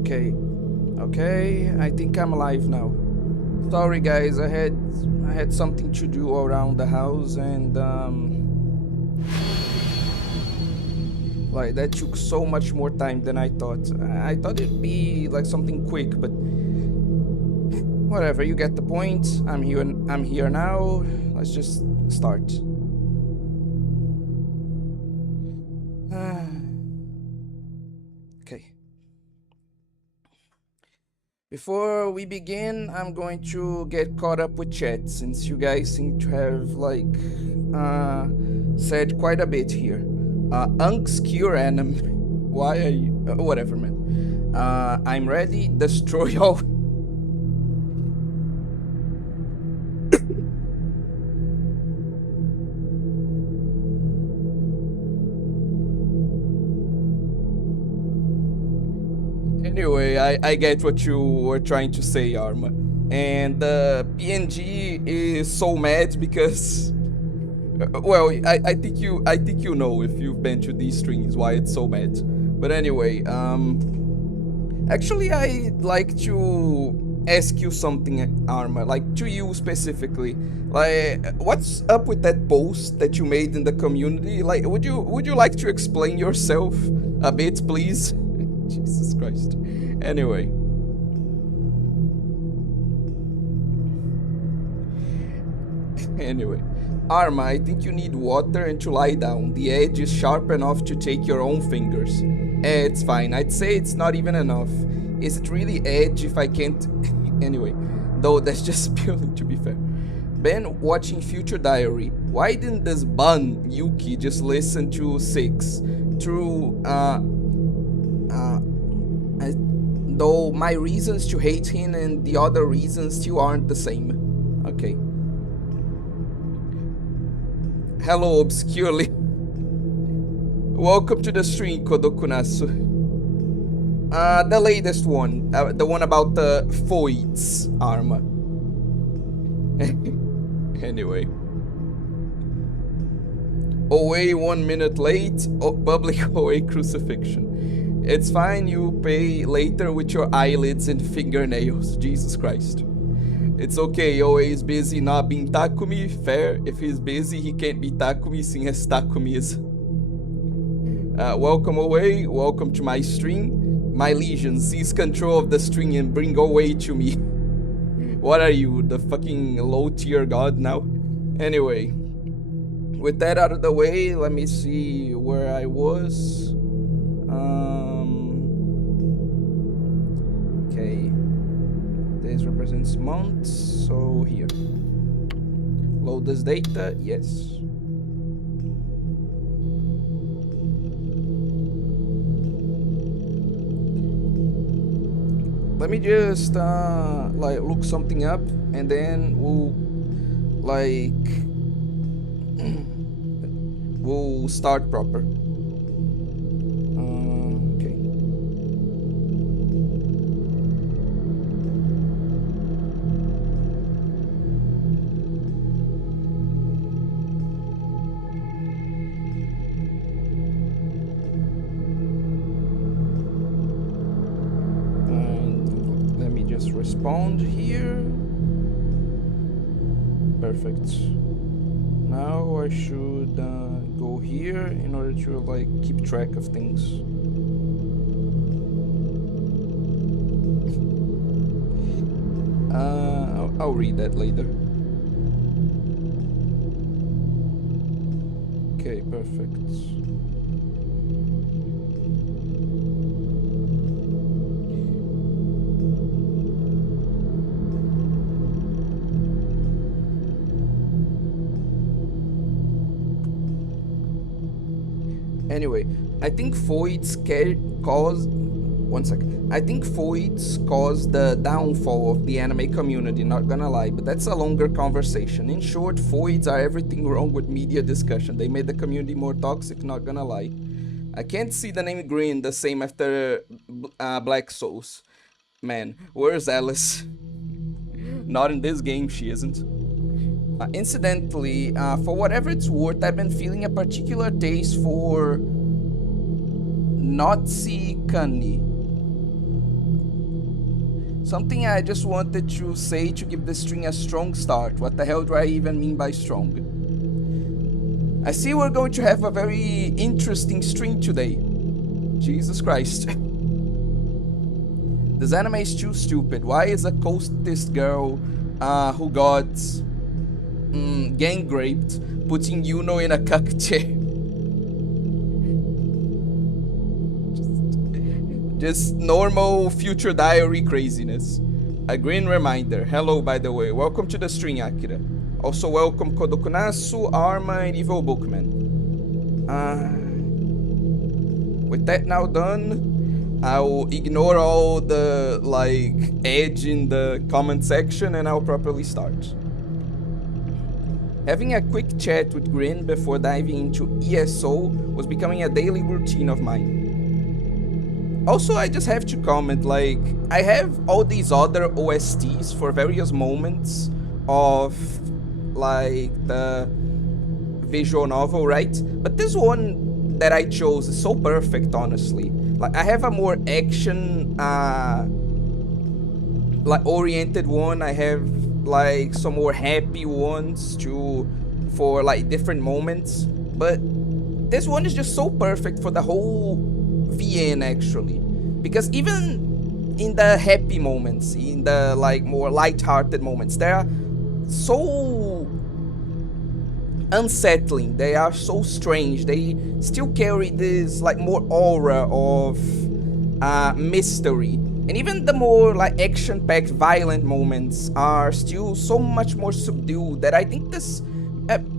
Okay. Okay, I think I'm alive now. Sorry guys, I had something to do around the house and like that took so much more time than I thought. I thought it'd be like something quick, but whatever, you get the point. I'm here now. Let's just start. Okay. Before we begin, I'm going to get caught up with chat since you guys seem to have like said quite a bit here. Unks cure anim. Why are you? Whatever, man. I'm ready. Destroy all. Anyway, I get what you were trying to say, Arma. And the PNG is so mad because well, I think you know if you've been to these streams why it's so mad. But anyway, actually I'd like to ask you something, Arma, like to you specifically. Like what's up with that post that you made in the community? Like would you like to explain yourself a bit, please? Jesus Christ. Anyway. Anyway. Arma, I think you need water and to lie down. The edge is sharp enough to take your own fingers. It's fine. I'd say it's not even enough. Is it really edge if I can't... Anyway, though that's just spilling to be fair. Ben watching Future Diary. Why didn't this bun Yuki just listen to 6? Through, though my reasons to hate him and the other reasons still aren't the same. Okay. Hello, obscurely. Welcome to the stream, Kodokunasu. The latest one. The one about the Foids, Arma. Anyway. OA 1 minute late. Public OA crucifixion. It's fine, you pay later with your eyelids and fingernails. Jesus Christ. It's okay, OA is busy not being Takumi. Fair. If he's busy, he can't be Takumi, seeing as Takumi is. Welcome OA. Welcome to my stream. My legion, seize control of the stream and bring OA to me. What are you, the fucking low tier god now? Anyway. With that out of the way, let me see where I was. Okay. This represents months, so here. Load this data, yes. Let me just like look something up and then we'll like we'll start proper. Okay. And let me just respond here. Perfect. Now I should go here in order to like keep track of things. I'll read that later. Okay, perfect. Anyway, I think Foids caused... One second. I think Foids caused the downfall of the anime community, not gonna lie, but that's a longer conversation. In short, Foids are everything wrong with media discussion. They made the community more toxic, not gonna lie. I can't see the name Green the same after Black Souls. Man, where's Alice? Not in this game, she isn't. Incidentally, for whatever it's worth, I've been feeling a particular taste for Nazi Kani. Something I just wanted to say to give the string a strong start. What the hell do I even mean by strong? I see we're going to have a very interesting string today. Jesus Christ. This anime is too stupid. Why is a cultist girl who got gang raped putting Yuno in a cuck chair? Just normal future diary craziness. A green reminder. Hello, by the way. Welcome to the string, Akira. Also welcome Kodokunasu, Arma, and Evil Bookman. With that now done, I'll ignore all the edge in the comment section and I'll properly start. Having a quick chat with Grin before diving into ESO was becoming a daily routine of mine. Also, I just have to comment, I have all these other OSTs for various moments of, the visual novel, right? But this one that I chose is so perfect, honestly. I have a more action, oriented one. I have, some more happy ones, for, different moments. But this one is just so perfect for the whole VN, actually, because even in the happy moments, in the more light-hearted moments, they are so unsettling, they are so strange, they still carry this more aura of mystery, and even the more action-packed violent moments are still so much more subdued that I think this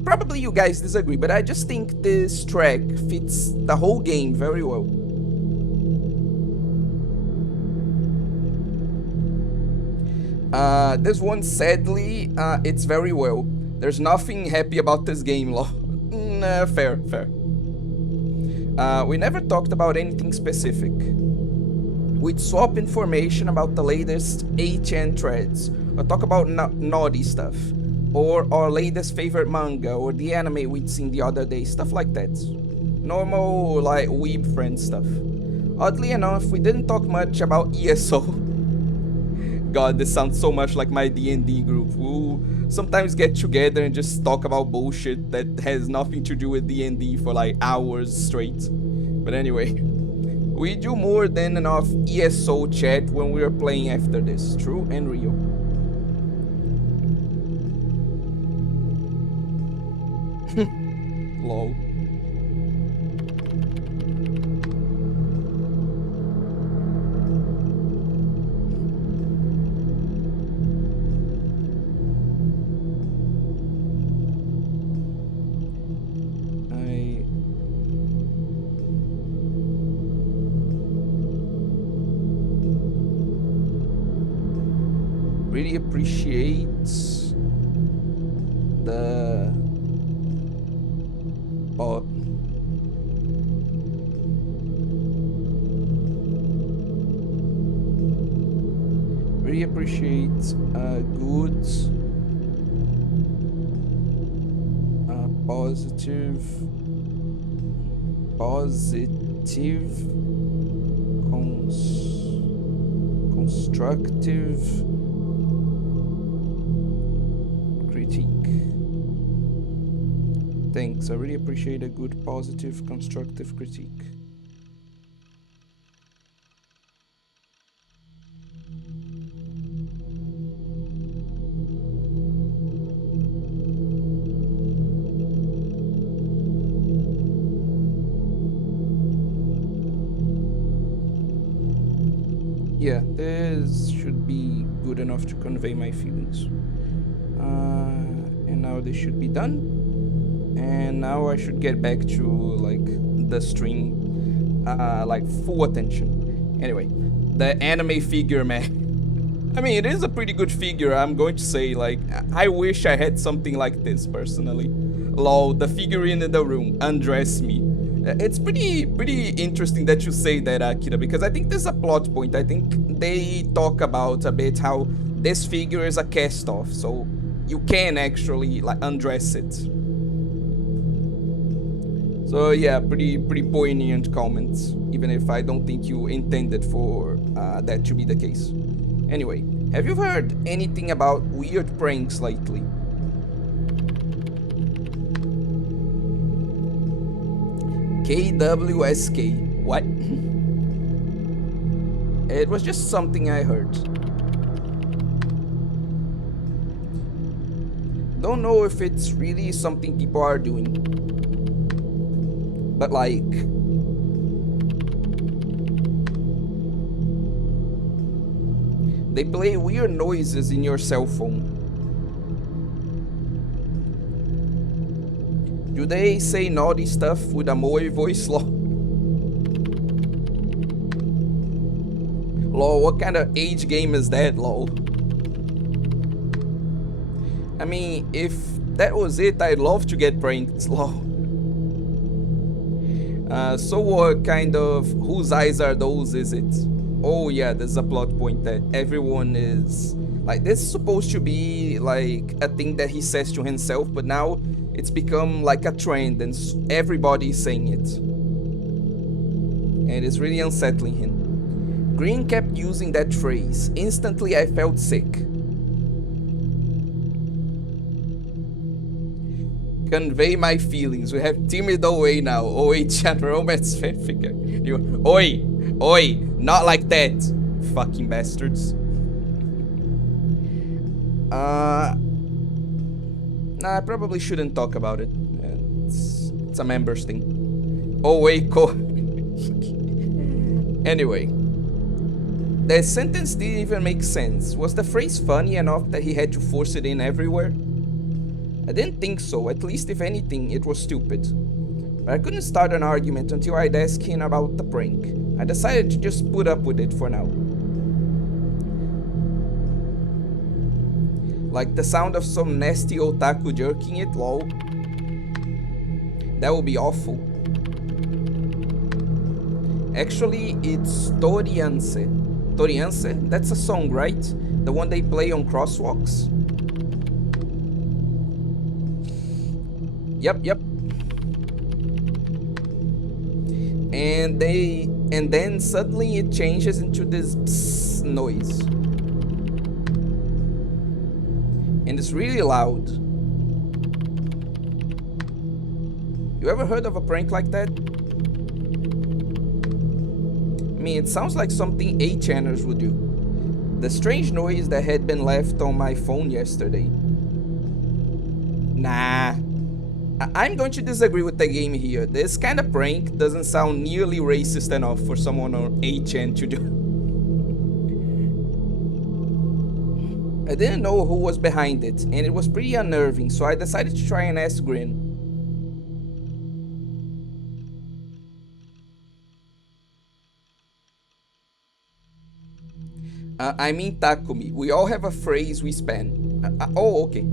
probably you guys disagree, but I just think this track fits the whole game very well. This one, sadly, it's very well. There's nothing happy about this game, lol. Fair. We never talked about anything specific. We'd swap information about the latest HN threads, or talk about naughty stuff, or our latest favorite manga, or the anime we'd seen the other day, stuff like that. Normal, weeb friend stuff. Oddly enough, we didn't talk much about ESO. God, this sounds so much like my D&D group. We'll sometimes get together and just talk about bullshit that has nothing to do with D&D for hours straight. But anyway, we do more than enough ESO chat when we are playing after this. True and real. Lol. Really appreciate the really appreciate good positive constructive critique. Thanks, I really appreciate a good, positive, constructive critique. Yeah, this should be good enough to convey my feelings. And now this should be done. And now I should get back to the string, full attention. Anyway, the anime figure, man. I mean, it is a pretty good figure. I'm going to say, I wish I had something like this personally. Lol, the figurine in the room, undress me. It's pretty interesting that you say that, Akira, because I think there's a plot point. I think they talk about a bit how this figure is a cast-off, so you can actually undress it. So yeah, pretty poignant comments, even if I don't think you intended for that to be the case. Anyway, have you heard anything about weird pranks lately? KWSK. What? It was just something I heard. Don't know if it's really something people are doing. But like, they play weird noises in your cell phone. Do they say naughty stuff with a moe voice? Lol, what kind of age game is that, lol? I mean, if that was it, I'd love to get pranked, lol. So what kind of, whose eyes are those, is it? Oh yeah, there's a plot point that everyone is, like, this is supposed to be like a thing that he says to himself, but now it's become like a trend and everybody is saying it. And it's really unsettling him. Green kept using that phrase. Instantly I felt sick. Convey my feelings. We have timid away now. OH romance fanfic. Oi! Oi! Not like that! Fucking bastards. Nah, I probably shouldn't talk about it. It's a members thing. Oh wait, Anyway. The sentence didn't even make sense. Was the phrase funny enough that he had to force it in everywhere? I didn't think so, at least if anything, it was stupid. But I couldn't start an argument until I'd asked him about the prank. I decided to just put up with it for now. Like the sound of some nasty otaku jerking it, lol. That would be awful. Actually, it's Torianse. Torianse? That's a song, right? The one they play on crosswalks? Yep. And then suddenly it changes into this psst noise. And it's really loud. You ever heard of a prank like that? I mean, it sounds like something 8-channers would do. The strange noise that had been left on my phone yesterday. Nah. I'm going to disagree with the game here. This kind of prank doesn't sound nearly racist enough for someone on 8chan to do. I didn't know who was behind it, and it was pretty unnerving, so I decided to try and ask Grin. I mean Takumi, we all have a phrase we span. Oh, okay.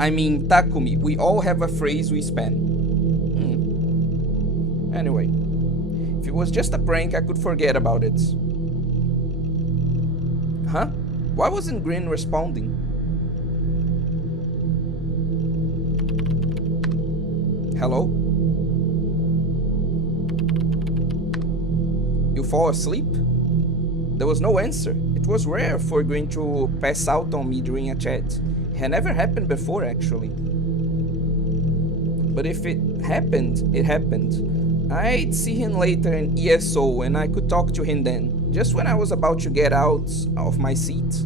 I mean Takumi, we all have a phrase we span. Anyway, if it was just a prank, I could forget about it. Huh? Why wasn't Grin responding? Hello? You fall asleep? There was no answer. It was rare for Grin to pass out on me during a chat. It had never happened before, actually. But if it happened, it happened. I'd see him later in ESO and I could talk to him then, just when I was about to get out of my seat.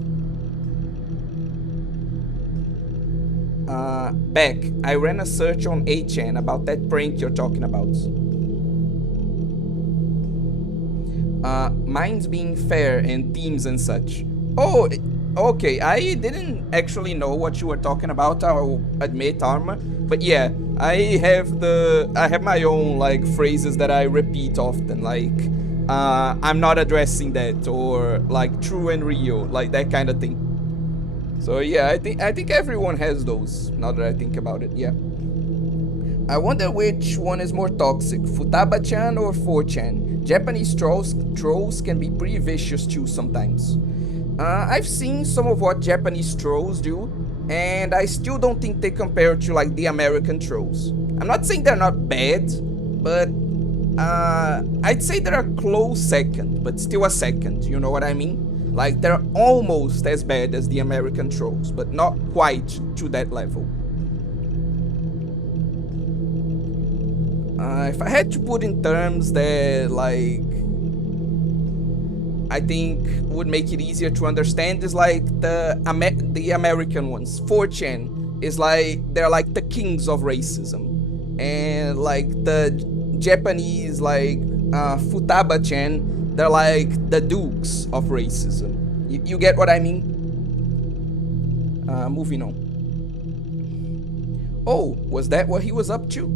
Beck, I ran a search on 8chan about that prank you're talking about. Mine's being fair and themes and such. Oh, okay, I didn't actually know what you were talking about, I'll admit, Arma. But yeah, I have my own, like, phrases that I repeat often, like, I'm not addressing that, or, like, true and real, like, that kind of thing. So yeah, I think everyone has those, now that I think about it, yeah. I wonder which one is more toxic, Futaba-chan or 4chan. Japanese trolls can be pretty vicious too sometimes. I've seen some of what Japanese trolls do, and I still don't think they compare to, like, the American trolls. I'm not saying they're not bad, but I'd say they're a close second, but still a second, you know what I mean? Like, they're almost as bad as the American trolls, but not quite to that level. If I had to put in terms that, like, I think would make it easier to understand is like the American ones. 4chan is like, they're like the kings of racism. And like the Japanese, like Futaba-chan, they're like the dukes of racism. You get what I mean? Moving on. Oh, was that what he was up to?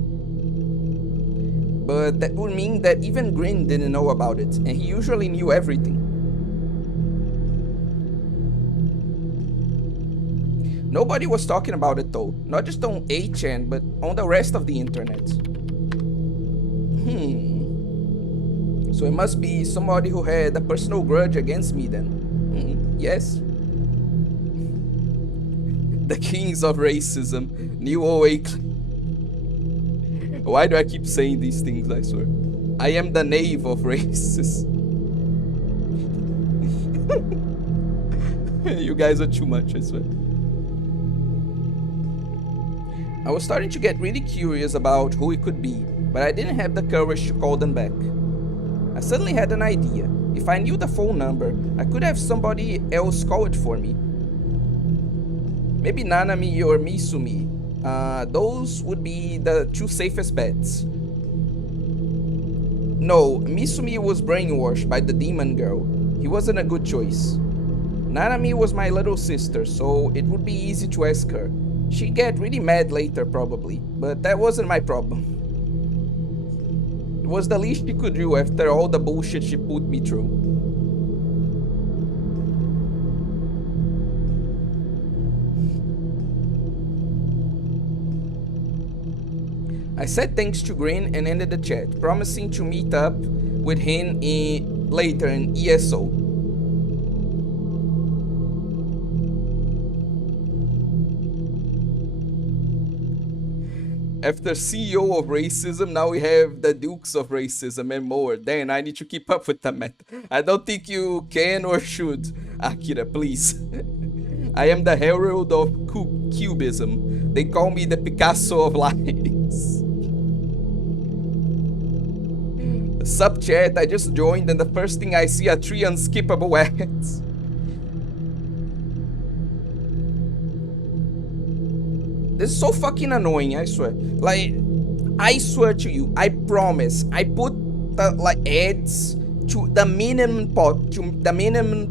But that would mean that even Grin didn't know about it, and he usually knew everything. Nobody was talking about it though, not just on 8chan, but on the rest of the internet. So it must be somebody who had a personal grudge against me then. Yes. The kings of racism, New OA. Why do I keep saying these things, I swear? I am the knave of races. You guys are too much, I swear. I was starting to get really curious about who it could be, but I didn't have the courage to call them back. I suddenly had an idea. If I knew the phone number, I could have somebody else call it for me. Maybe Nanami or Misumi. Those would be the two safest bets. No, Misumi was brainwashed by the demon girl. He wasn't a good choice. Nanami was my little sister, so it would be easy to ask her. She'd get really mad later probably, but that wasn't my problem. It was the least she could do after all the bullshit she put me through. I said thanks to Grin and ended the chat, promising to meet up with him later in ESO. After CEO of racism, now we have the dukes of racism and more. Then I need to keep up with the meta. I don't think you can or should. Akira, please. I am the herald of cubism. They call me the Picasso of lies. Sub chat, I just joined and the first thing I see are 3 unskippable ads. This is so fucking annoying, I swear. Like, I swear to you, I promise, I put the like ads to the minimum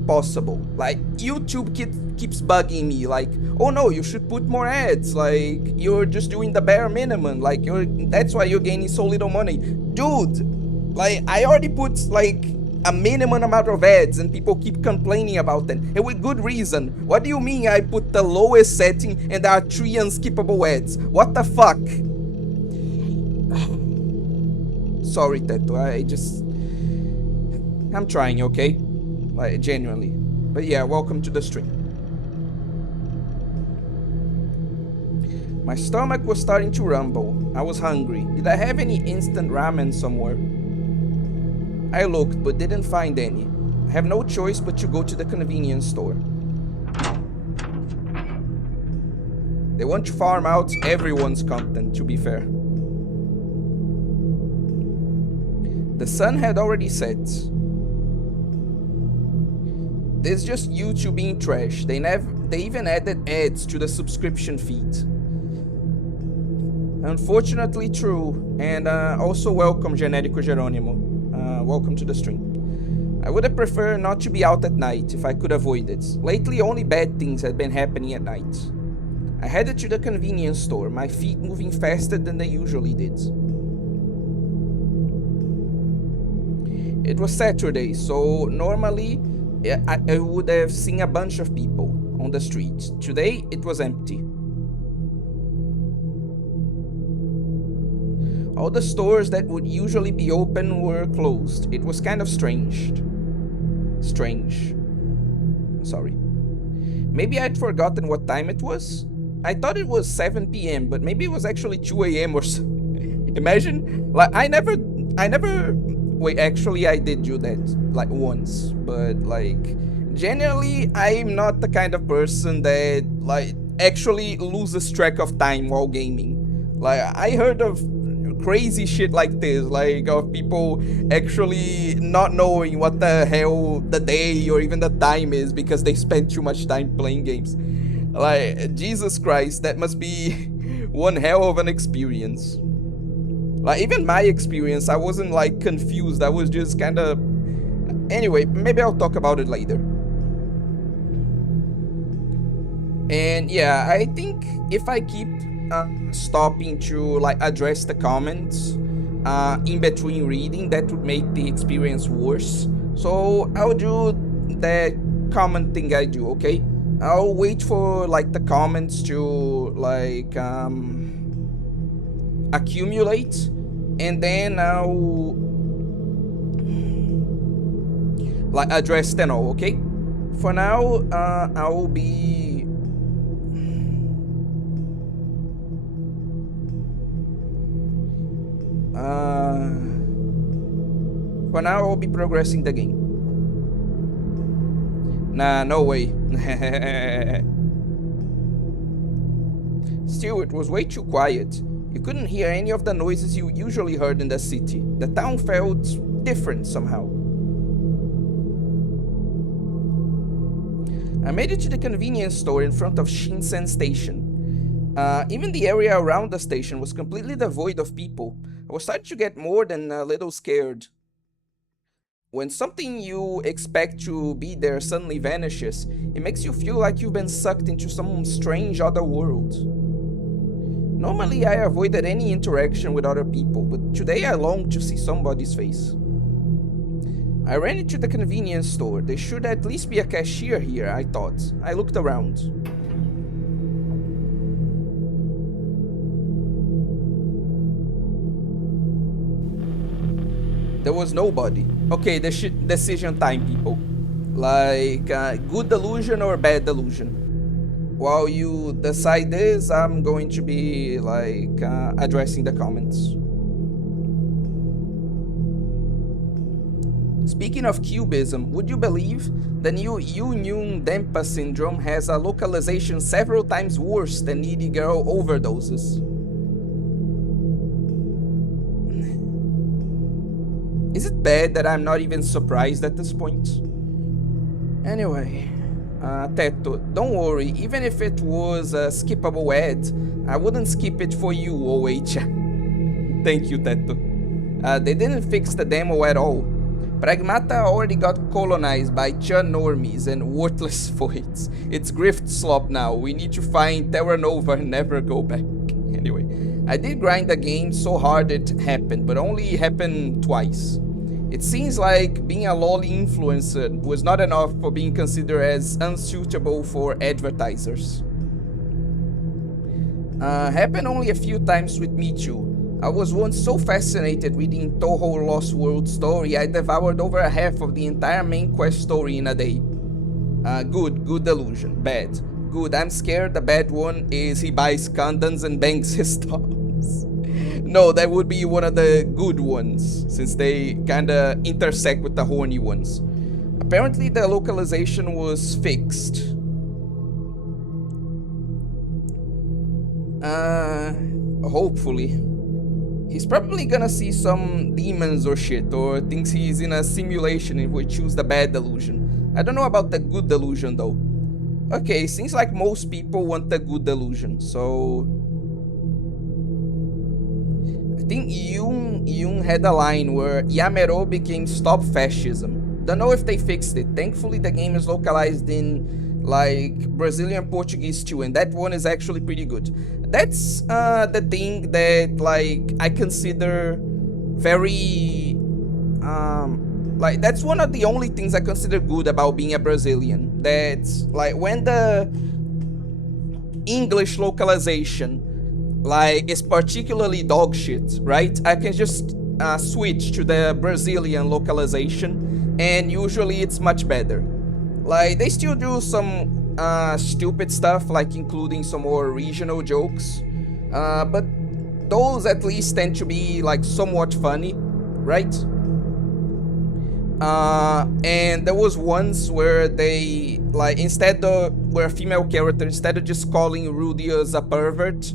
possible. Like, YouTube keeps bugging me, like, oh no, you should put more ads. Like, you're just doing the bare minimum. Like, that's why you're gaining so little money, dude. Like, I already put like a minimum amount of ads and people keep complaining about them, and with good reason. What do you mean I put the lowest setting and there are 3 unskippable ads? What the fuck? Sorry, Teto, I'm trying, okay? Like, genuinely. But yeah, welcome to the stream. My stomach was starting to rumble. I was hungry. Did I have any instant ramen somewhere? I looked, but didn't find any. I have no choice but to go to the convenience store. They want to farm out everyone's content, to be fair. The sun had already set. This is just YouTube being trash. They even added ads to the subscription feed. Unfortunately true, and also welcome Generico Geronimo. Welcome to the stream. I would have preferred not to be out at night if I could avoid it. Lately only bad things had been happening at night. I headed to the convenience store, my feet moving faster than they usually did. It was Saturday, so normally I would have seen a bunch of people on the street. Today it was empty. All the stores that would usually be open were closed. It was kind of strange. Sorry. Maybe I'd forgotten what time it was? I thought it was 7 p.m, but maybe it was actually 2 a.m. or so. Imagine, like, I never, wait, actually I did do that, like, once, but, like, Generally, I'm not the kind of person that like actually loses track of time while gaming. Like I heard of crazy shit like this, like of people actually not knowing what the hell the day or even the time is because they spend too much time playing games. Like Jesus Christ, that must be one hell of an experience. Like even my experience, I wasn't like confused. I was just kind of. Anyway, maybe I'll talk about it later. And yeah, I think if I keep stopping to like address the comments in between reading, that would make the experience worse. So I'll do that common thing I do, okay? I'll wait for like the comments to like accumulate, and then I'll like address them all, okay? For now, I'll be for now, I'll be progressing the game. Nah, no way. Still, it was way too quiet. You couldn't hear any of the noises you usually heard in the city. The town felt different somehow. I made it to the convenience store in front of Shinsen Station. Even the area around the station was completely devoid of people. I was starting to get more than a little scared. When something you expect to be there suddenly vanishes, it makes you feel like you've been sucked into some strange other world. Normally, I avoided any interaction with other people, but today I longed to see somebody's face. I ran into the convenience store. There should at least be a cashier here, I thought. I looked around. There was nobody. Okay, decision time, people. Like, good delusion or bad delusion? While you decide this, I'm going to be, like, addressing the comments. Speaking of cubism, would you believe the new Yu-Nyun-Dempa syndrome has a localization several times worse than needy girl overdoses? Is it bad that I'm not even surprised at this point? Anyway, Teto, don't worry, even if it was a skippable ad, I wouldn't skip it for you, OH. Thank you, Teto. They didn't fix the demo at all. Pragmata already got colonized by Chan normies and worthless foids. It's grift slop now. We need to find Terra Nova and never go back. Anyway, I did grind the game so hard it happened, but only happened twice. It seems like being a lolly influencer was not enough for being considered as unsuitable for advertisers. Happened only a few times with me too. I was once so fascinated reading Toho Lost World story, I devoured over a half of the entire main quest story in a day. Good delusion. Bad. Good, I'm scared the bad one is he buys condoms and bangs his thumbs. No, that would be one of the good ones, since they kinda intersect with the horny ones. Apparently the localization was fixed. Hopefully. He's probably gonna see some demons or shit, or thinks he's in a simulation if we choose the bad delusion. I don't know about the good delusion though. Okay, seems like most people want the good delusion, so... I think Yoon had a line where Yamero became stop fascism. Don't know if they fixed it. Thankfully the game is localized in like Brazilian Portuguese too, and that one is actually pretty good. That's the thing that like I consider very like that's one of the only things I consider good about being a Brazilian. That's like when the English localization like is particularly dog shit, right? I can just switch to the Brazilian localization and usually it's much better. Like, they still do some stupid stuff, like including some more regional jokes. But those at least tend to be, like, somewhat funny, right? And there was once where they like instead of where a female character instead of just calling Rudy as a pervert,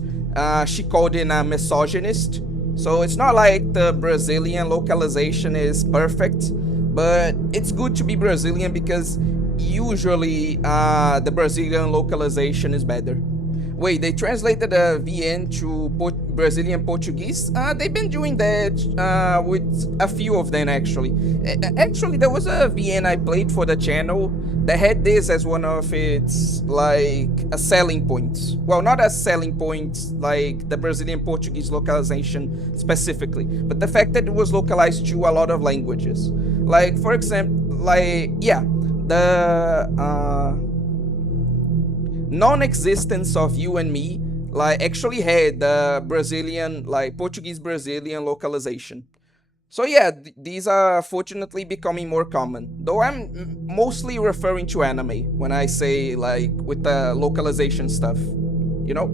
she called him a misogynist. So it's not like the Brazilian localization is perfect, but it's good to be Brazilian because usually the Brazilian localization is better. Wait, they translated a VN to Brazilian Portuguese? They've been doing that with a few of them actually. Actually, there was a VN I played for the channel that had this as one of its like a selling points. Well, not a selling point like the Brazilian Portuguese localization specifically, but the fact that it was localized to a lot of languages. Like for example, like yeah, the non-existence of you and me like actually had the Brazilian like Portuguese Brazilian localization. So yeah, these are fortunately becoming more common. Though I'm mostly referring to anime when I say like with the localization stuff. You know?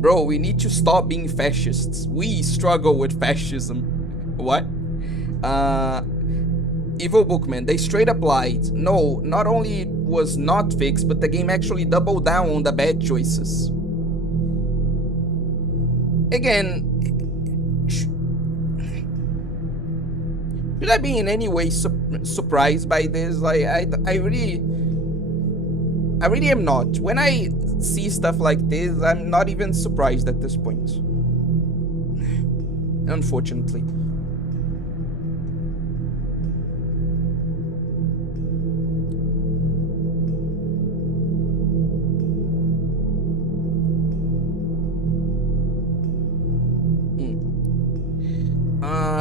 Bro, we need to stop being fascists. We struggle with fascism. What? Uh Evil Bookman, they straight up lied. No, not only was not fixed, but the game actually doubled down on the bad choices. Again, should I be in any way surprised by this? Like, I really am not. When I see stuff like this, I'm not even surprised at this point. Unfortunately.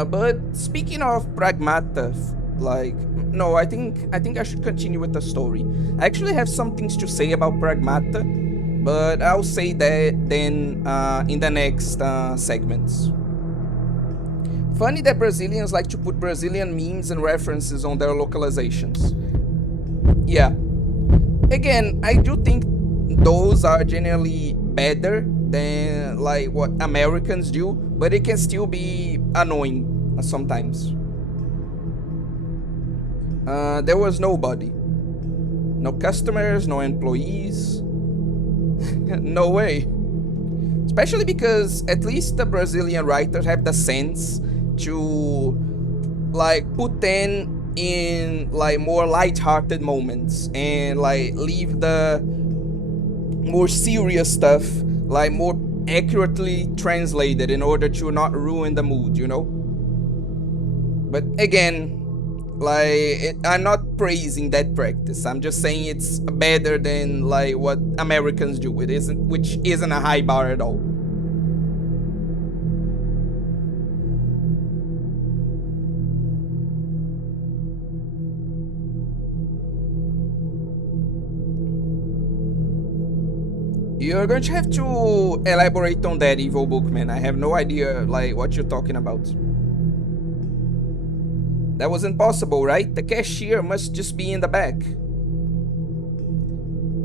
But speaking of Pragmata, like no, I think I should continue with the story. I actually have some things to say about Pragmata, but I'll say that then in the next segments. Funny that Brazilians like to put Brazilian memes and references on their localizations. Yeah. Again, I do think those are generally better than like what Americans do, but it can still be annoying sometimes. There was nobody. No customers, no employees. No way. Especially because at least the Brazilian writers have the sense to like put in like more light-hearted moments and like leave the more serious stuff like more accurately translated in order to not ruin the mood, you know? But again, like I'm not praising that practice. I'm just saying it's better than like what Americans do. It isn't, which isn't a high bar at all. You're going to have to elaborate on that, Evil Bookman. I have no idea like what you're talking about. That was impossible, right? The cashier must just be in the back.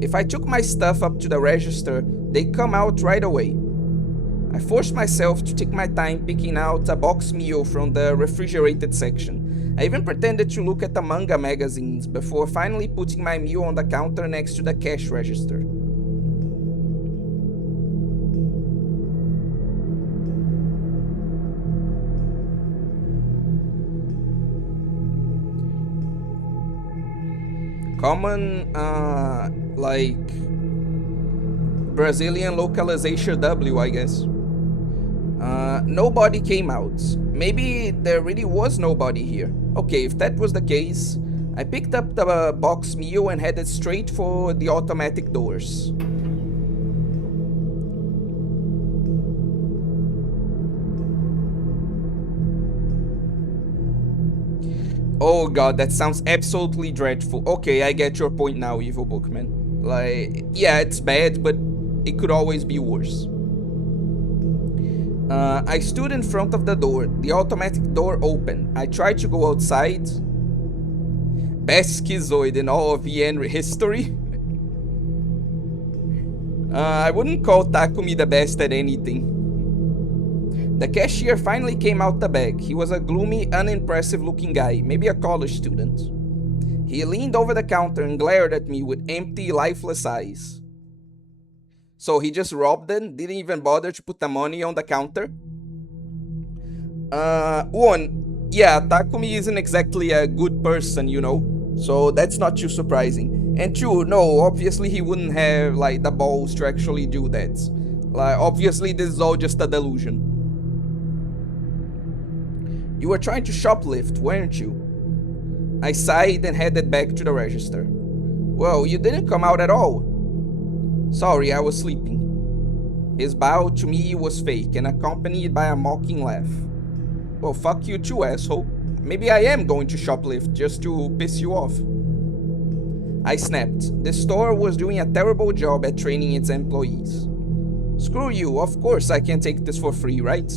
If I took my stuff up to the register, they'd come out right away. I forced myself to take my time picking out a box meal from the refrigerated section. I even pretended to look at the manga magazines before finally putting my meal on the counter next to the cash register. Common, like Brazilian localization W, I guess. Nobody came out. Maybe there really was nobody here. Okay, if that was the case, I picked up the box meal and headed straight for the automatic doors. Oh god, that sounds absolutely dreadful. Okay, I get your point now, Evil Bookman. Like, yeah, it's bad, but it could always be worse. I stood in front of the door. The automatic door opened. I tried to go outside. Best schizoid in all of VN history. I wouldn't call Takumi the best at anything. The cashier finally came out the bag. He was a gloomy, unimpressive looking guy, maybe a college student. He leaned over the counter and glared at me with empty, lifeless eyes. So he just robbed them, didn't even bother to put the money on the counter? One, yeah, Takumi isn't exactly a good person, you know, so that's not too surprising. And two, no, obviously he wouldn't have, like, the balls to actually do that. Like, obviously this is all just a delusion. You were trying to shoplift, weren't you? I sighed and headed back to the register. Well, you didn't come out at all. Sorry, I was sleeping. His bow to me was fake and accompanied by a mocking laugh. Well, fuck you too, asshole. Maybe I am going to shoplift just to piss you off. I snapped. The store was doing a terrible job at training its employees. Screw you, of course I can take this for free, right?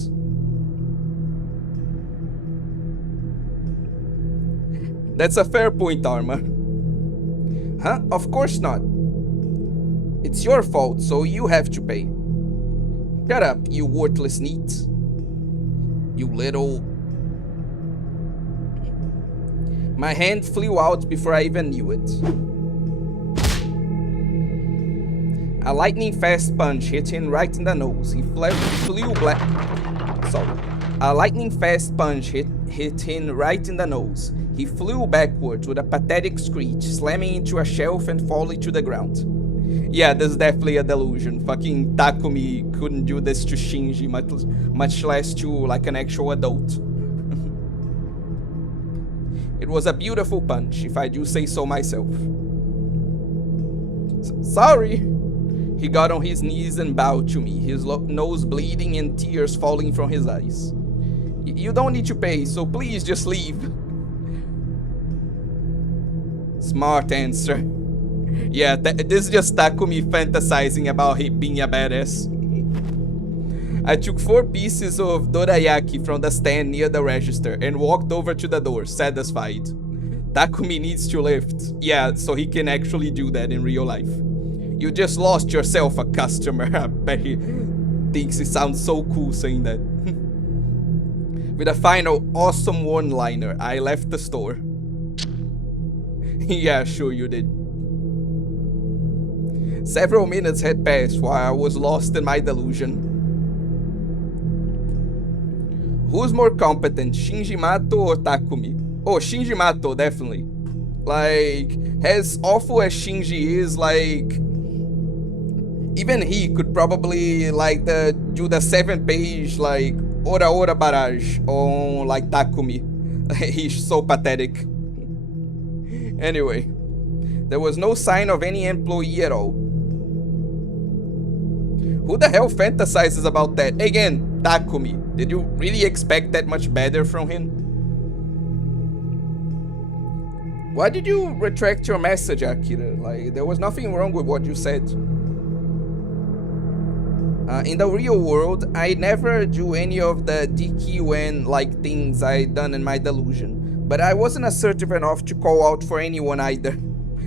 That's a fair point, Arma. Huh? Of course not. It's your fault, so you have to pay. Shut up, you worthless neat. You little... My hand flew out before I even knew it. A lightning-fast punch hit him right in the nose. He flew back. Sorry. A lightning-fast punch hit him right in the nose. He flew backwards with a pathetic screech, slamming into a shelf and falling to the ground. Yeah, this is definitely a delusion. Fucking Takumi couldn't do this to Shinji, much less to, like, an actual adult. It was a beautiful punch, if I do say so myself. Sorry. He got on his knees and bowed to me, his nose bleeding and tears falling from his eyes. You don't need to pay, so please just leave. Smart answer. Yeah, this is just Takumi fantasizing about him being a badass. I took 4 pieces of dorayaki from the stand near the register and walked over to the door, satisfied. Takumi needs to lift. Yeah, so he can actually do that in real life. You just lost yourself a customer. I bet he thinks it sounds so cool saying that. With a final awesome one-liner, I left the store. Yeah, sure you did. Several minutes had passed while I was lost in my delusion. Who's more competent, Shinji Mato or Takumi? Oh, Shinji Mato, definitely. Like, as awful as Shinji is, like, even he could probably, like, do the 7-page, like, Ora Ora barrage on, like, Takumi. He's so pathetic. Anyway, there was no sign of any employee at all. Who the hell fantasizes about that? Again, Takumi. Did you really expect that much better from him? Why did you retract your message, Akira? Like, there was nothing wrong with what you said. In the real world, I never do any of the DQN like things I done in my delusion. But I wasn't assertive enough to call out for anyone either.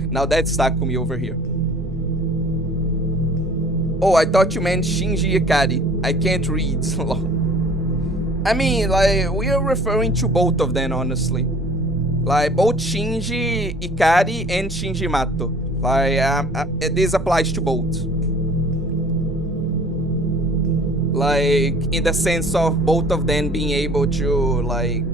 Now that's Takumi over here. Oh, I thought you meant Shinji Ikari. I can't read. I mean, like, we are referring to both of them, honestly. Like, both Shinji Ikari and Shinji Mato. Like, this applies to both. Like, in the sense of both of them being able to, like,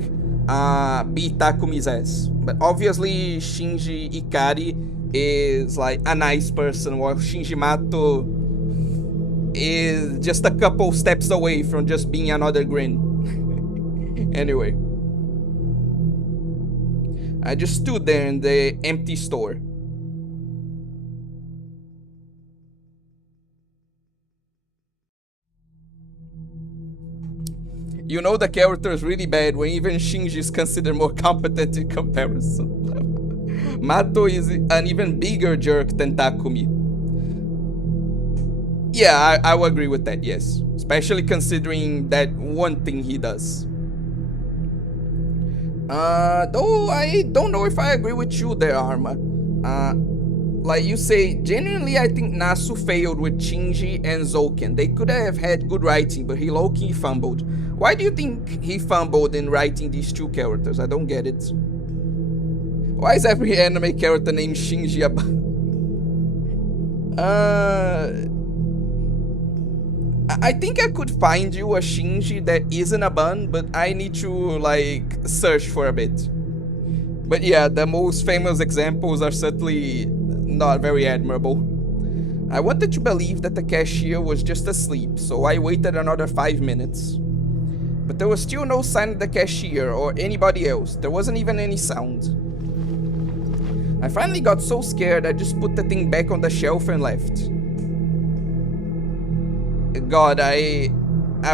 beat Takumi's ass. But obviously, Shinji Ikari is, like, a nice person, while Shinji Mato is just a couple steps away from just being another grin. Anyway, I just stood there in the empty store. You know the character is really bad when even Shinji is considered more competent in comparison. Mato is an even bigger jerk than Takumi. Yeah, I will agree with that, yes. Especially considering that one thing he does. Though I don't know if I agree with you there, Arma. Like you say, genuinely I think Nasu failed with Shinji and Zouken. They could have had good writing, but he low-key fumbled. Why do you think he fumbled in writing these two characters? I don't get it. Why is every anime character named Shinji I think I could find you a Shinji that isn't a bun, but I need to like search for a bit. But yeah, the most famous examples are certainly not very admirable. I wanted to believe that the cashier was just asleep, so I waited another 5 minutes. But there was still no sign of the cashier or anybody else. There wasn't even any sound. I finally got so scared I just put the thing back on the shelf and left. God, I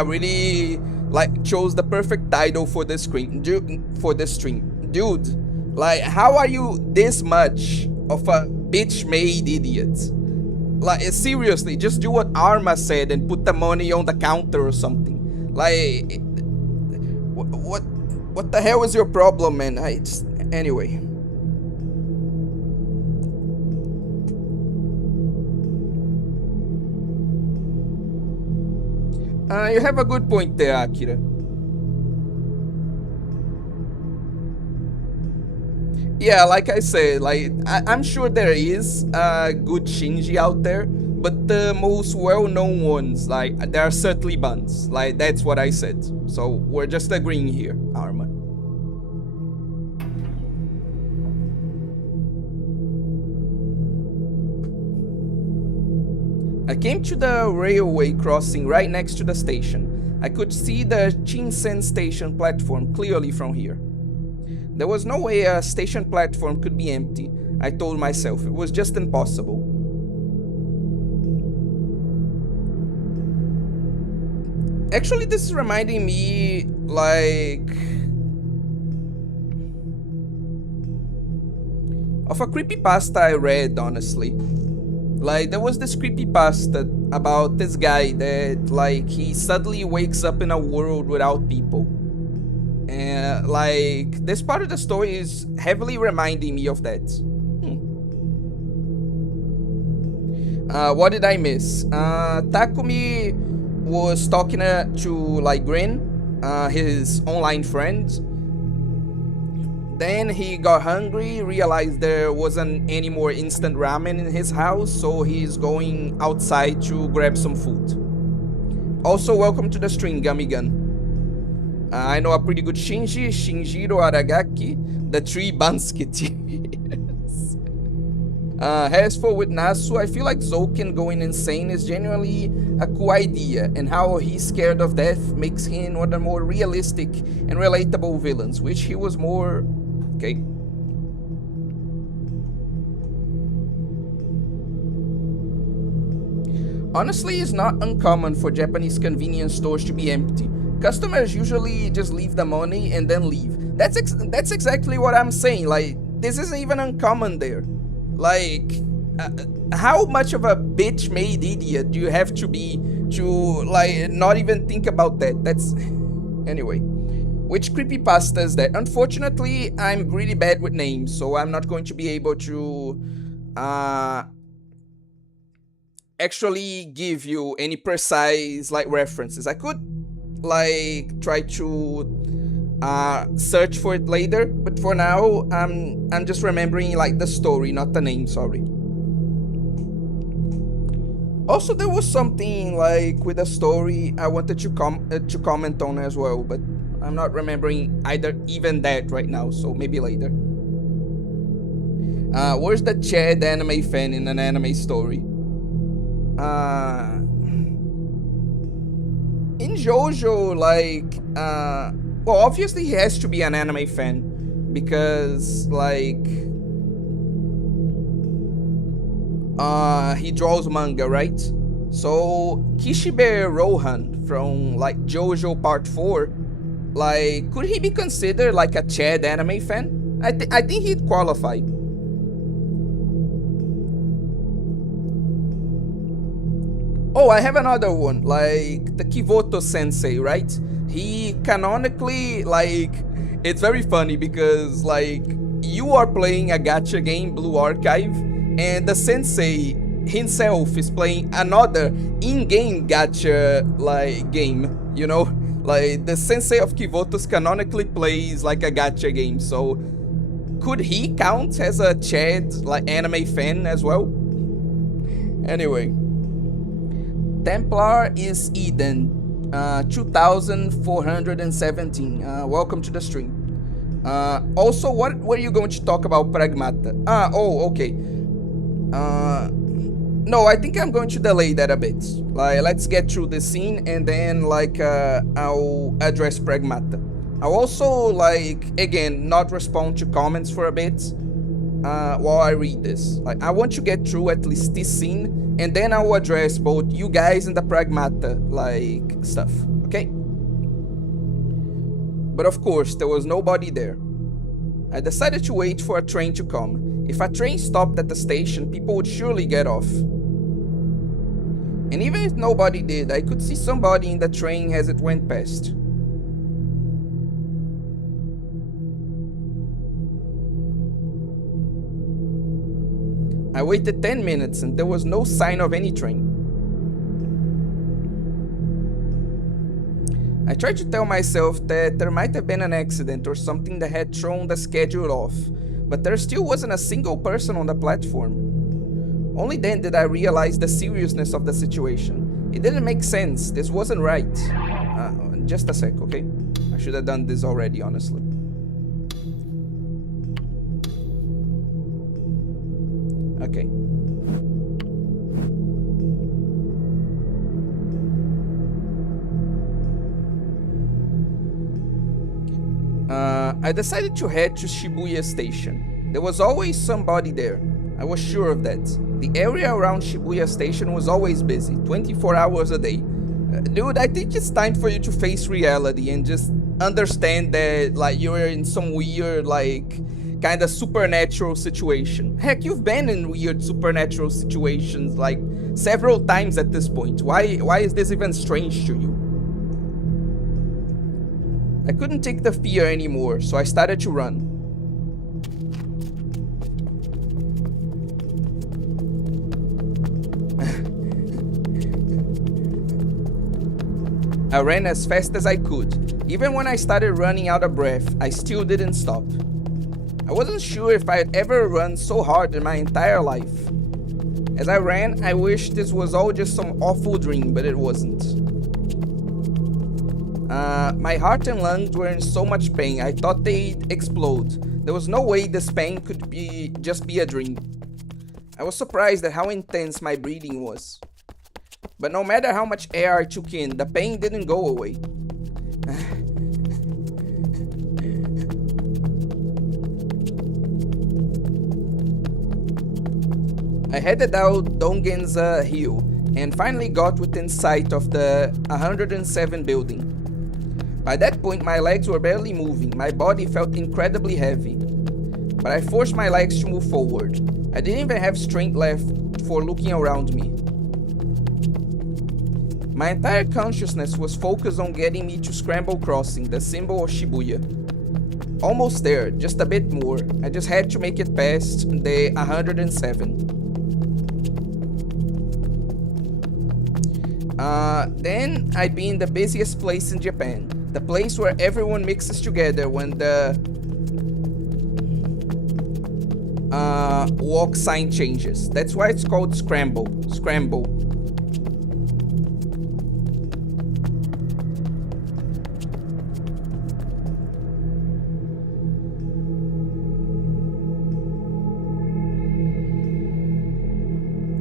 really like chose the perfect title for this stream. Dude, like how are you this much of a bitch-made idiot? Like seriously, just do what Arma said and put the money on the counter or something. Like what the hell is your problem, man? Anyway. You have a good point there, Akira. Yeah, like I said, like I'm sure there is a good Shinji out there, but the most well-known ones, like there are certainly buns. Like that's what I said. So we're just agreeing here, Arma. I came to the railway crossing right next to the station. I could see the Shinsen station platform clearly from here. There was no way a station platform could be empty, I told myself. It was just impossible. Actually, this is reminding me, like, of a creepypasta I read, honestly. Like, there was this creepypasta about this guy that, like, he suddenly wakes up in a world without people. And, like, this part of the story is heavily reminding me of that. What did I miss? Takumi was talking to, like, Grin, his online friend. Then he got hungry, realized there wasn't any more instant ramen in his house, so he's going outside to grab some food. Also, welcome to the stream, Gummy Gun. I know a pretty good Shinji, Shinjiro Aragaki, the three Banskets. As for with Nasu, I feel like Zouken going insane is genuinely a cool idea, and how he's scared of death makes him one of the more realistic and relatable villains, which he was more... Okay. Honestly, it's not uncommon for Japanese convenience stores to be empty. Customers usually just leave the money and then leave. That's exactly what I'm saying. Like, this isn't even uncommon there. Like, how much of a bitch-made idiot do you have to be to, like, not even think about that? That's... Anyway. Which creepypasta is that? Unfortunately, I'm really bad with names, so I'm not going to be able to actually give you any precise like references. I could like try to search for it later, but for now, I'm just remembering like the story, not the name. Sorry. Also, there was something like with the story I wanted to comment on as well, but I'm not remembering even that right now, so maybe later. Where's the Chad anime fan in an anime story? In JoJo, like, well, obviously he has to be an anime fan, because, like, he draws manga, right? So, Kishibe Rohan from, like, JoJo Part 4, like, could he be considered, like, a Chad anime fan? I think he'd qualify. Oh, I have another one, like, the Kivoto Sensei, right? He canonically, like, it's very funny because, like, you are playing a gacha game, Blue Archive, and the sensei himself is playing another in-game gacha, like, game, you know? Like, the sensei of Kivotos canonically plays like a gacha game, so could he count as a Chad, like, anime fan as well? Anyway. Templar is Eden, 2417. Welcome to the stream. Also, what were you going to talk about, Pragmata? Okay. No, I think I'm going to delay that a bit. Like, let's get through the scene and then, like, I'll address Pragmata. I'll also, like, again, not respond to comments for a bit while I read this. Like, I want to get through at least this scene, and then I will address both you guys and the Pragmata, like, stuff, okay? But of course, there was nobody there. I decided to wait for a train to come. If a train stopped at the station, people would surely get off. And even if nobody did, I could see somebody in the train as it went past. I waited 10 minutes and there was no sign of any train. I tried to tell myself that there might have been an accident or something that had thrown the schedule off, but there still wasn't a single person on the platform. Only then did I realize the seriousness of the situation. It didn't make sense. This wasn't right. Just a sec, okay? I should have done this already, honestly. Okay. I decided to head to Shibuya Station. There was always somebody there. I was sure of that. The area around Shibuya Station was always busy, 24 hours a day. Dude, I think it's time for you to face reality and just understand that, like, you're in some weird, like, kind of supernatural situation. Heck, you've been in weird supernatural situations, like, several times at this point. Why is this even strange to you? I couldn't take the fear anymore, so I started to run. I ran as fast as I could. Even when I started running out of breath, I still didn't stop. I wasn't sure if I had ever run so hard in my entire life. As I ran, I wished this was all just some awful dream, but it wasn't. My heart and lungs were in so much pain, I thought they'd explode. There was no way this pain could just be a dream. I was surprised at how intense my breathing was. But no matter how much air I took in, the pain didn't go away. I headed out Dongenza Hill and finally got within sight of the 107 building. By that point, my legs were barely moving. My body felt incredibly heavy. But I forced my legs to move forward. I didn't even have strength left for looking around me. My entire consciousness was focused on getting me to Scramble Crossing, the symbol of Shibuya. Almost there, just a bit more. I just had to make it past the 107. Then I'd be in the busiest place in Japan. The place where everyone mixes together when the walk sign changes. That's why it's called Scramble. Scramble.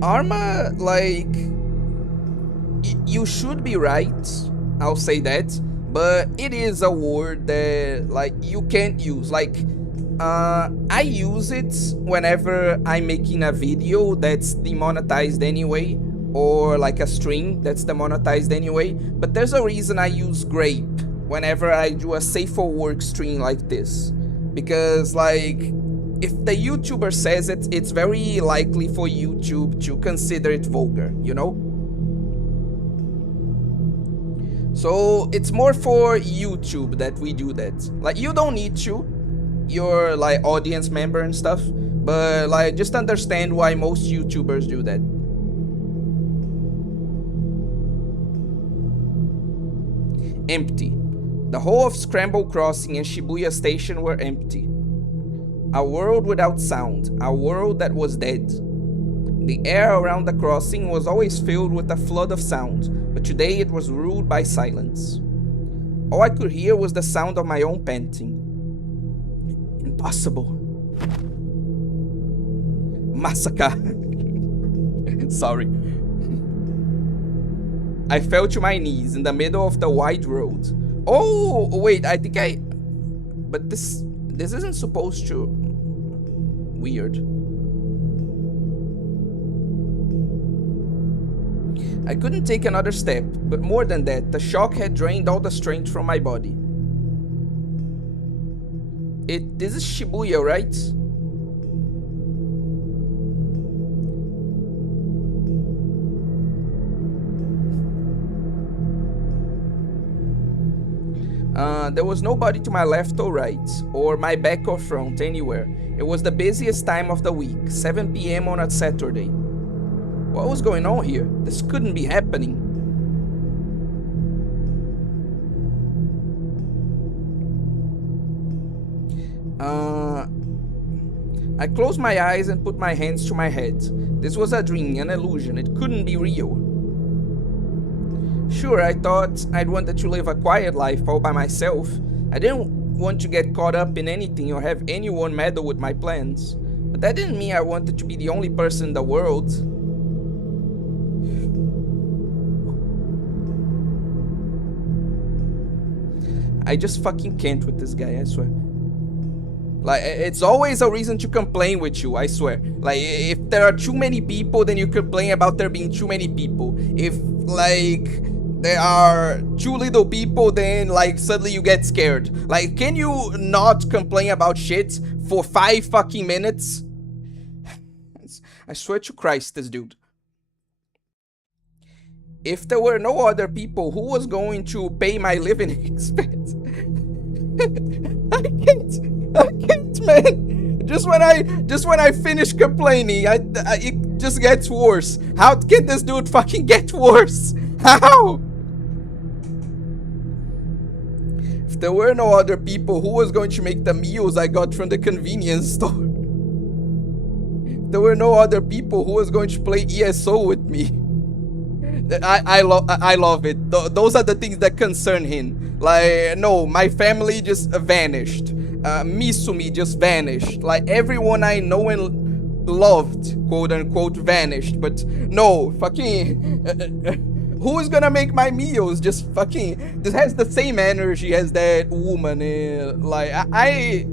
Arma, like, you should be right, I'll say that, but it is a word that, like, you can't use. Like, I use it whenever I'm making a video that's demonetized anyway, or like a stream that's demonetized anyway, but there's a reason I use grape whenever I do a safe for work stream like this, because, like, if the YouTuber says it, it's very likely for YouTube to consider it vulgar, you know? So it's more for YouTube that we do that. Like, you don't need to, you're like audience member and stuff, but like, just understand why most YouTubers do that. Empty. The whole of Scramble Crossing and Shibuya Station were empty. A world without sound, a world that was dead. The air around the crossing was always filled with a flood of sound, but today it was ruled by silence. All I could hear was the sound of my own panting. Impossible. Masaka. Sorry. I fell to my knees in the middle of the wide road. Oh, wait, I think I... But this isn't supposed to... Weird. I couldn't take another step, but more than that, the shock had drained all the strength from my body. This is Shibuya, right? There was nobody to my left or right, or my back or front, anywhere. It was the busiest time of the week, 7 p.m. on a Saturday. What was going on here? This couldn't be happening. I closed my eyes and put my hands to my head. This was a dream, an illusion. It couldn't be real. Sure, I thought I'd wanted to live a quiet life all by myself. I didn't want to get caught up in anything or have anyone meddle with my plans. But that didn't mean I wanted to be the only person in the world. I just fucking can't with this guy, I swear. Like, it's always a reason to complain with you, I swear. Like, if there are too many people, then you complain about there being too many people. If, like, there are too little people, then, like, suddenly you get scared. Like, can you not complain about shit for 5 fucking minutes? I swear to Christ, this dude. If there were no other people, who was going to pay my living expense? I can't, man. Just when I finish complaining, it just gets worse. How can this dude fucking get worse? How? If there were no other people, who was going to make the meals I got from the convenience store? If there were no other people, who was going to play ESO with me? I love it. Those are the things that concern him. Like, no, my family just vanished. Misumi just vanished. Like, everyone I know and loved, quote unquote, vanished. But no, fucking, who is gonna make my meals? Just fucking, this has the same energy as that woman. Like, I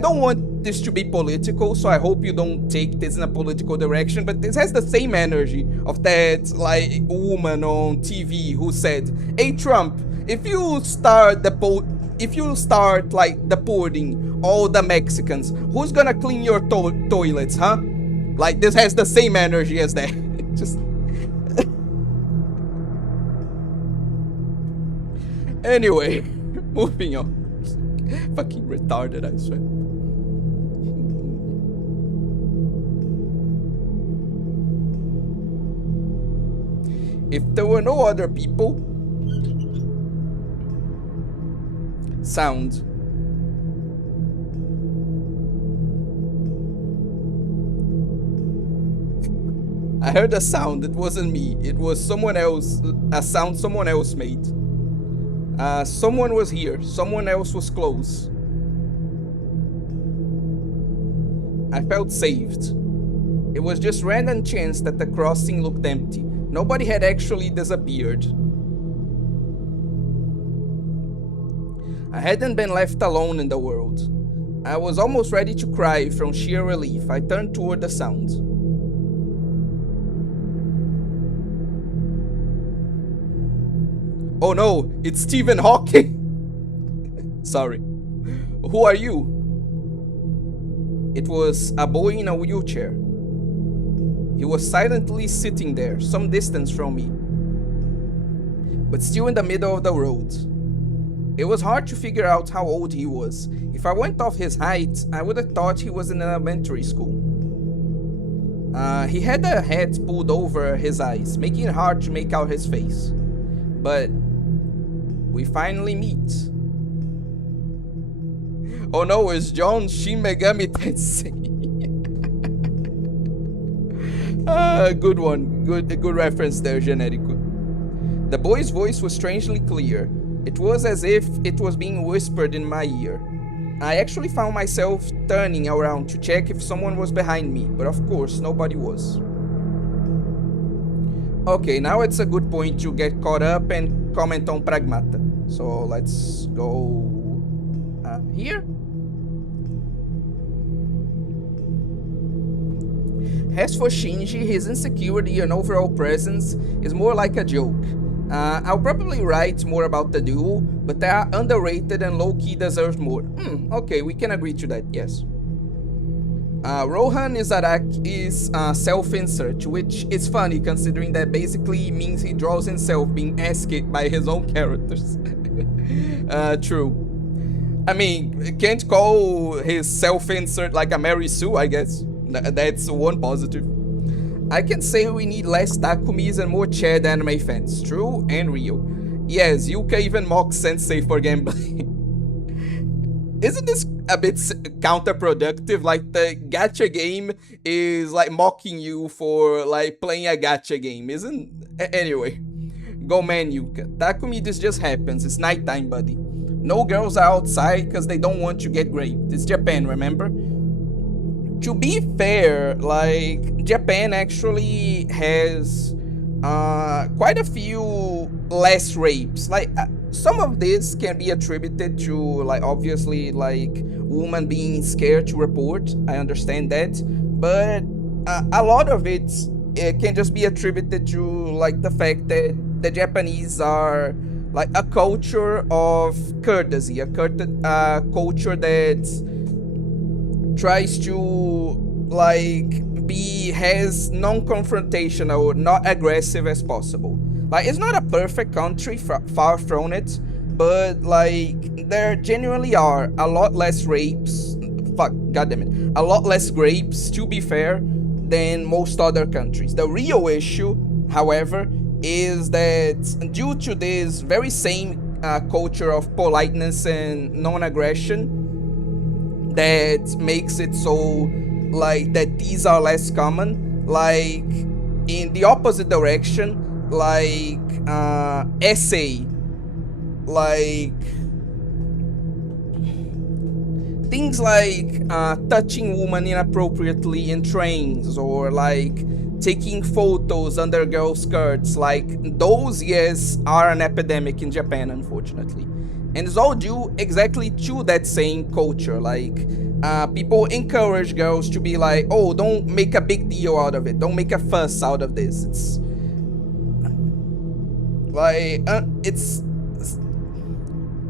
don't want this to be political, so I hope you don't take this in a political direction, but this has the same energy of that, like, woman on TV who said, "Hey Trump, if you start like deporting all the Mexicans, who's gonna clean your toilets, huh?" Like, this has the same energy as that. Just anyway, moving on. Fucking retarded, I swear. If there were no other people... Sound. I heard a sound. It wasn't me. It was someone else. A sound someone else made. Someone was here. Someone else was close. I felt saved. It was just random chance that the crossing looked empty. Nobody had actually disappeared. I hadn't been left alone in the world. I was almost ready to cry from sheer relief. I turned toward the sound. Oh no, it's Stephen Hawking. Sorry. Who are you? It was a boy in a wheelchair. He was silently sitting there, some distance from me, but still in the middle of the road. It was hard to figure out how old he was. If I went off his height, I would have thought he was in elementary school. He had a hat pulled over his eyes, making it hard to make out his face. But we finally meet. Oh no, it's John Shin Megami Tensei. Good one. Good reference there, Generico. The boy's voice was strangely clear. It was as if it was being whispered in my ear. I actually found myself turning around to check if someone was behind me, but of course nobody was. Okay, now it's a good point to get caught up and comment on Pragmata. So let's go here. As for Shinji, his insecurity and overall presence is more like a joke. I'll probably write more about the duo, but they are underrated and low-key deserve more. Okay, we can agree to that, yes. Rohan Izarak is self-insert, which is funny considering that basically means he draws himself being asked by his own characters. True. I mean, can't call his self-insert like a Mary Sue, I guess. That's one positive. I can say we need less Takumis and more Chad anime fans. True and real. Yes, Yuka even mocks Sensei for gambling. Isn't this a bit counterproductive? Like, the gacha game is like mocking you for like playing a gacha game, isn't? Anyway, go man, Yuka. Takumi, this just happens. It's nighttime, buddy. No girls are outside because they don't want to get raped. It's Japan, remember? To be fair, like, Japan actually has quite a few less rapes. Like, some of this can be attributed to, like, obviously, like, women being scared to report. I understand that. But a lot of it can just be attributed to, like, the fact that the Japanese are, like, a culture of courtesy, a culture that's tries to like be as non-confrontational, not aggressive as possible. Like, it's not a perfect country, far from it, but like there genuinely are a lot less rapes. Fuck, goddammit, a lot less rapes, to be fair, than most other countries. The real issue, however, is that due to this very same culture of politeness and non-aggression, that makes it so like that these are less common. Like, in the opposite direction, like essay, like things like touching women inappropriately in trains, or like taking photos under girls' skirts, like those, yes, are an epidemic in Japan, unfortunately. And it's all due exactly to that same culture. Like, people encourage girls to be like, oh, don't make a big deal out of it. Don't make a fuss out of this. It's like, it's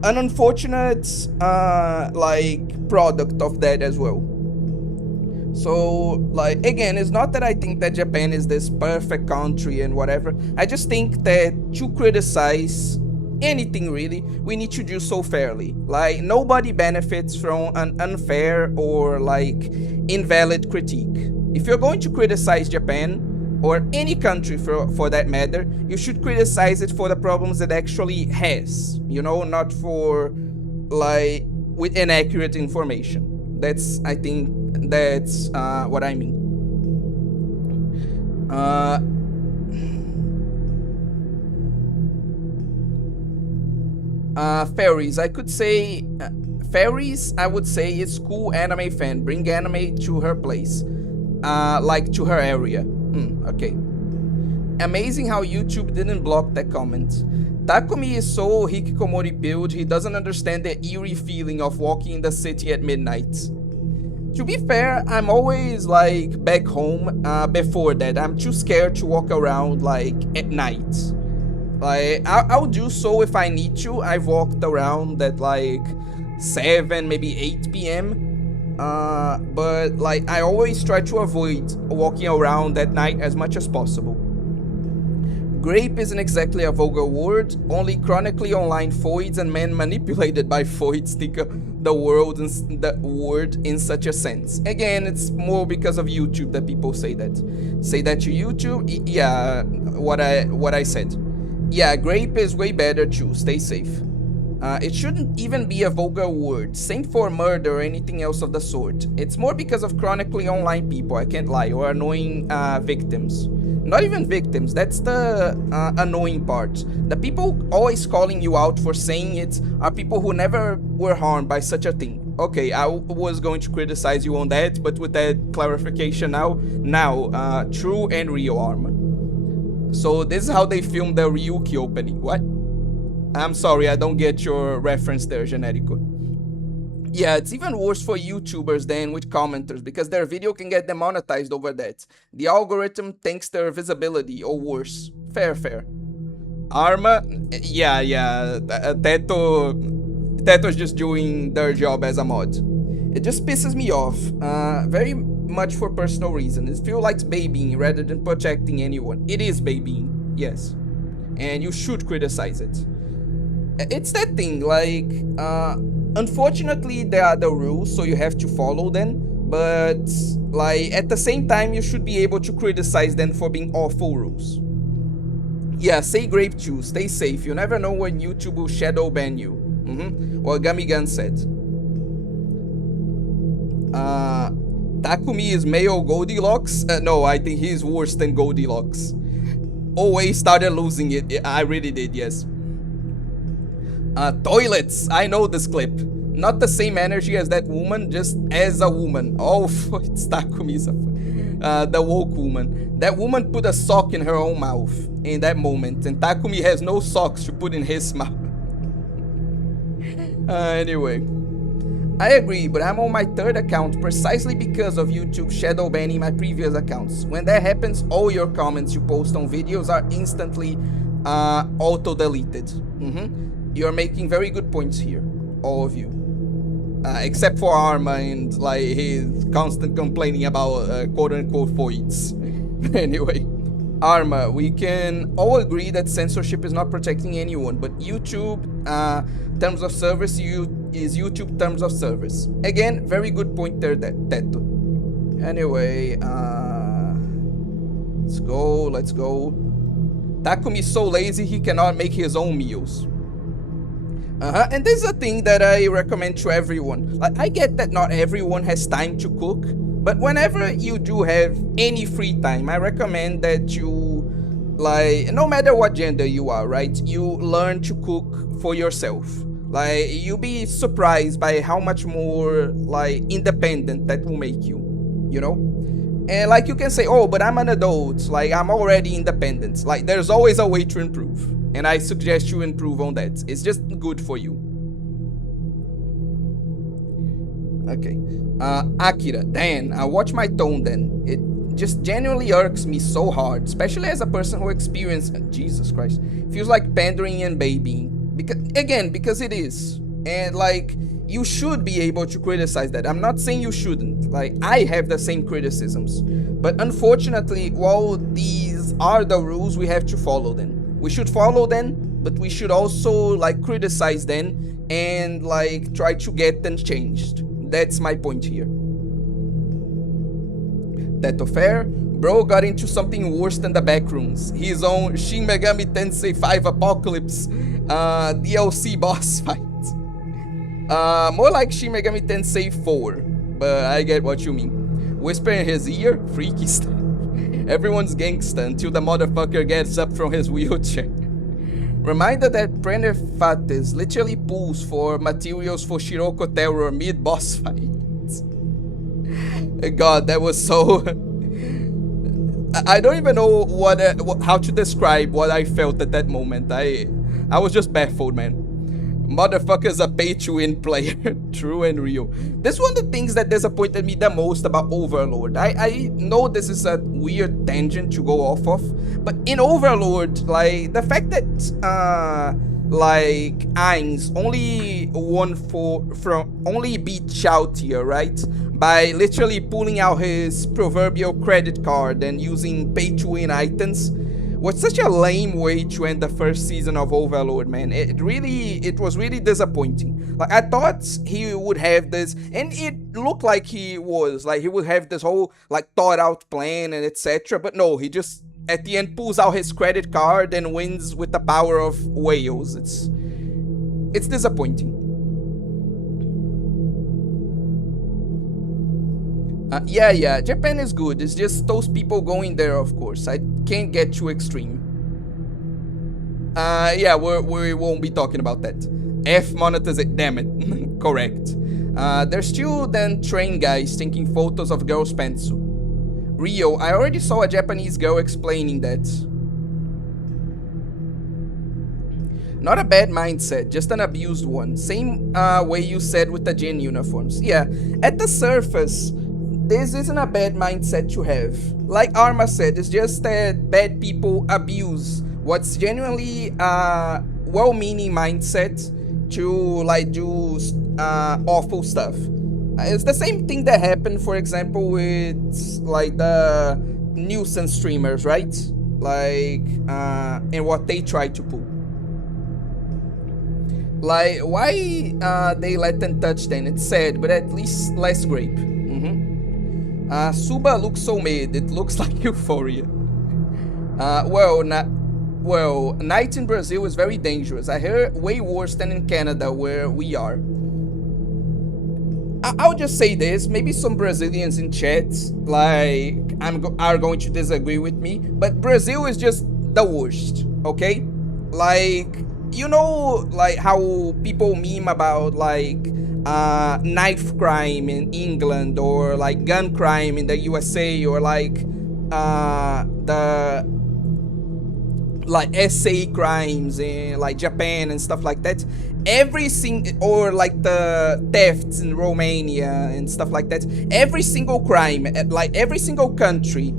an unfortunate, like, product of that as well. So, like, again, it's not that I think that Japan is this perfect country and whatever. I just think that to criticize anything really, we need to do so fairly. Like, nobody benefits from an unfair or like invalid critique. If you're going to criticize Japan, or any country for that matter, you should criticize it for the problems it actually has, you know, not for like with inaccurate information. That's, I think that's what I mean. Fairies, I could say, Fairies, I would say, is cool anime fan. Bring anime to her place. Like, to her area. Okay. Amazing how YouTube didn't block that comment. Takumi is so hikikomori build, he doesn't understand the eerie feeling of walking in the city at midnight. To be fair, I'm always, like, back home before that. I'm too scared to walk around, like, at night. Like, I'll do so if I need to. I've walked around at like 7, maybe 8 p.m. But like, I always try to avoid walking around at night as much as possible. Grape isn't exactly a vulgar word. Only chronically online foids and men manipulated by foids think the word in such a sense. Again, it's more because of YouTube that people say that. Say that to YouTube? Yeah, what I said. Yeah, grape is way better too. Stay safe. It shouldn't even be a vulgar word. Same for murder or anything else of the sort. It's more because of chronically online people, I can't lie, or annoying victims. Not even victims, that's the annoying part. The people always calling you out for saying it are people who never were harmed by such a thing. Okay, I was going to criticize you on that, but with that clarification now, true and real armor. So this is how they filmed the Ryuki opening. What? I'm sorry, I don't get your reference there, Generico. Yeah, it's even worse for YouTubers than with commenters because their video can get demonetized over that. The algorithm thinks their visibility, or worse. Fair. Arma, yeah, Teto's just doing their job as a mod. It just pisses me off, very much for personal reasons. It feels like babying rather than protecting anyone. It is babying, yes. And you should criticize it. It's that thing, like, unfortunately there are the rules, so you have to follow them, but, like, at the same time you should be able to criticize them for being awful rules. Yeah, say grape juice, stay safe, you never know when YouTube will shadow ban you. What Gummy Gun said. Takumi is male Goldilocks? No, I think he's worse than Goldilocks. Always started losing it, I really did, yes. Toilets, I know this clip. Not the same energy as that woman, just as a woman. Oh, it's Takumi's the woke woman. That woman put a sock in her own mouth in that moment, and Takumi has no socks to put in his mouth. Anyway, I agree, but I'm on my third account precisely because of YouTube shadow banning my previous accounts. When that happens, all your comments you post on videos are instantly auto-deleted. You're making very good points here, all of you. Except for Arma and like his constant complaining about quote-unquote voids. Anyway, Arma, we can all agree that censorship is not protecting anyone, but YouTube terms of service is YouTube terms of service. Again, very good point there, Teto. Anyway, let's go. Takumi is so lazy he cannot make his own meals. And this is a thing that I recommend to everyone. Like, I get that not everyone has time to cook, but whenever you do have any free time, I recommend that you, like, no matter what gender you are, right, you learn to cook for yourself. Like, you'll be surprised by how much more, like, independent that will make you, you know? And, like, you can say, oh, but I'm an adult, like, I'm already independent. Like, there's always a way to improve. And I suggest you improve on that. It's just good for you. Okay. Akira, Dan, watch my tone then. It just genuinely irks me so hard, especially as a person who experienced, Jesus Christ, feels like pandering and babying. Because it is. And like, you should be able to criticize that. I'm not saying you shouldn't. Like, I have the same criticisms. But unfortunately, while these are the rules, we have to follow them. We should follow them, but we should also, like, criticize them and, like, try to get them changed. That's my point here. Teto fair? Bro got into something worse than the backrooms. His own Shin Megami Tensei 5 Apocalypse DLC boss fight. More like Shin Megami Tensei 4, but I get what you mean. Whisper in his ear? Freaky stuff. Everyone's gangsta until the motherfucker gets up from his wheelchair. Reminder that Prenefates literally pulls for materials for Shiroko Terror mid-boss fights. God, that was so... I don't even know how to describe what I felt at that moment. I was just baffled, man. Motherfucker's a pay-to-win player. True and real. This is one of the things that disappointed me the most about Overlord. I know this is a weird tangent to go off of, but in Overlord, like, the fact that, like, Ainz only beat Shoutier, right? By literally pulling out his proverbial credit card and using pay-to-win items. Was such a lame way to end the first season of Overlord, man. It was really disappointing. Like, I thought he would have this, and it looked like he would have this whole, like, thought out plan and etc. But no, he just at the end pulls out his credit card and wins with the power of whales. It's disappointing. Yeah, Japan is good. It's just those people going there, of course. I can't get too extreme. Yeah, we won't be talking about that. F monetization, damn it. Correct. There's still then train guys taking photos of girls' pants. Rio, I already saw a Japanese girl explaining that. Not a bad mindset, just an abused one. Same way you said with the Gen uniforms. Yeah, at the surface, this isn't a bad mindset to have. Like Arma said, it's just that bad people abuse what's genuinely a well-meaning mindset to like do awful stuff. It's the same thing that happened, for example, with like the nuisance streamers, right? Like, and what they try to pull. Like, why they let them touch them? It's sad, but at least less grape. Suba looks so mad, it looks like euphoria. Well, night in Brazil is very dangerous. I hear way worse than in Canada where we are. I'll just say this, maybe some Brazilians in chat like are going to disagree with me, but Brazil is just the worst, okay? Like, you know, like how people meme about like knife crime in England or like gun crime in the USA or like the like essay crimes in like Japan and stuff like that. Or like the thefts in Romania and stuff like that. Every single crime, like every single country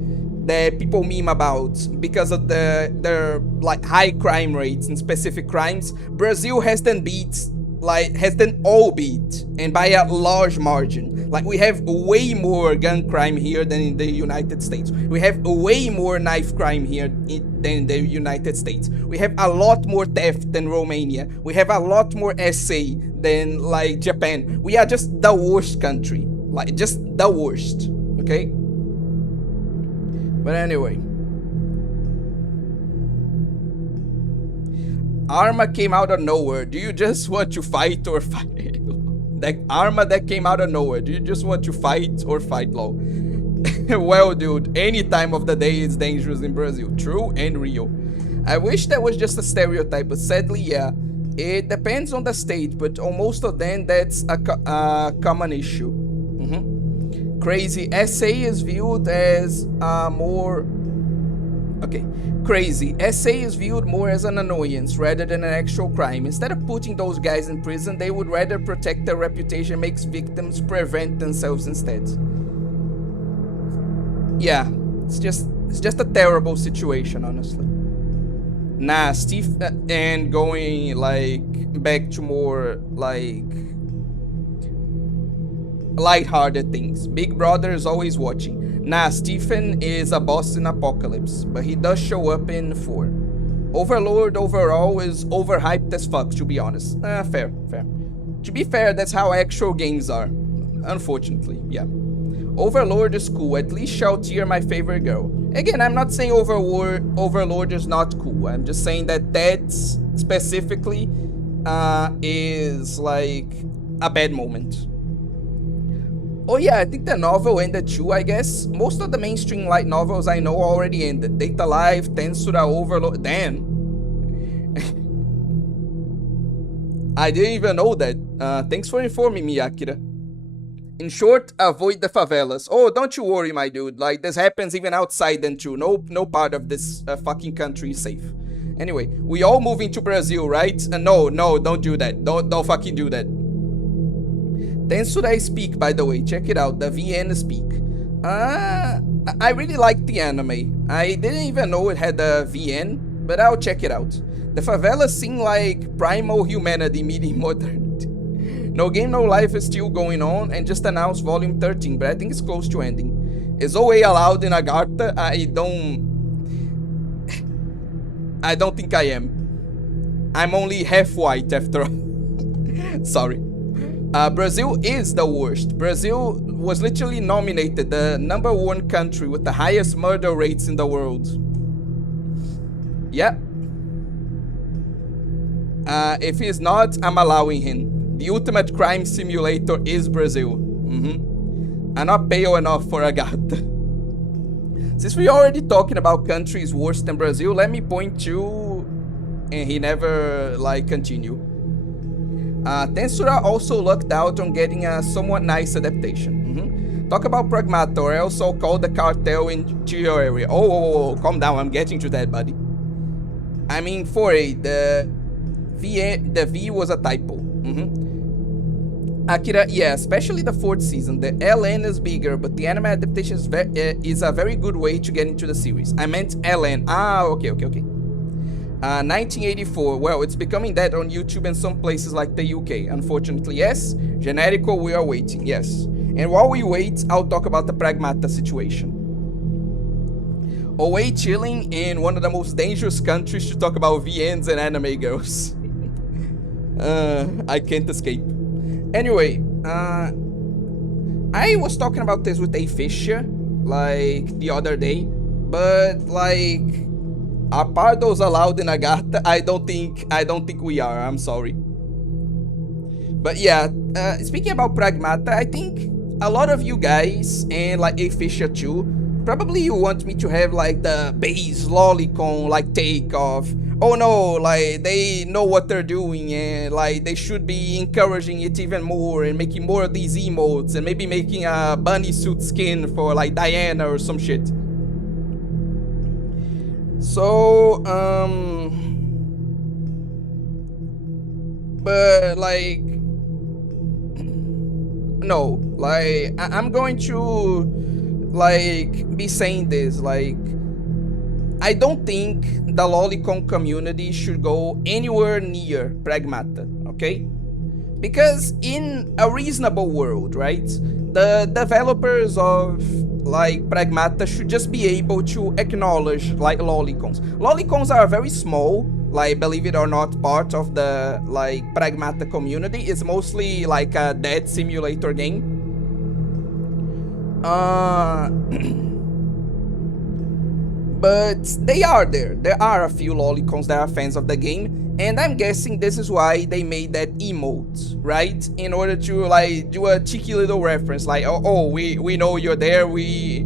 that people meme about because of their like high crime rates and specific crimes, Brazil has them all beat, and by a large margin. Like, we have way more gun crime here than in the United States. We have way more knife crime here than the United States. We have a lot more theft than Romania. We have a lot more essay than like Japan. We are just the worst country, like just the worst. Okay. But anyway, Arma came out of nowhere. Do you just want to fight or fight? That Arma that came out of nowhere. Do you just want to fight or fight, lol? Well, dude, any time of the day is dangerous in Brazil. True and real. I wish that was just a stereotype, but sadly, yeah. It depends on the state, but on most of them, that's a common issue. Crazy. SA is viewed as more... Okay. Crazy. SA is viewed more as an annoyance rather than an actual crime. Instead of putting those guys in prison, they would rather protect their reputation, makes victims prevent themselves instead. Yeah. It's just a terrible situation, honestly. Nah, Steve, and going like back to more like light-hearted things. Big Brother is always watching. Nah, Stephen is a boss in Apocalypse, but he does show up in 4. Overlord overall is overhyped as fuck, to be honest. Fair. To be fair, that's how actual games are. Unfortunately, yeah. Overlord is cool, at least Shoutier my favorite girl. Again, I'm not saying Overlord is not cool. I'm just saying that specifically is like a bad moment. Oh yeah, I think the novel ended too, I guess. Most of the mainstream light novels I know already ended. Data Life, Tensura, Overlord... Damn. I didn't even know that. Thanks for informing me, Akira. In short, avoid the favelas. Oh, don't you worry, my dude. Like, this happens even outside them too. No part of this fucking country is safe. Anyway, we all moving to Brazil, right? No, don't do that. Don't fucking do that. Tensura Speak, by the way, check it out, the VN Speak. I really liked the anime. I didn't even know it had a VN, but I'll check it out. The favelas seem like primal humanity meeting modernity. No Game No Life is still going on and just announced volume 13, but I think it's close to ending. Is OA allowed in Agartha? I don't think I am. I'm only half white after all. Sorry. Brazil is the worst. Brazil was literally nominated the #1 country with the highest murder rates in the world. Yeah. If he's not, I'm allowing him. The ultimate crime simulator is Brazil. I'm not pale enough for a gata. Since we're already talking about countries worse than Brazil, let me point to... And he never, like, continue. Tensura also lucked out on getting a somewhat nice adaptation. Talk about Pragmata, or else I'll call the cartel into your area. Oh, calm down, I'm getting to that, buddy. I mean, 4A, the V was a typo. Akira, yeah, especially the 4th season. The LN is bigger, but the anime adaptation is a very good way to get into the series. I meant LN. Okay. 1984. Well, it's becoming that on YouTube and some places like the UK. Unfortunately, yes. Generico, we are waiting. Yes. And while we wait, I'll talk about the Pragmata situation. OA chilling in one of the most dangerous countries to talk about VNs and anime girls. I can't escape. Anyway, I was talking about this with a Fisher, like, the other day, but, like, are pardos allowed in Agatha? I don't think we are, I'm sorry. But yeah, speaking about Pragmata, I think a lot of you guys, and like a Fisher too, probably you want me to have like the base lolicon like take of, oh no, like they know what they're doing and like they should be encouraging it even more and making more of these emotes and maybe making a bunny suit skin for like Diana or some shit. So, but like, no, like I'm going to like be saying this, like I don't think the lolicon community should go anywhere near Pragmata, okay? Because in a reasonable world, right, the developers of like Pragmata should just be able to acknowledge like lolicons. Lolicons are very small, like believe it or not, part of the like Pragmata community. It's mostly like a dead simulator game. But they are there. There are a few lolicons that are fans of the game, and I'm guessing this is why they made that emote, right? In order to like do a cheeky little reference, like, oh, we know you're there. We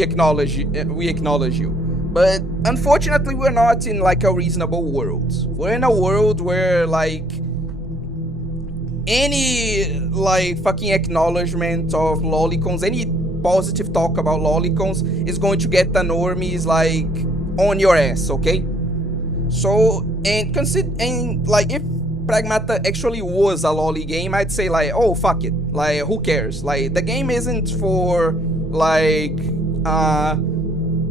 acknowledge you. But unfortunately, we're not in like a reasonable world. We're in a world where like any like fucking acknowledgement of lolicons, any positive talk about lolicons is going to get the normies like on your ass, okay? So, and like if Pragmata actually was a loli game, I'd say like, oh fuck it, like who cares? Like the game isn't for like the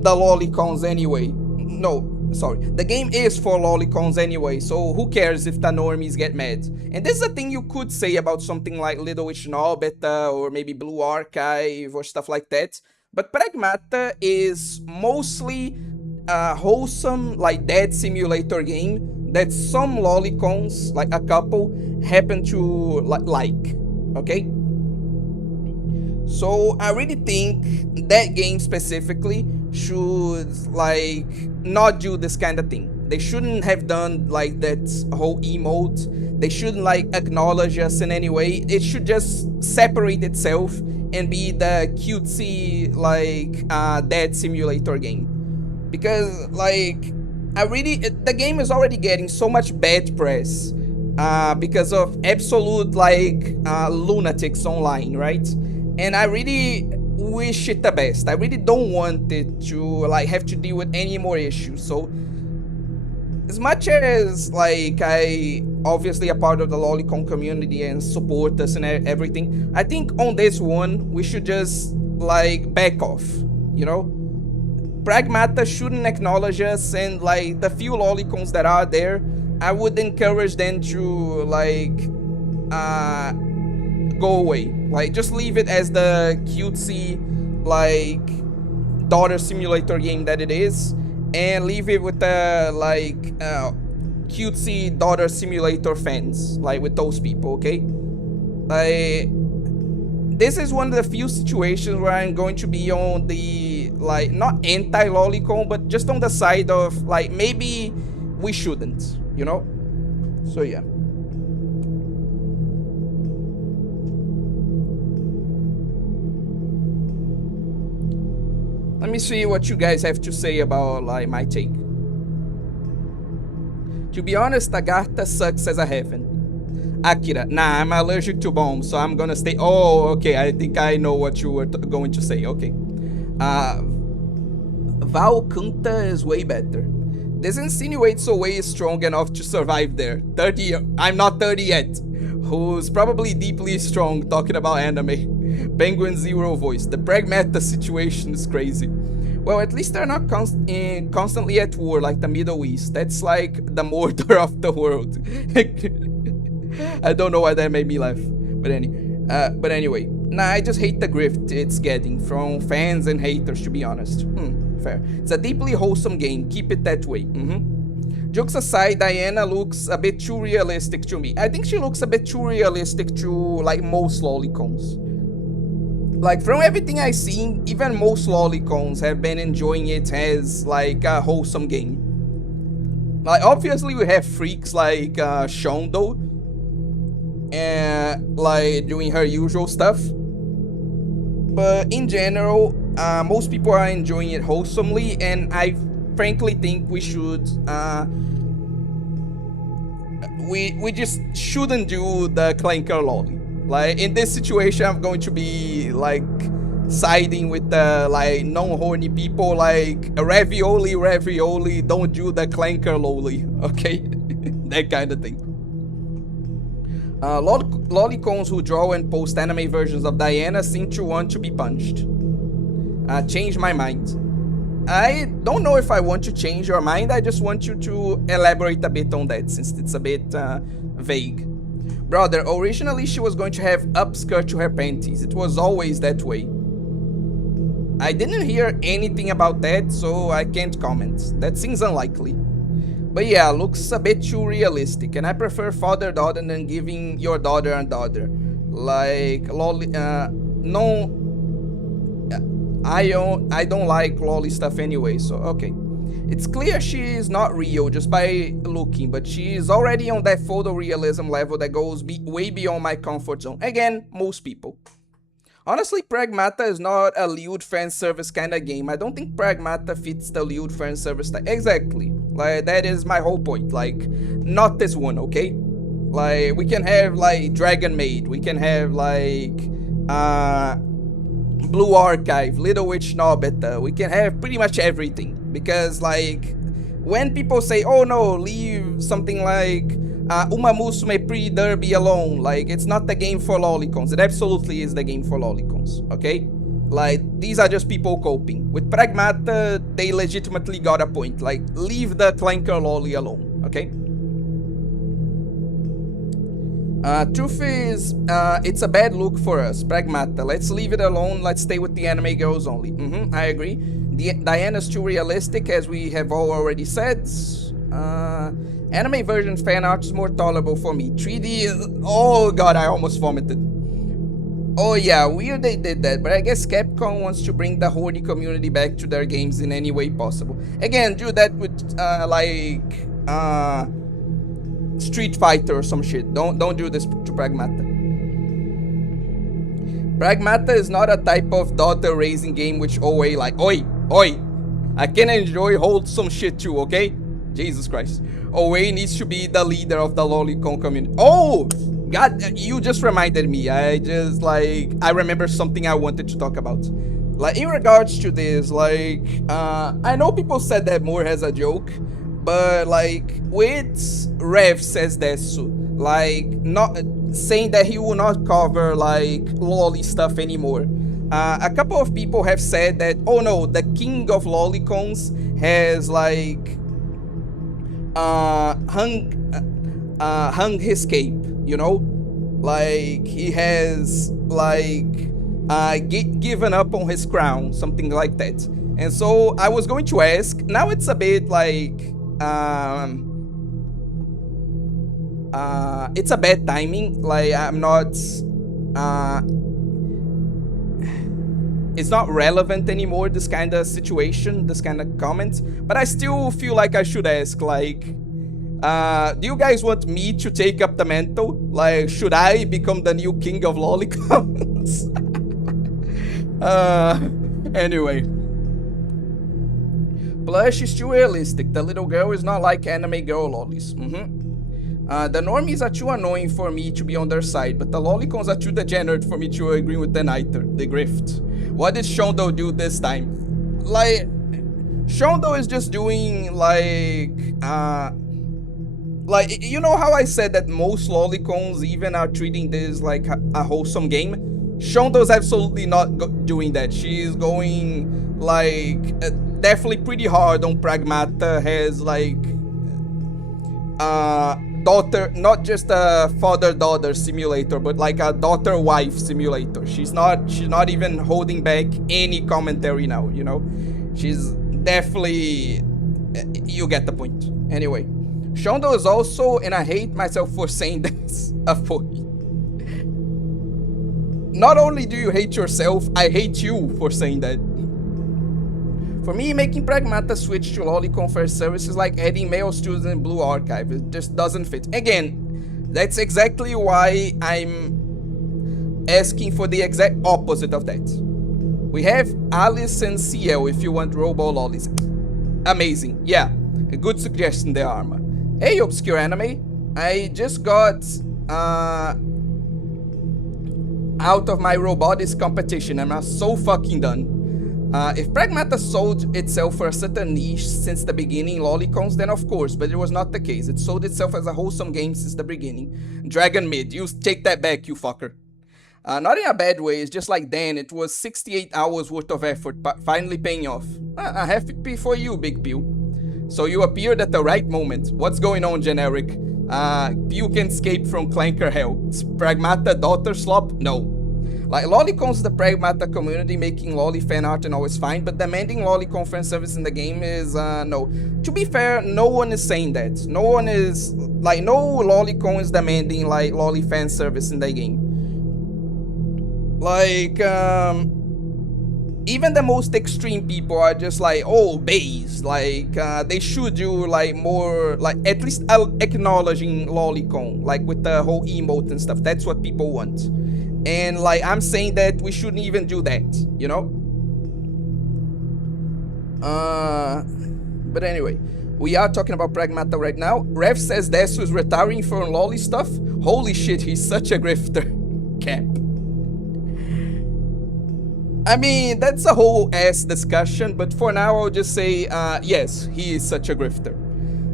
lolicons anyway. No, sorry, the game is for lolicons anyway, so who cares if the normies get mad? And this is a thing you could say about something like Little Witch Null Beta or maybe Blue Archive or stuff like that, but Pragmata is mostly a wholesome like dead simulator game that some lolicons, like a couple, happen to like, okay? So I really think that game specifically should like not do this kind of thing. They shouldn't have done like that whole emote. They shouldn't like acknowledge us in any way. It should just separate itself and be the cutesy like dead simulator game. Because like the game is already getting so much bad press because of absolute like lunatics online, right? And I really wish it the best. I really don't want it to like have to deal with any more issues. So as much as like I obviously a part of the lolicon community and support us and everything, I think on this one we should just like back off, you know? Pragmata shouldn't acknowledge us, and like the few lolicons that are there, I would encourage them to like go away. Like just leave it as the cutesy like daughter simulator game that it is, and leave it with the like cutesy daughter simulator fans, like with those people, okay? This is one of the few situations where I'm going to be on the like not anti-lolicon, but just on the side of like maybe we shouldn't, you know? So yeah. Let me see what you guys have to say about like my take. To be honest, Agatha sucks as a heaven. Akira, nah, I'm allergic to bombs, so I'm gonna stay. Oh, okay, I think I know what you were going to say. Okay. Val Kunta is way better. This insinuates a way strong enough to survive there. 30, I'm not 30 yet. Who's probably deeply strong talking about anime. Penguin Zero voice. The pragmata situation is crazy. Well, at least they're not constantly at war like the Middle East. That's like the Mordor of the world. I don't know why that made me laugh. But anyway. Nah, I just hate the grift it's getting from fans and haters, to be honest. Fair. It's a deeply wholesome game. Keep it that way. Jokes aside, Diana looks a bit too realistic to me. I think she looks a bit too realistic to like most lolicons. Like from everything I've seen, even most lolicons have been enjoying it as like a wholesome game. Like obviously we have freaks like Shondo and like doing her usual stuff. But in general, most people are enjoying it wholesomely, and I frankly think we should we just shouldn't do the clanker lolly. Like in this situation, I'm going to be like siding with the like non-horny people, like ravioli, don't do the clanker lolly, okay? That kind of thing. Lolicons who draw and post anime versions of Diana seem to want to be punched. Change my mind. I don't know if I want to change your mind, I just want you to elaborate a bit on that, since it's a bit vague. Brother, originally she was going to have upskirt to her panties. It was always that way. I didn't hear anything about that, so I can't comment. That seems unlikely. But yeah, looks a bit too realistic, and I prefer father-daughter than giving your daughter and daughter. Like, no, I don't like lolly stuff anyway, so okay. It's clear she is not real just by looking, but she is already on that photorealism level that goes way beyond my comfort zone. Again, most people. Honestly, Pragmata is not a lewd fan service kind of game. I don't think Pragmata fits the lewd fan service type. Exactly. Like, that is my whole point. Like, not this one, okay? Like, we can have, like, Dragon Maid. We can have, like, Blue Archive, Little Witch Nobita. We can have pretty much everything. Because, like, when people say, oh no, leave something like Uma Musume Pre-Derby alone, like, it's not the game for lolicons. It absolutely is the game for lolicons, okay? Like, these are just people coping. With Pragmata, they legitimately got a point. Like, leave the clanker lolly alone, okay? Truth is, it's a bad look for us, Pragmata. Let's leave it alone. Let's stay with the anime girls only. I agree. Diana's too realistic, as we have all already said. Anime version fan art is more tolerable for me. 3D is... Oh god, I almost vomited. Oh yeah, weird they did that, but I guess Capcom wants to bring the horny community back to their games in any way possible. Again, do that with, Street Fighter or some shit. Don't do this to Pragmata. Pragmata is not a type of daughter raising game which OA like, oi, I can enjoy wholesome shit too, okay? Jesus Christ. OA needs to be the leader of the lolicon community. Oh! God, you just reminded me. I remember something I wanted to talk about. Like, in regards to this, like, I know people said that more as a joke, but, like, with Rev says Desu, like, not saying that he will not cover, like, lolly stuff anymore. A couple of people have said that, oh no, the king of lolicons has, like, hung his cape, you know? Like, he has, like, given up on his crown, something like that. And so I was going to ask, now it's a bit like, it's a bad timing, like, I'm not, it's not relevant anymore, this kind of situation, this kind of comment, but I still feel like I should ask, like, Do you guys want me to take up the mantle? Like, should I become the new king of lolicons? Anyway. Blush is too realistic. The little girl is not like anime girl lollies. The normies are too annoying for me to be on their side, but the lolicons are too degenerate for me to agree with the Niter, the grift. What did Shondo do this time? Like, Shondo is just doing like, you know how I said that most lolicons even are treating this like a wholesome game? Shondo's absolutely not doing that. She's going like definitely pretty hard on Pragmata. Has like daughter, not just a father-daughter simulator, but like a daughter-wife simulator. She's not even holding back any commentary now, you know? She's definitely, you get the point. Anyway, Shondo is also, and I hate myself for saying this, a foil. Not only do you hate yourself, I hate you for saying that. For me, making Pragmata switch to Lolicon first service is like adding male students in Blue Archive. It just doesn't fit. Again, that's exactly why I'm asking for the exact opposite of that. We have Alice and CL if you want Robo Lollies. Amazing. Yeah, a good suggestion there, Arma. Hey, Obscure Anime. I just got out of my robotics competition. I'm so fucking done. If Pragmata sold itself for a certain niche since the beginning, Lolicons, then of course, but it was not the case. It sold itself as a wholesome game since the beginning. Dragon Mid, you take that back, you fucker. Not in a bad way, it's just like, Dan, it was 68 hours worth of effort, but finally paying off. A happy for you, Big Pew. So you appeared at the right moment. What's going on, Generic? Pew can escape from Clanker Hell. Is Pragmata daughter slop? No. Like, Lolicons, the Pragmata community making Loli fan art and all is fine, but demanding Lolicon fan service in the game is, no. To be fair, no one is saying that. No one is, like, no Lolicon is demanding, like, Loli fan service in the game. Like, even the most extreme people are just like, oh, base. Like, they should do, like, more, like, at least acknowledging Lolicon, like, with the whole emote and stuff. That's what people want. And, like, I'm saying that we shouldn't even do that, you know? But anyway, we are talking about Pragmata right now. Rev says Desu is retiring from Loli stuff. Holy shit, he's such a grifter. Cap. I mean, that's a whole ass discussion, but for now I'll just say, yes, he is such a grifter.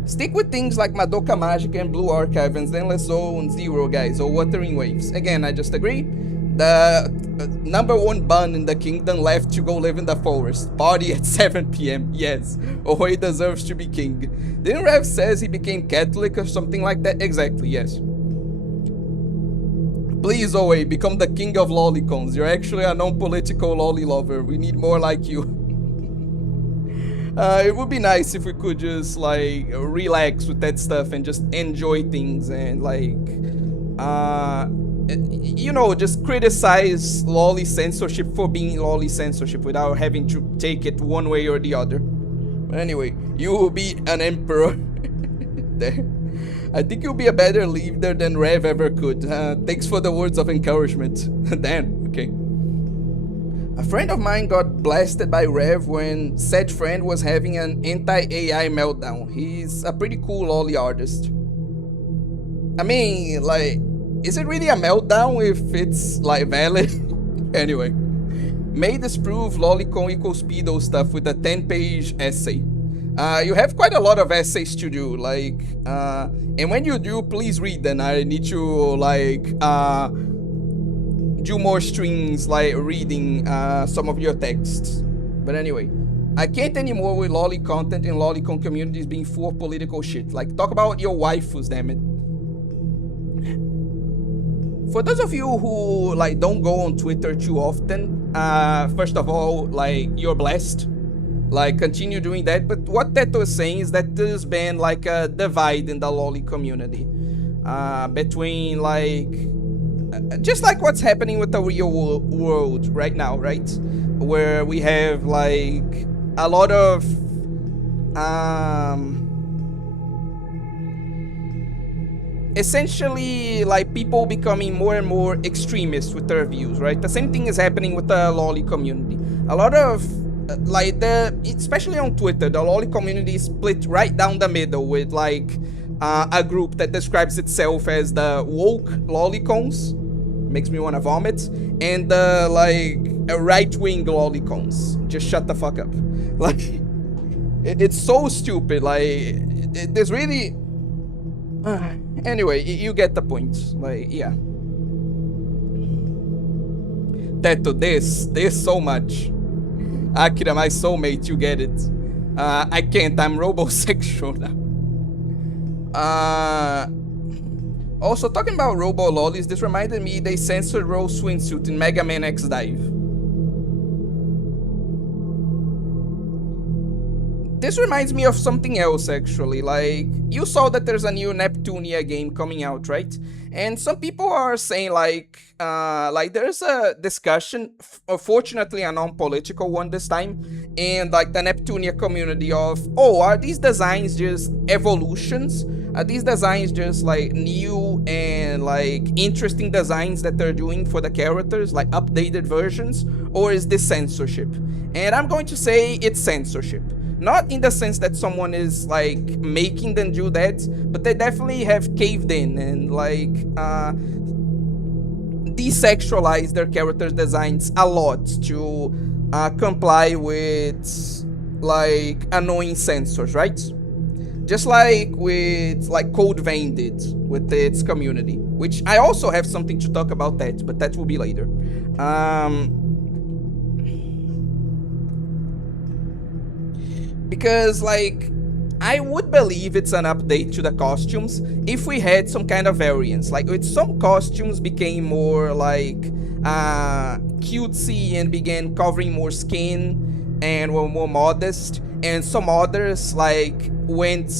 Stick with things like Madoka Magica and Blue Archive and Zenless Zone Zero, guys, or Wuthering Waves. Again, I just agree. The #1 bun in the kingdom left to go live in the forest. Party at 7 PM. Yes. Oh, he deserves to be king. Didn't Rev says he became Catholic or something like that? Exactly, yes. Please, Oe, become the king of lolicons. You're actually a non-political lolly lover. We need more like you. It would be nice if we could just, like, relax with that stuff and just enjoy things and, like, you know, just criticize lolly censorship for being lolly censorship without having to take it one way or the other. But anyway, you will be an emperor. I think you'll be a better leader than Rev ever could. Thanks for the words of encouragement. Damn, okay. A friend of mine got blasted by Rev when said friend was having an anti-AI meltdown. He's a pretty cool lolly artist. I mean, like, is it really a meltdown if it's, like, valid? Anyway, may disprove lolicon equals pedo stuff with a 10-page essay. You have quite a lot of essays to do, like, and when you do, please read them. I need to, like, do more streams, like, reading some of your texts. But anyway, I can't anymore with lolly content and lolicon communities being full of political shit. Like, talk about your waifus, damn it. For those of you who, like, don't go on Twitter too often, first of all, like, you're blessed. Like, continue doing that. But what that was saying is that there's been, like, a divide in the lolly community. Between, like, just like what's happening with the real world right now, right? Where we have, like, a lot of essentially like people becoming more and more extremist with their views, right? The same thing is happening with the lolly community. A lot of like especially on Twitter, the lolly community is split right down the middle with like a group that describes itself as the woke lollicons, makes me want to vomit, and the like right-wing lollicons, just shut the fuck up. Like it's so stupid. Like there's really anyway, you get the point. Like, yeah. Teto, this so much. Akira, my soulmate, you get it. I can't, I'm robosexual now. Also, talking about robo lollies, this reminded me they censored Rose swimsuit in Mega Man X Dive. This reminds me of something else, actually. Like, you saw that there's a new Neptunia game coming out, right? And some people are saying, like there's a discussion, fortunately a non-political one this time, in, like, the Neptunia community of, oh, are these designs just evolutions? Are these designs just, like, new and, like, interesting designs that they're doing for the characters, like, updated versions? Or is this censorship? And I'm going to say it's censorship. Not in the sense that someone is, like, making them do that, but they definitely have caved in and, like, desexualized their characters' designs a lot to comply with, like, annoying censors, right? Just like with, like, Code Vein did with its community, which I also have something to talk about that, but that will be later. Because, like, I would believe it's an update to the costumes if we had some kind of variance. Like, if some costumes became more, like, cutesy and began covering more skin and were more modest, and some others, like, went,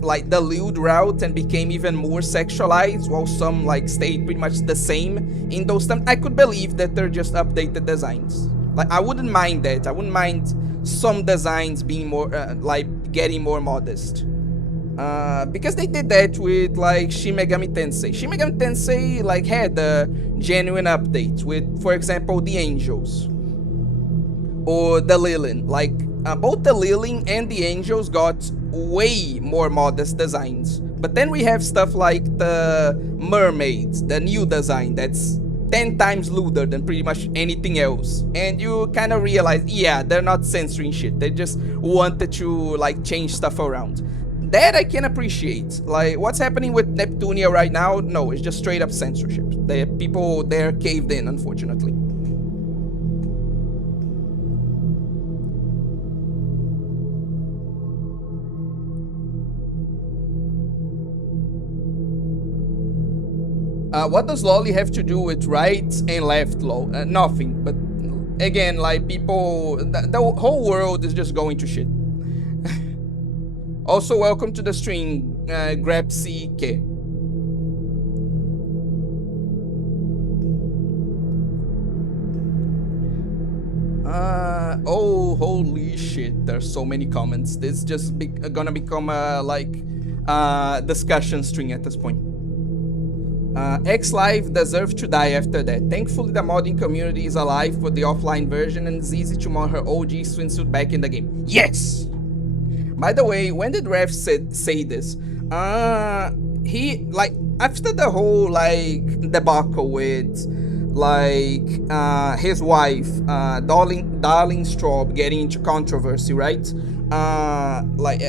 like, the lewd route and became even more sexualized, while some, like, stayed pretty much the same in those times, I could believe that they're just updated designs. Like, I wouldn't mind that. I wouldn't mind some designs being more, like, getting more modest. Because they did that with, like, Shin Megami Tensei. Shin Megami Tensei, like, had a genuine update with, for example, the Angels. Or the Lilin. Like, both the Lilin and the Angels got way more modest designs. But then we have stuff like the Mermaids, the new design that's 10 times lewder than pretty much anything else. And you kind of realize, yeah, they're not censoring shit. They just wanted to, like, change stuff around. That I can appreciate. Like, what's happening with Neptunia right now? No, it's just straight up censorship. The people there caved in, unfortunately. What does lolly have to do with right and left lol? Nothing, but again, like, people, the whole world is just going to shit. Also, welcome to the stream, GrabCK. Oh, holy shit, there's so many comments. This is just gonna become a, like, discussion string at this point. X-Live deserves to die after that. Thankfully, the modding community is alive for the offline version and it's easy to mod her OG swimsuit back in the game. Yes! By the way, when did Rev say this? He, like, after the whole, like, debacle with, like, his wife, Darling Straub, getting into controversy, right? Like,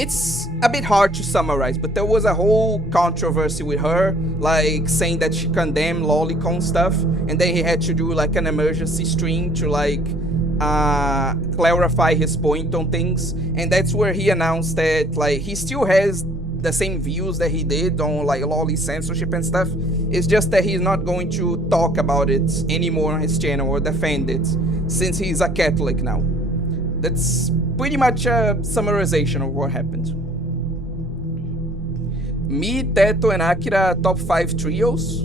it's a bit hard to summarize, but there was a whole controversy with her, like, saying that she condemned lolicon stuff, and then he had to do, like, an emergency stream to, like, clarify his point on things. And that's where he announced that, like, he still has the same views that he did on, like, lolly censorship and stuff. It's just that he's not going to talk about it anymore on his channel or defend it, since he's a Catholic now. That's pretty much a summarization of what happened. Me, Teto, and Akira top 5 trios?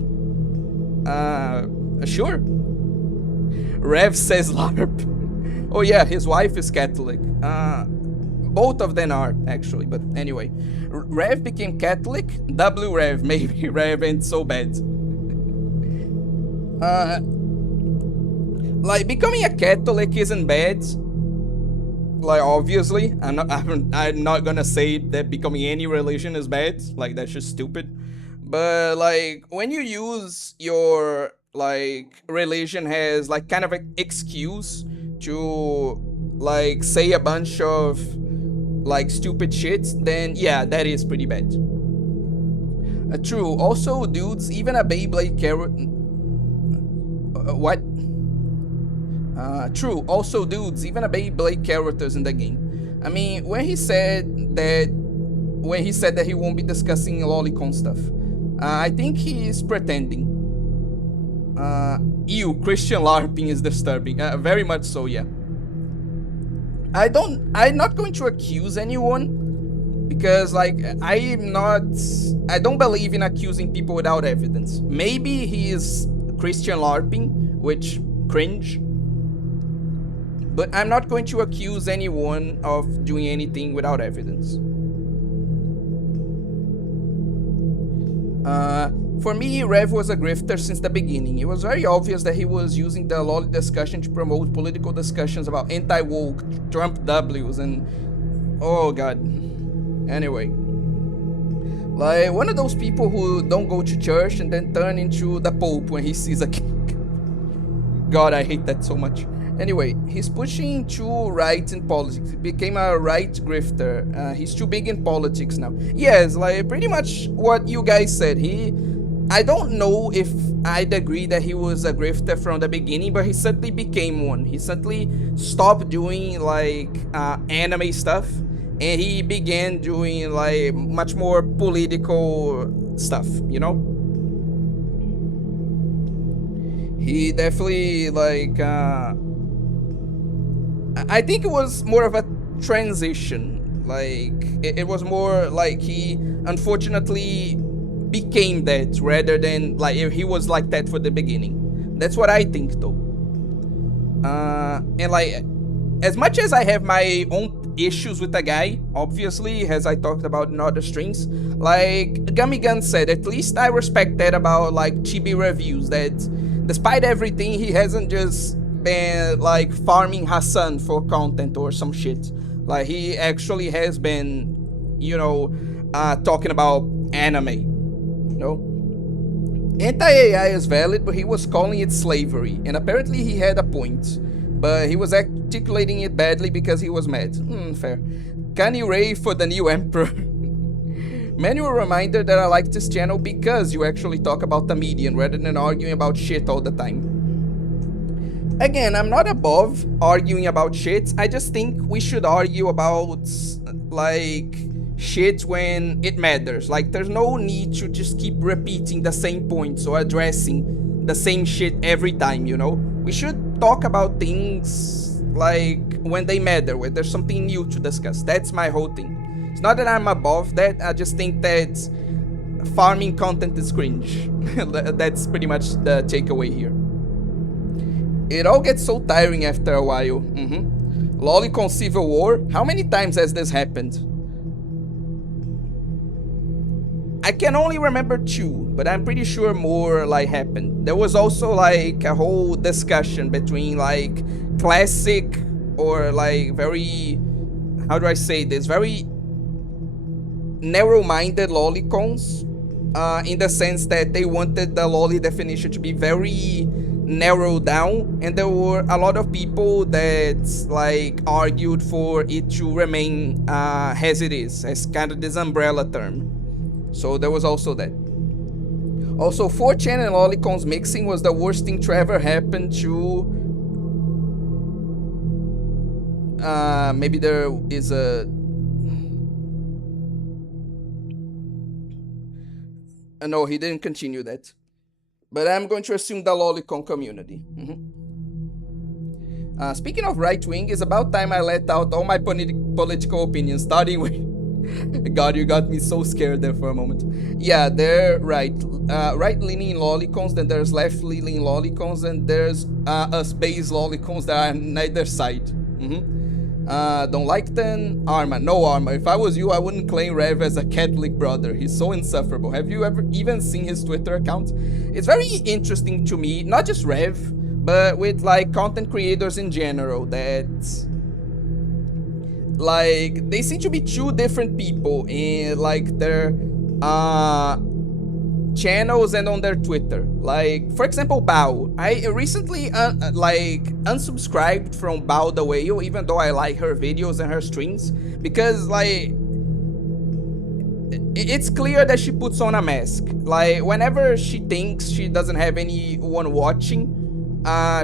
Sure. Rev says LARP. Oh yeah, his wife is Catholic. Both of them are actually, but anyway. Rev became Catholic. W Rev, maybe Rev ain't so bad. Like becoming a Catholic isn't bad. Like obviously, I'm not gonna say that becoming any religion is bad. Like that's just stupid. But like when you use your like religion as like kind of an excuse to like say a bunch of like stupid shit, then yeah, that is pretty bad. True. Also, dudes, even a Beyblade character. What? True. Also, dudes, even a Beyblade characters in the game. I mean, when he said that he won't be discussing lolicon stuff, I think he is pretending. Ew, Christian LARPing is disturbing. Very much so, yeah. I'm not going to accuse anyone because like I don't believe in accusing people without evidence. Maybe he is Christian LARPing, which cringe. But I'm not going to accuse anyone of doing anything without evidence. For me, Rev was a grifter since the beginning. It was very obvious that he was using the lolly discussion to promote political discussions about anti-woke, Trump W's, and oh god. Anyway, like one of those people who don't go to church and then turn into the Pope when he sees a king. God, I hate that so much. Anyway, he's pushing too right in politics. He became a right grifter. He's too big in politics now. Yes, like pretty much what you guys said. I don't know if I'd agree that he was a grifter from the beginning, but he certainly became one. He certainly stopped doing like anime stuff, and he began doing like much more political stuff, you know? He definitely like I think it was more of a transition. Like it was more like he unfortunately became that rather than like he was like that for the beginning. That's what I think though. And like as much as I have my own issues with the guy, obviously, as I talked about in other streams, like Gummigun said, at least I respect that about like chibi reviews, that despite everything he hasn't just been like farming Hassan for content or some shit. Like he actually has been, you know, talking about anime. No, anti-AI is valid, but he was calling it slavery, and apparently he had a point, but he was articulating it badly because he was mad. Fair. Kanye Ray for the new emperor. Manual reminder that I like this channel because you actually talk about the median rather than arguing about shit all the time. Again, I'm not above arguing about shit, I just think we should argue about like shit when it matters. Like there's no need to just keep repeating the same points or addressing the same shit every time, you know? We should talk about things like when they matter, when there's something new to discuss. That's my whole thing. It's not that I'm above that, I just think that farming content is cringe. That's pretty much the takeaway here. It all gets so tiring after a while. Lolicon Civil War? How many times has this happened? I can only remember 2, but I'm pretty sure more like happened. There was also like a whole discussion between like classic or like very, how do I say this, very narrow-minded lolicons, in the sense that they wanted the lolly definition to be very narrowed down, and there were a lot of people that like argued for it to remain as it is, as kind of this umbrella term. So there was also that. Also, 4chan and lolicons mixing was the worst thing to ever happen to... maybe there is a... no, he didn't continue that. But I'm going to assume the lolicon community. Speaking of right-wing, it's about time I let out all my political opinions, starting with... God, you got me so scared there for a moment. Yeah, they're right. Right-leaning lolicons, then there's left-leaning lolicons, and there's us base lolicons that are on either side. Don't like them. Arma, no Arma. If I was you, I wouldn't claim Rev as a Catholic brother. He's so insufferable. Have you ever even seen his Twitter account? It's very interesting to me, not just Rev, but with like content creators in general, that like they seem to be two different people in like their channels and on their Twitter. Like, for example, Bao. I recently like unsubscribed from Bao the Whale, even though I like her videos and her streams, because like it's clear that she puts on a mask. Like, whenever she thinks she doesn't have anyone watching,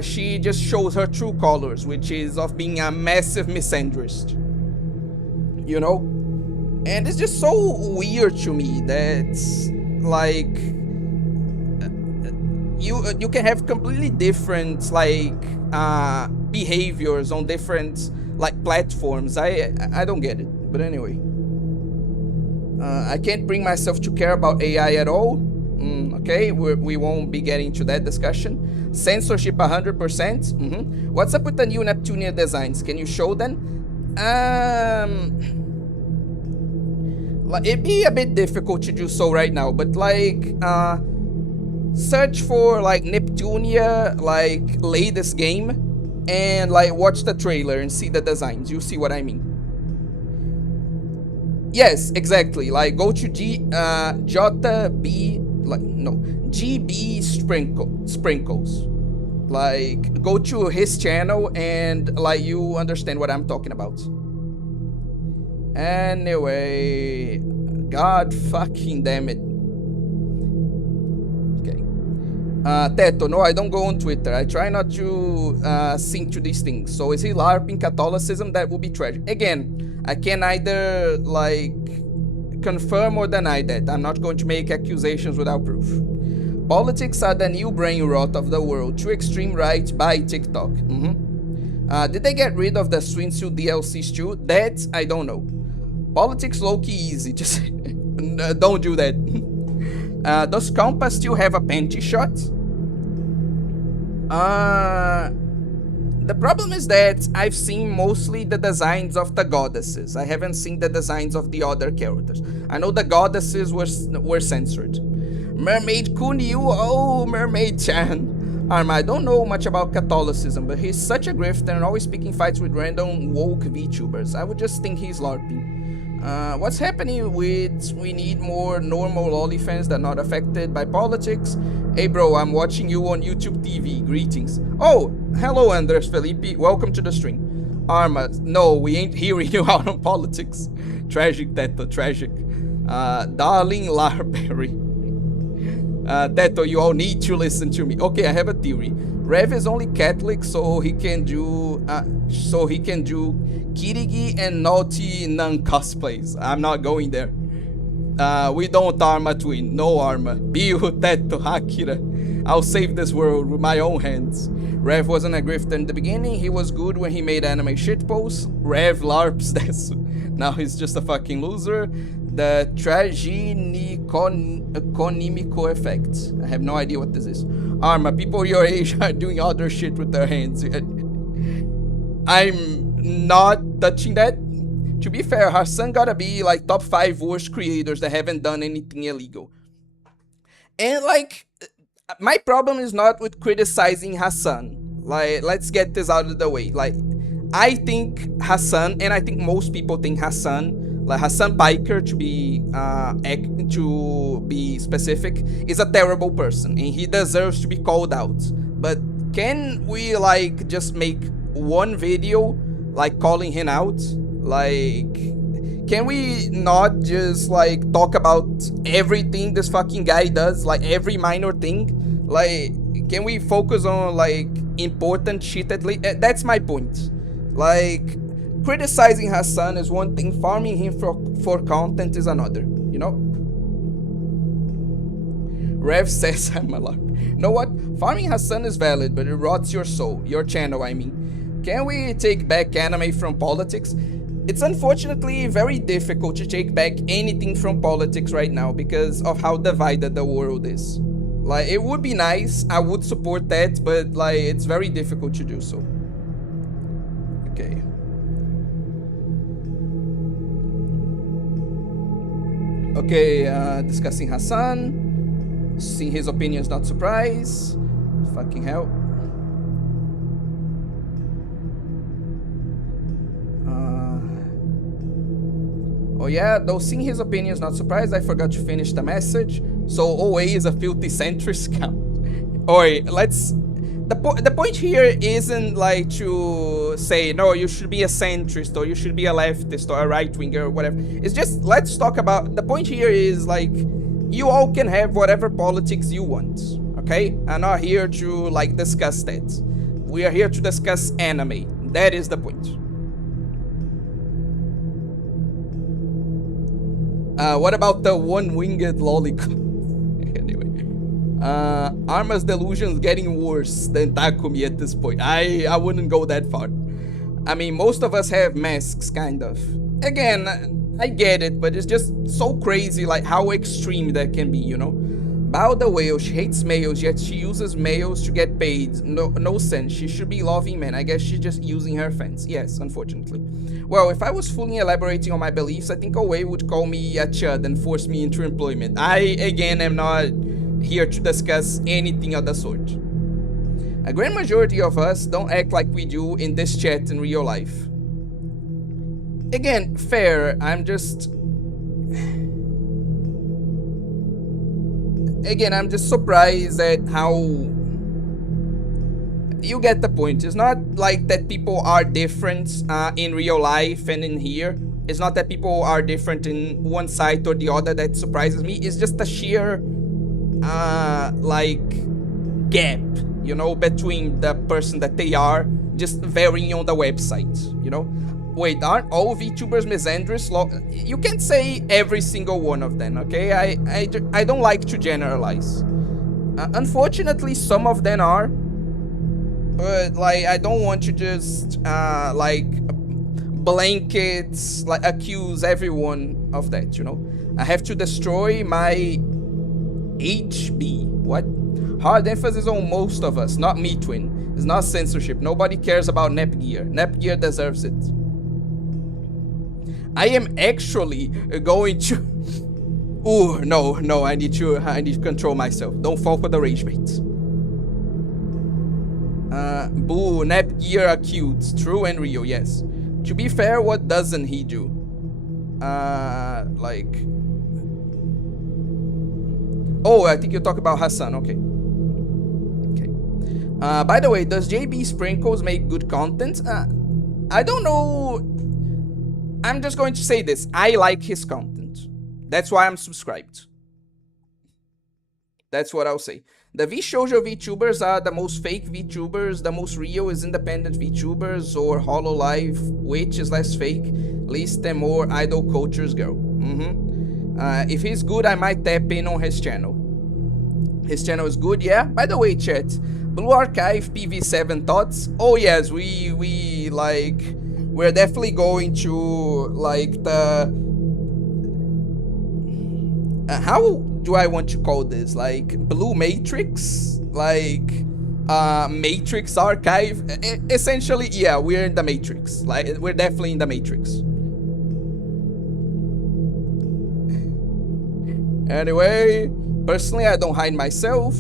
she just shows her true colors, which is of being a massive misandrist, you know? And it's just so weird to me that like you can have completely different like behaviors on different like platforms. I don't get it, but anyway. I can't bring myself to care about AI at all. Okay, we won't be getting to that discussion. Censorship 100%. What's up with the new Neptunia designs? Can you show them? Like, it'd be a bit difficult to do so right now, but like search for like Neptunia like latest game and like watch the trailer and see the designs. You'll see what I mean. Yes, exactly. Like, go to GB Sprinkles. Like, go to his channel and like you understand what I'm talking about. Anyway, god fucking damn it. Okay. Teto, no, I don't go on Twitter. I try not to sink to these things. So is he LARPing Catholicism? That would be tragic. Again, I can either like confirm or deny that. I'm not going to make accusations without proof. Politics are the new brain rot of the world. Too extreme right by TikTok. Did they get rid of the swimsuit DLCs too? That I don't know. Politics low-key easy. Just don't do that. Does Compass still have a panty shot? The problem is that I've seen mostly the designs of the goddesses. I haven't seen the designs of the other characters. I know the goddesses were censored. Mermaid Kunio, oh, Mermaid-chan. Arma, I don't know much about Catholicism, but he's such a grifter and always picking fights with random woke VTubers. I would just think he's LARPing. What's happening with we need more normal OnlyFans that are not affected by politics? Hey bro, I'm watching you on YouTube TV. Greetings. Oh, hello Andres Felipe. Welcome to the stream. Arma, no, we ain't hearing you out on politics. Tragic, Teto, tragic. Darling Larberry. Teto, you all need to listen to me. Okay, I have a theory. Rev is only Catholic, so he can do Kirigi and Naughty Nun cosplays. I'm not going there. We don't Arma twin. No Arma. Biu, Teto, Akira. I'll save this world with my own hands. Rev wasn't a grifter in the beginning. He was good when he made anime shitposts. Rev LARPs this. Now he's just a fucking loser. The Traginico effect. I have no idea what this is. Arma, people your age are doing other shit with their hands. I'm not touching that. To be fair, Hassan gotta be like top 5 worst creators that haven't done anything illegal. And like, my problem is not with criticizing Hassan. Like, let's get this out of the way. Like, I think Hassan, and I think most people think Hassan, like Hassan Biker to be specific, is a terrible person and he deserves to be called out. But can we like just make one video like calling him out? Like, can we not just like talk about everything this fucking guy does, like every minor thing? Like, can we focus on like important shit at least? That's my point. Like, criticizing Hassan is one thing, farming him for content is another, you know? Rev says I'm a LARP. You know what? Farming Hassan is valid, but it rots your soul, your channel, I mean. Can we take back anime from politics? It's unfortunately very difficult to take back anything from politics right now because of how divided the world is. Like, it would be nice, I would support that, but like, it's very difficult to do so. Okay. Okay, discussing Hassan. Seeing his opinions, not surprise. Fucking hell. Oh yeah, though seeing his opinions, not surprised. I forgot to finish the message. So OA is a filthy centrist count. Oi, let's. The point here isn't like to say no, you should be a centrist or you should be a leftist or a right winger or whatever. It's just let's talk about. The point here is like you all can have whatever politics you want. Okay, I'm not here to like discuss that. We are here to discuss anime. That is the point. What about the one-winged lollipop? Anyway, Arma's delusions getting worse than Takumi at this point. I wouldn't go that far. I mean, most of us have masks, kind of. Again, I get it, but it's just so crazy, like how extreme that can be, you know? Bao the whale, she hates males, yet she uses males to get paid. No sense. She should be loving men. I guess she's just using her fans. Yes, unfortunately. Well, if I was fully elaborating on my beliefs, I think Owe would call me a chud and force me into employment. I, again, am not here to discuss anything of the sort. A grand majority of us don't act like we do in this chat in real life. Again, fair, I'm just surprised at how... You get the point. It's not like that people are different in real life and in here. It's not that people are different in one side or the other that surprises me. It's just a sheer, like, gap, you know, between the person that they are just varying on the website, you know? Wait, aren't all VTubers misandrous? You can't say every single one of them, okay? I don't like to generalize. Unfortunately, some of them are. But, like, I don't want to just, like, blankets, like, accuse everyone of that, you know? I have to destroy my HB. What? Hard emphasis on most of us, not me, twin. It's not censorship. Nobody cares about Nepgear. Nepgear deserves it. I am actually going to... Ooh, no, I need to control myself. Don't fall for the rage bait. Boo, Nepgear accused. True and real, yes. To be fair, what doesn't he do? Like... Oh, I think you talk about Hassan, okay. Okay. By the way, does JB Sprinkles make good content? I don't know... I'm just going to say this. I like his content. That's why I'm subscribed. That's what I'll say. The V-Shoujo VTubers are the most fake VTubers. The most real is independent VTubers or Hololive, which is less fake. Least and more idol cultures girl. If he's good, I might tap in on his channel. His channel is good, yeah? By the way, chat, Blue Archive PV7 thoughts? Oh yes, we like... We're definitely going to, like, the... how do I want to call this? Like, Blue Matrix? Like, Matrix Archive? Essentially, yeah, we're in the Matrix. Like, we're definitely in the Matrix. Anyway, personally, I don't hide myself.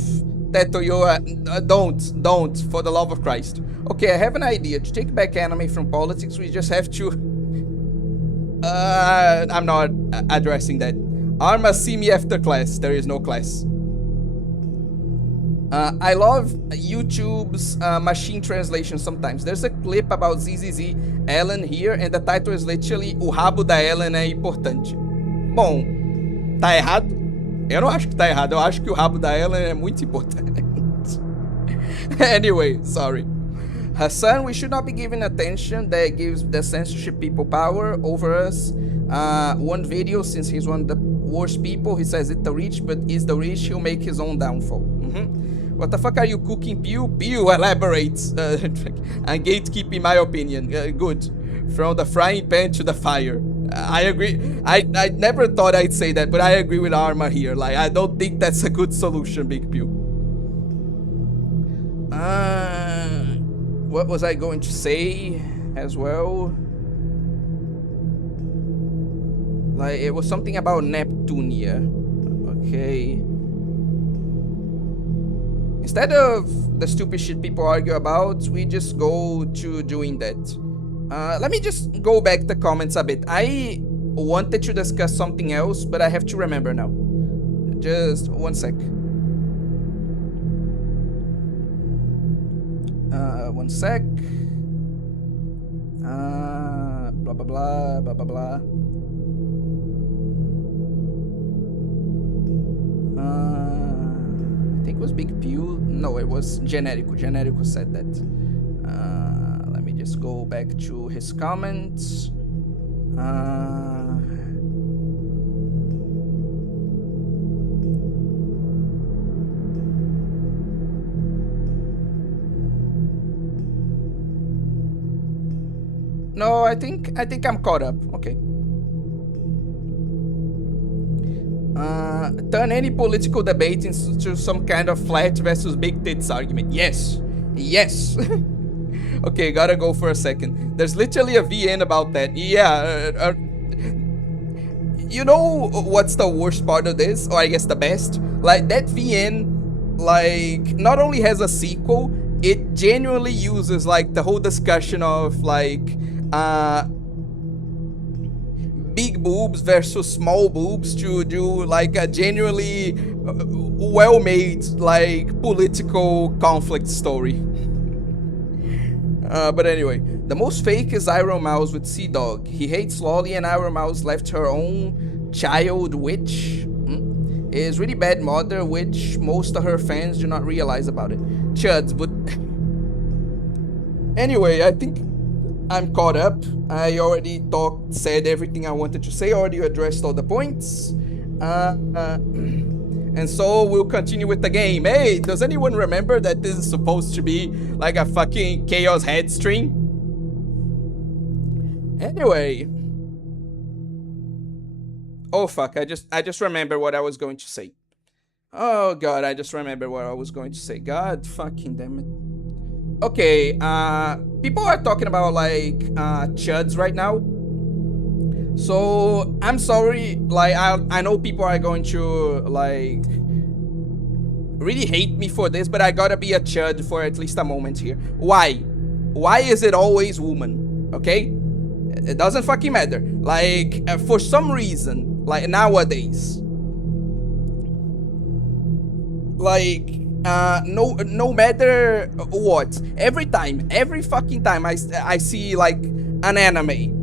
Tetoyo, don't, for the love of Christ. Okay, I have an idea. To take back anime from politics, we just have to... I'm not addressing that. Arma, see me after class. There is no class. I love YouTube's machine translation sometimes. There's a clip about ZZZ Ellen here, and the title is literally O rabo da Ellen é importante. Bom, tá errado? Eu não acho que tá errado. Eu acho que o rabo da Ellen é muito importante. Anyway, sorry. Hassan, we should not be giving attention. That gives the censorship people power over us. One video, since he's one of the worst people, he says it's the rich, but is the rich, he'll make his own downfall. What the fuck are you cooking, Pew? Pew elaborates. I'm gatekeeping my opinion. Good. From the frying pan to the fire. I agree. I never thought I'd say that, but I agree with Arma here. Like, I don't think that's a good solution, Big Pew. What was I going to say as well? Like, it was something about Neptunia. Okay. Instead of the stupid shit people argue about, we just go to doing that. Let me just go back the comments a bit. I wanted to discuss something else, but I have to remember now. Just one sec. One sec. Blah blah blah blah blah blah. I think it was Big Pew. No, it was Generico. Generico said that. Let me just go back to his comments. No, I think I'm caught up. Okay. Turn any political debate into some kind of flat versus big tits argument. Yes. Yes. Okay, gotta go for a second. There's literally a VN about that. Yeah. You know what's the worst part of this? Or I guess the best? Like, that VN, like, not only has a sequel, it genuinely uses, like, the whole discussion of, like, big boobs versus small boobs to do like a genuinely well-made like political conflict story. But anyway, the most fake is Iron Mouse with Sea Dog. He hates Lolly and Iron Mouse left her own child, which is really bad mother, which most of her fans do not realize about it. Chuds, but anyway, I think I'm caught up. I already said everything I wanted to say, already addressed all the points. And so we'll continue with the game. Hey, does anyone remember that this is supposed to be like a fucking chaoshead stream? Anyway. Oh fuck, I just remembered what I was going to say. Oh god, I just remembered what I was going to say. God fucking damn it. Okay, people are talking about like chuds right now. So I'm sorry, like I know people are going to like really hate me for this, but I gotta be a chud for at least a moment here. Why? Why is it always woman? Okay? It doesn't fucking matter. Like for some reason, like nowadays, like no matter what, every fucking time I see like an anime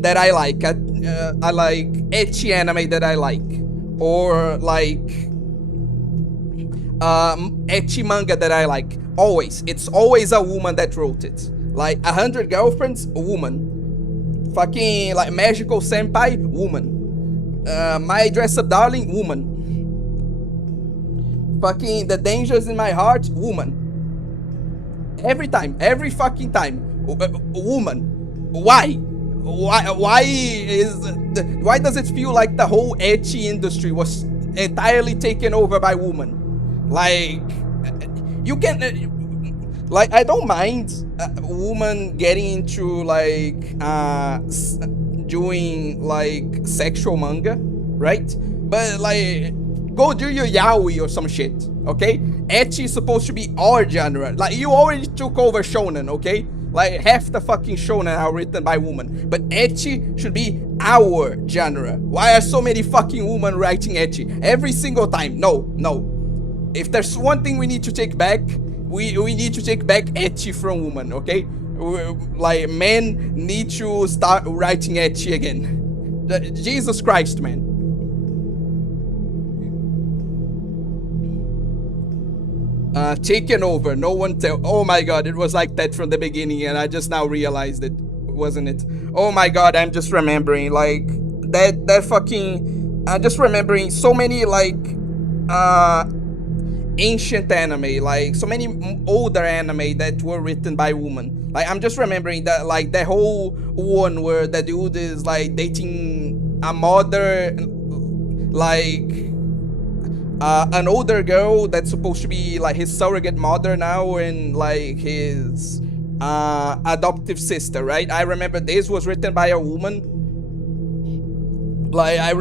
that I like, I like ecchi anime that I like, or like ecchi manga that I like, it's always a woman that wrote it. Like 100 Girlfriends, a woman. Fucking like Magical Senpai, woman. My Dress Up Darling, woman. Fucking The Dangers in My Heart, woman. Every time, every fucking time, woman. Why? Why does it feel like the whole ecchi industry was entirely taken over by women? Like, you can, like, I don't mind a woman getting into like doing like sexual manga, right? But like, go do your yaoi or some shit, okay? Ecchi is supposed to be our genre. Like, you already took over shonen, okay? Like, half the fucking shonen are written by women. But ecchi should be our genre. Why are so many fucking women writing ecchi? Every single time. No. If there's one thing we need to take back, we need to take back ecchi from women, okay? Like, men need to start writing ecchi again. Jesus Christ, man. Taken over, no one tell. Oh my god, it was like that from the beginning and I just now realized it, wasn't it? Oh my god, I'm just remembering like that fucking just remembering so many like ancient anime, like so many older anime that were written by women. Like, I'm just remembering that, like, the whole one where the dude is like dating a mother, like an older girl that's supposed to be like his surrogate mother now, and like his adoptive sister, right? I remember this was written by a woman. Like I'm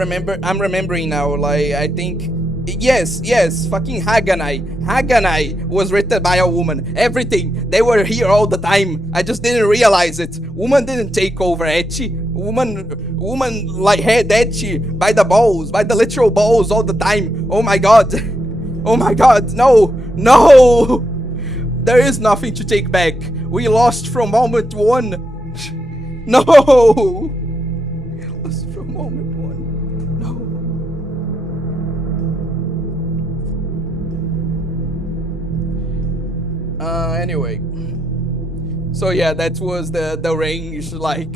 remembering now. Like I think, yes, fucking Haganai was written by a woman. Everything, they were here all the time. I just didn't realize it. Woman didn't take over Ecchi. Woman like had Ecchi by the balls, by the literal balls all the time. Oh my god, oh my god, no. There is nothing to take back. We lost from moment one. No. Lost from moment one. No. Anyway. So yeah, that was the range, like,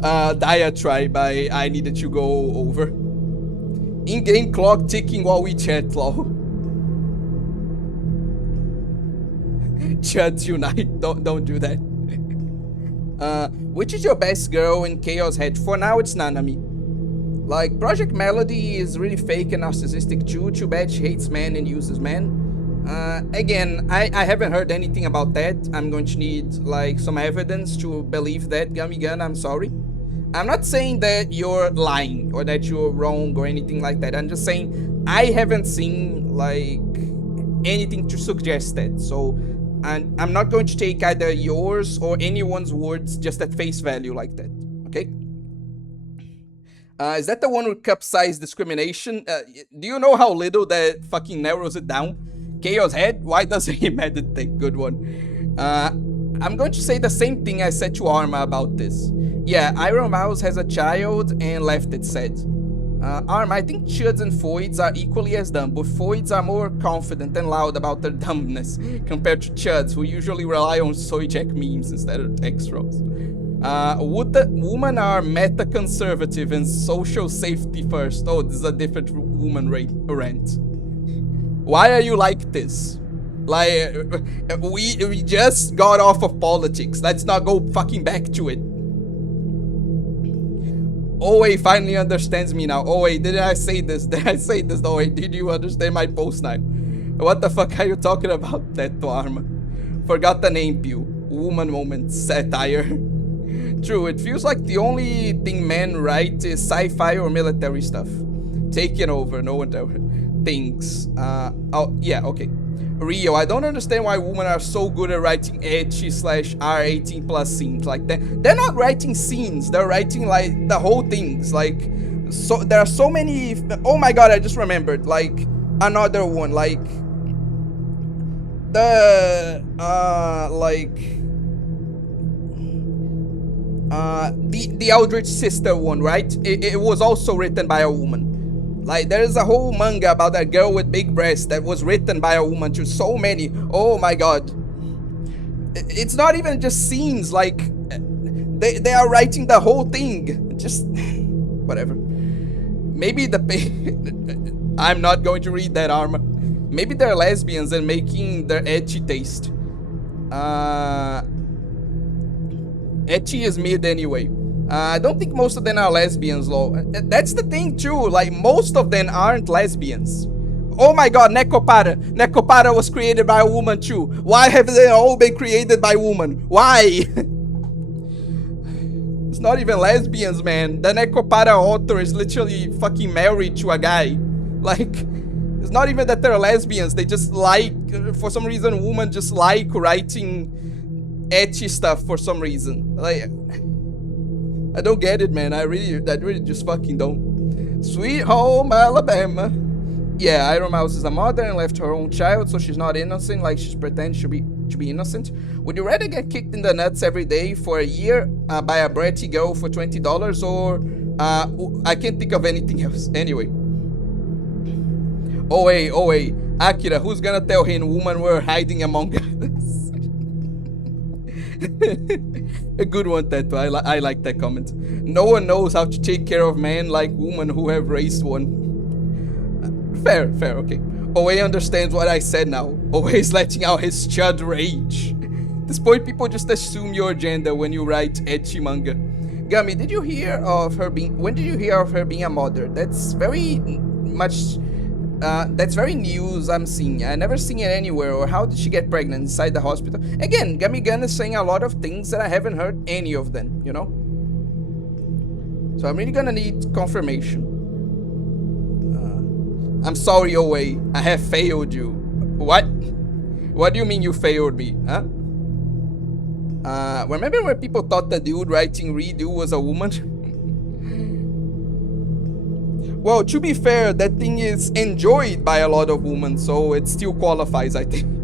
diatribe I needed to go over. In-game clock ticking while we chat, lol. Chuds unite. Don't do that. Which is your best girl in chaoshead? For now, it's Nanami. Like, Project Melody is really fake and narcissistic too. Too bad she hates men and uses men. Again, I haven't heard anything about that. I'm going to need, like, some evidence to believe that, Gummy Gun. I'm sorry. I'm not saying that you're lying or that you're wrong or anything like that. I'm just saying I haven't seen, like, anything to suggest that. So I'm not going to take either yours or anyone's words just at face value like that, okay? Is that the one with cup size discrimination? Do you know how little that fucking narrows it down? Chaoshead? Why doesn't he matter? Good one. I'm going to say the same thing I said to Arma about this. Yeah, Iron Mouse has a child and left it said. Arma, I think Chuds and Foids are equally as dumb, but Foids are more confident and loud about their dumbness compared to Chuds, who usually rely on soy jack memes instead of X-Rolls. Women are meta-conservative and social safety first. Oh, this is a different woman rant. Why are you like this? Like, we just got off of politics. Let's not go fucking back to it. Oe finally understands me now. Oe, did I say this? Did I say this? Oe, did you understand my post now? What the fuck are you talking about, that to Arma? Forgot the name, Pew. Woman moment, satire. True, it feels like the only thing men write is sci-fi or military stuff. Taking over, no one thinks. Oh, yeah, okay. Rio, I don't understand why women are so good at writing edgy / R18 plus scenes like that. They're not writing scenes, they're writing like the whole things. Like, so there are so many. Oh my god, I just remembered, like, another one, like the the Eldritch sister one, right? It was also written by a woman. Like, there is a whole manga about that girl with big breasts that was written by a woman too. So many. Oh my god. It's not even just scenes. Like, they are writing the whole thing. Just whatever. Maybe the I'm not going to read that, Arma. Maybe they're lesbians and making their ecchi taste. Ecchi is mid anyway. I don't think most of them are lesbians, though. That's the thing, too. Like, most of them aren't lesbians. Oh my god, Nekopara. Nekopara was created by a woman, too. Why have they all been created by women? Why? It's not even lesbians, man. The Nekopara author is literally fucking married to a guy. Like, it's not even that they're lesbians. They just like, for some reason, women just like writing ecchi stuff for some reason. Like, I don't get it, man. I really just fucking don't. Sweet home Alabama. Yeah, Iron Mouse is a mother and left her own child, so she's not innocent like she's pretends to be innocent. Would you rather get kicked in the nuts every day for a year by a bratty girl for $20, or I can't think of anything else. Anyway. Oh wait, Akira, who's gonna tell him women were hiding among us? A good one, Tattoo. I like that comment. No one knows how to take care of men like women who have raised one. Fair, okay. Oe understands what I said now. Oe is letting out his chud rage. At this point, people just assume your gender when you write ecchi manga. Gummy, when did you hear of her being a mother? That's very much... that's very news I'm seeing. I never seen it anywhere. Or how did she get pregnant inside the hospital? Again, Gummy Gun is saying a lot of things that I haven't heard any of them, you know? So I'm really gonna need confirmation. I'm sorry, Owe. I have failed you. What? What do you mean you failed me? Huh? Remember when people thought the dude writing Redo was a woman? Well, to be fair, that thing is enjoyed by a lot of women, so it still qualifies, I think.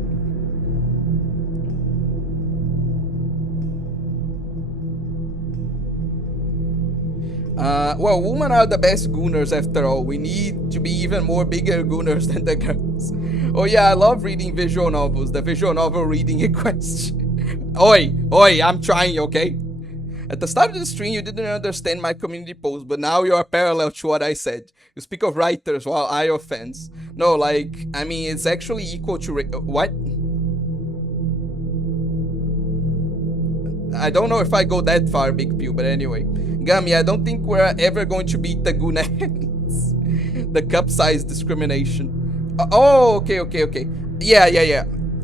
Well, women are the best gooners after all. We need to be even more bigger gooners than the girls. Oh yeah, I love reading visual novels. The visual novel reading in question. Oi, I'm trying, okay? At the start of the stream, you didn't understand my community post, but now you are parallel to what I said. You speak of writers while I of fans. No, like, I mean, it's actually equal to... What? I don't know if I go that far, Big Pew, but anyway. Gummy, I don't think we're ever going to beat the Goonettes. The cup size discrimination. Oh, okay. Yeah.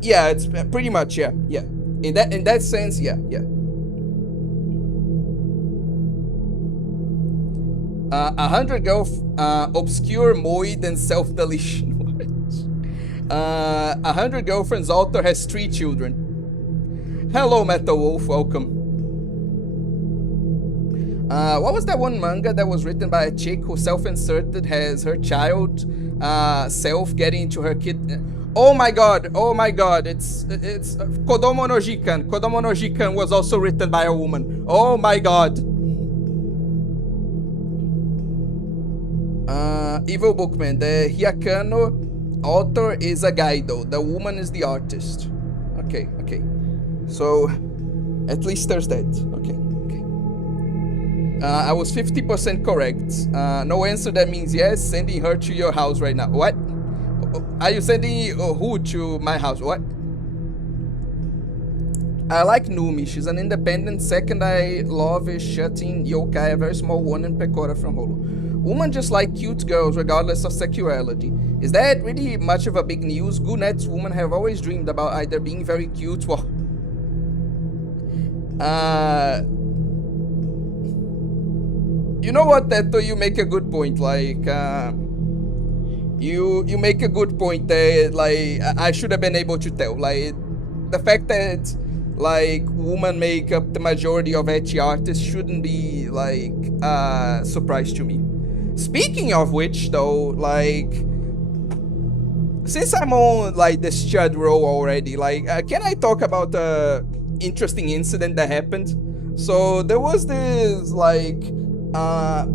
Yeah, it's pretty much, yeah. In that sense, yeah. 100 obscure moid and self-deletion. 100 girlfriends author has 3 children. Hello, Metal Wolf, welcome. What was that one manga that was written by a chick who self-inserted has her child self getting into her kid? Oh my god, it's Kodomo no Jikan. Kodomo no Jikan was also written by a woman. Oh my god. Evil Bookman, the Hyakano author is a Gaido. The woman is the artist. Okay. So, at least there's that. Okay. I was 50% correct. No answer, that means yes. Sending her to your house right now. What? Are you sending who to my house? What? I like Numi. She's an independent. Second I love is shutting Yokai, a very small one, and Pecora from Holo. Women just like cute girls regardless of sexuality. Is that really much of a big news? Goonet's women have always dreamed about either being very cute or... You know what, Teto, you make a good point. Like, you make a good point that, like, I should have been able to tell. Like, the fact that, like, women make up the majority of ecchi artists shouldn't be, like, a surprise to me. Speaking of which, though, like, since I'm on, like, the Chud row already, like, can I talk about a interesting incident that happened? So, there was this, like,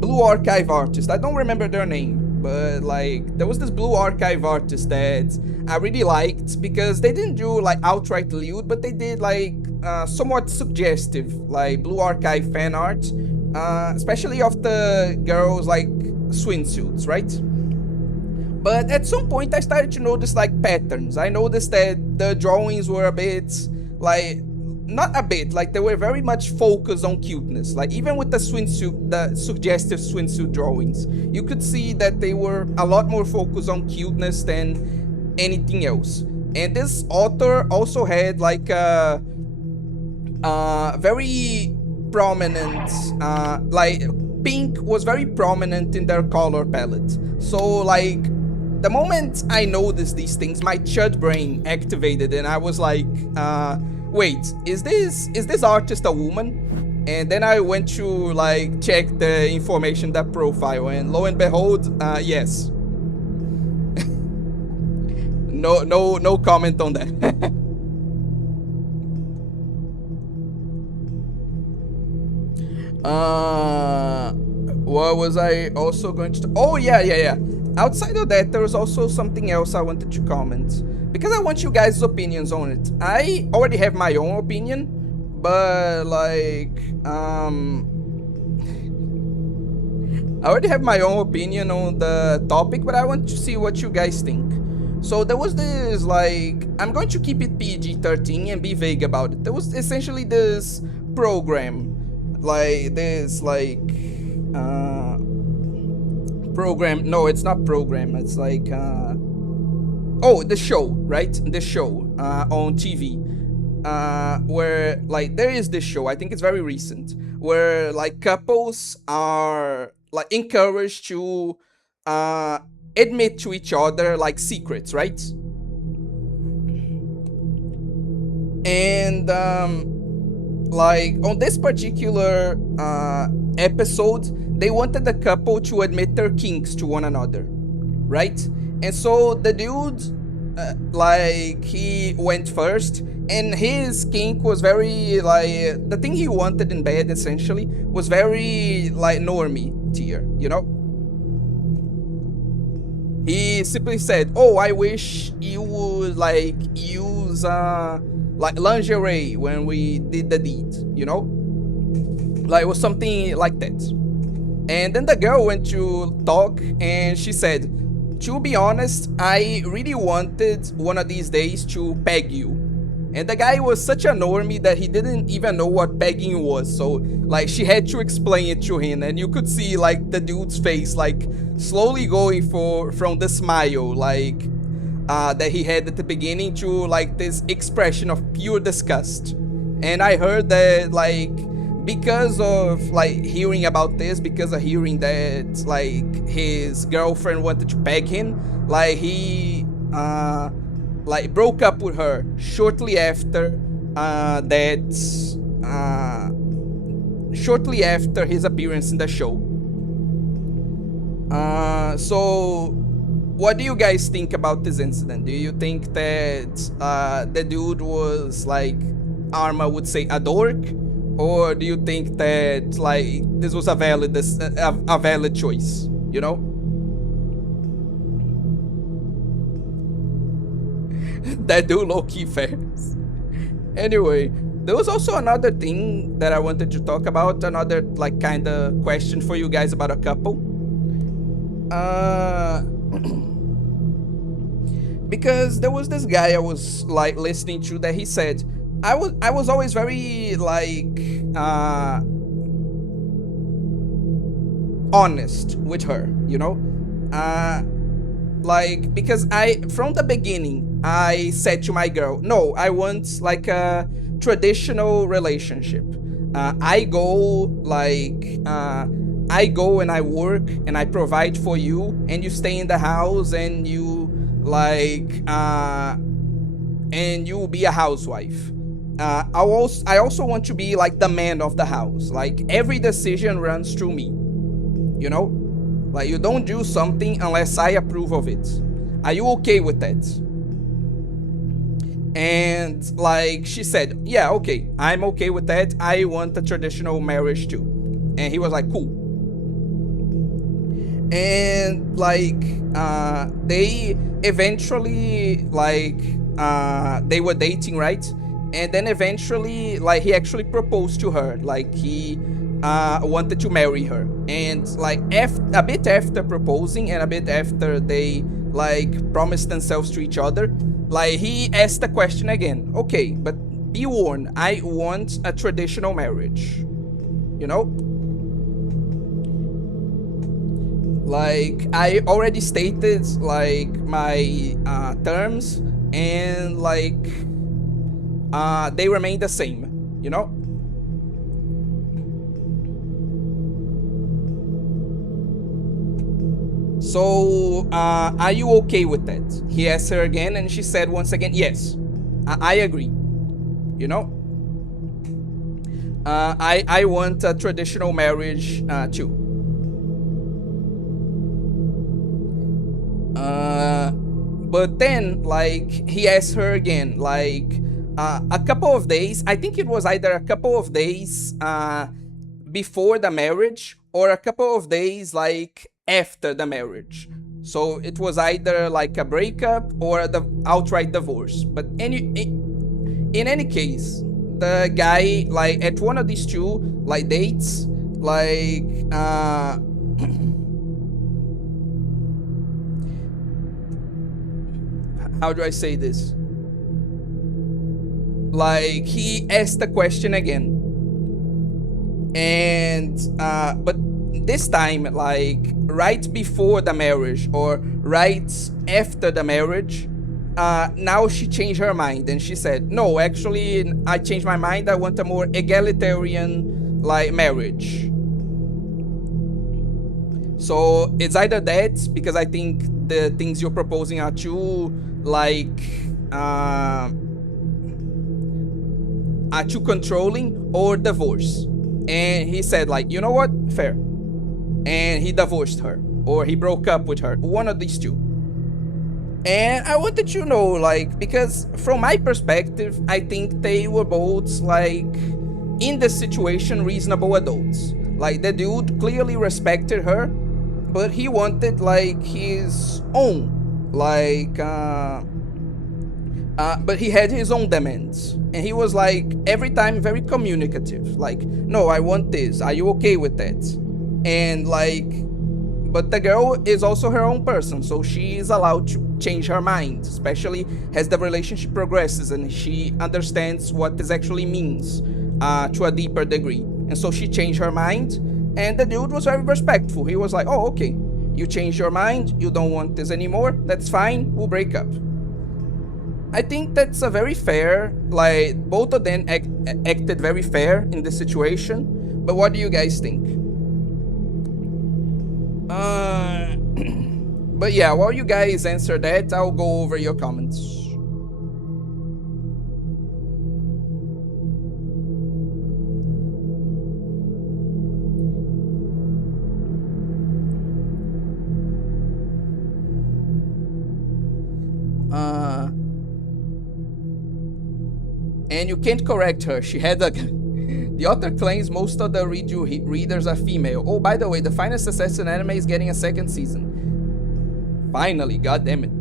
Blue Archive artist. I don't remember their name, but, like, there was this Blue Archive artist that I really liked because they didn't do, like, outright lewd, but they did, like, somewhat suggestive, like, Blue Archive fan art, especially of the girls, like, swimsuits, right? But at some point I started to notice, like, patterns. I noticed that the drawings were a bit, like, not a bit, like, they were very much focused on cuteness. Like, even with the swimsuit, the suggestive swimsuit drawings, you could see that they were a lot more focused on cuteness than anything else. And this author also had, like, a very prominent, like, pink was very prominent in their color palette. So, like, the moment I noticed these things, my chud brain activated and I was like, wait, is this artist a woman? And then I went to, like, check the information, that profile, and lo and behold, yes. No comment on that. What was I also going to... Oh, yeah. Outside of that, there was also something else I wanted to comment, because I want you guys' opinions on it. I already have my own opinion, but, like, I already have my own opinion on the topic, but I want to see what you guys think. So there was this, like, I'm going to keep it PG-13 and be vague about it. There was essentially this program, like, this, like, program, no, it's not program, it's like, oh, the show, right? The show, on TV. where like there is this show, I think it's very recent, where like couples are like encouraged to uh admit to each other like secrets, right? And like on this particular episode, they wanted the couple to admit their kinks to one another, right? And so the dude, like he went first, and his kink was very like the thing he wanted in bed essentially was very like normie tier, you know. He simply said, "Oh, I wish you would like use like lingerie when we did the deed," you know, like it was something like that. And then the girl went to talk, and she said, "To be honest, I really wanted one of these days to peg you." And the guy was such a normie that he didn't even know what pegging was. So like she had to explain it to him, and you could see like the dude's face like slowly going from the smile like that he had at the beginning to like this expression of pure disgust. And I heard that like because of like hearing about this, because of hearing that like his girlfriend wanted to peg him, like he like broke up with her shortly after shortly after his appearance in the show. So what do you guys think about this incident? Do you think that the dude was like Arma would say a dork, or do you think that like this was a valid choice, you know? That dude low-key fast. Anyway, there was also another thing that I wanted to talk about, another like kind of question for you guys about a couple. Because there was this guy I was like listening to that he said I was always very like honest with her, you know, like because I from the beginning I said to my girl, no, I want like a traditional relationship. I go and I work and I provide for you, and you stay in the house and you like and you will be a housewife. I also want to be like the man of the house. Like every decision runs through me. You know? Like you don't do something unless I approve of it. Are you okay with that? And like she said, yeah, okay, I'm okay with that. I want a traditional marriage too. And he was like, cool. And like they eventually like they were dating, right? And then eventually like he actually proposed to her. Like he wanted to marry her. And like a bit after proposing and a bit after they like promised themselves to each other, like he asked the question again. Okay, but be warned, I want a traditional marriage, you know? Like I already stated like my terms, and like they remain the same, you know? So, are you okay with that? He asked her again, and she said once again, yes, I agree. You know? I want a traditional marriage too. But then, like, he asked her again, like, a couple of days, I think it was either a couple of days before the marriage or a couple of days, like, after the marriage. So it was either like a breakup or the outright divorce. But in any case, the guy like at one of these two like dates, like how do I say this? Like he asked the question again, and but this time, like right before the marriage or right after the marriage, now she changed her mind and she said, no, actually, I changed my mind. I want a more egalitarian like marriage. So it's either that, because I think the things you're proposing are too like are too controlling, or divorce. And he said like, you know what, fair, and he divorced her or he broke up with her, one of these two. And I wanted to know, like, because from my perspective, I think they were both, like, in the situation, reasonable adults. Like, the dude clearly respected her, but he wanted, like, his own, like, but he had his own demands. And he was, like, every time very communicative. Like, no, I want this. Are you okay with that? And, like, but the girl is also her own person, so she is allowed to change her mind, especially as the relationship progresses and she understands what this actually means to a deeper degree. And so she changed her mind, and the dude was very respectful. He was like, oh, okay, you changed your mind, you don't want this anymore, that's fine, we'll break up. I think that's a very fair, like, both of them acted very fair in this situation. But what do you guys think? But yeah, while you guys answer that, I'll go over your comments. And you can't correct her, she had a The author claims most of the readers are female. Oh, by the way, the Finest Assassin anime is getting a second season. Finally, goddammit.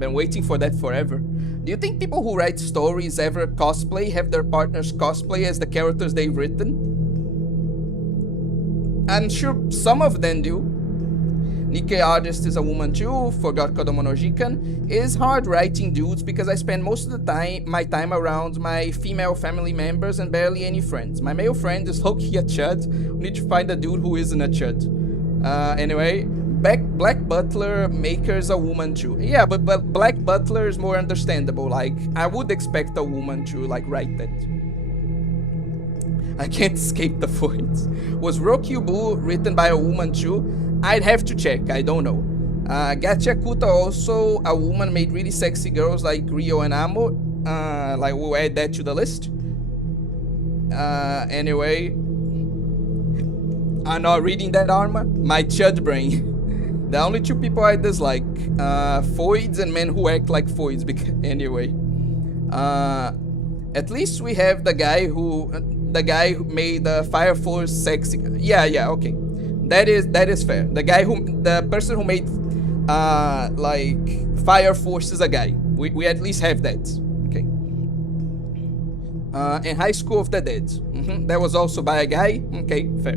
Been waiting for that forever. Do you think people who write stories ever cosplay, have their partners cosplay as the characters they've written? I'm sure some of them do. Nikkei Artist is a woman too, forgot Kodomo no Jikan. Is hard writing dudes because I spend most of the my time around my female family members and barely any friends. My male friend is low-key a chud. We need to find a dude who isn't a chud. Anyway, Black Butler Maker's a woman too. Yeah, but Black Butler is more understandable. Like, I would expect a woman to, like, write that. I can't escape the point. Was Rokyubu written by a woman too? I'd have to check, I don't know. Gachakuta also a woman, made really sexy girls like Rio and Amo. Like, we'll add that to the list. Anyway. I'm not reading that, Arma. My chud brain. The only two people I dislike. Foids and men who act like foids. Anyway. At least we have the guy who made the Fire Force sexy. Yeah, okay. That is fair. The person who made like Fire Force is a guy. We at least have that. Okay. And High School of the Dead. That was also by a guy. Okay, fair.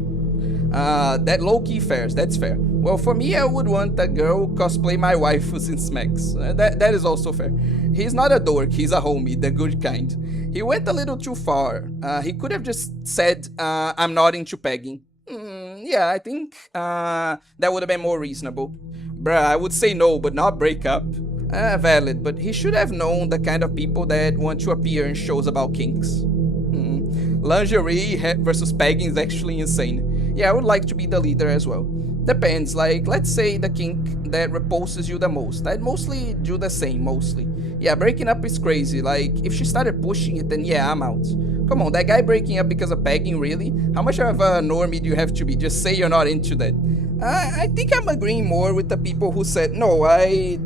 That low-key fair. That's fair. Well, for me, I would want a girl cosplay my waifus in Smacks. That is also fair. He's not a dork. He's a homie, the good kind. He went a little too far. He could have just said, "I'm not into pegging." Yeah, I think that would have been more reasonable. Bruh, I would say no, but not break up. Valid, but he should have known the kind of people that want to appear in shows about kinks. Lingerie versus pegging is actually insane. Yeah, I would like to be the leader as well. Depends, like, let's say the kink that repulses you the most. I'd mostly do the same, mostly. Yeah, breaking up is crazy. Like, if she started pushing it, then yeah, I'm out. Come on, that guy breaking up because of pegging, really? How much of a normie do you have to be? Just say you're not into that. I think I'm agreeing more with the people who said, no, he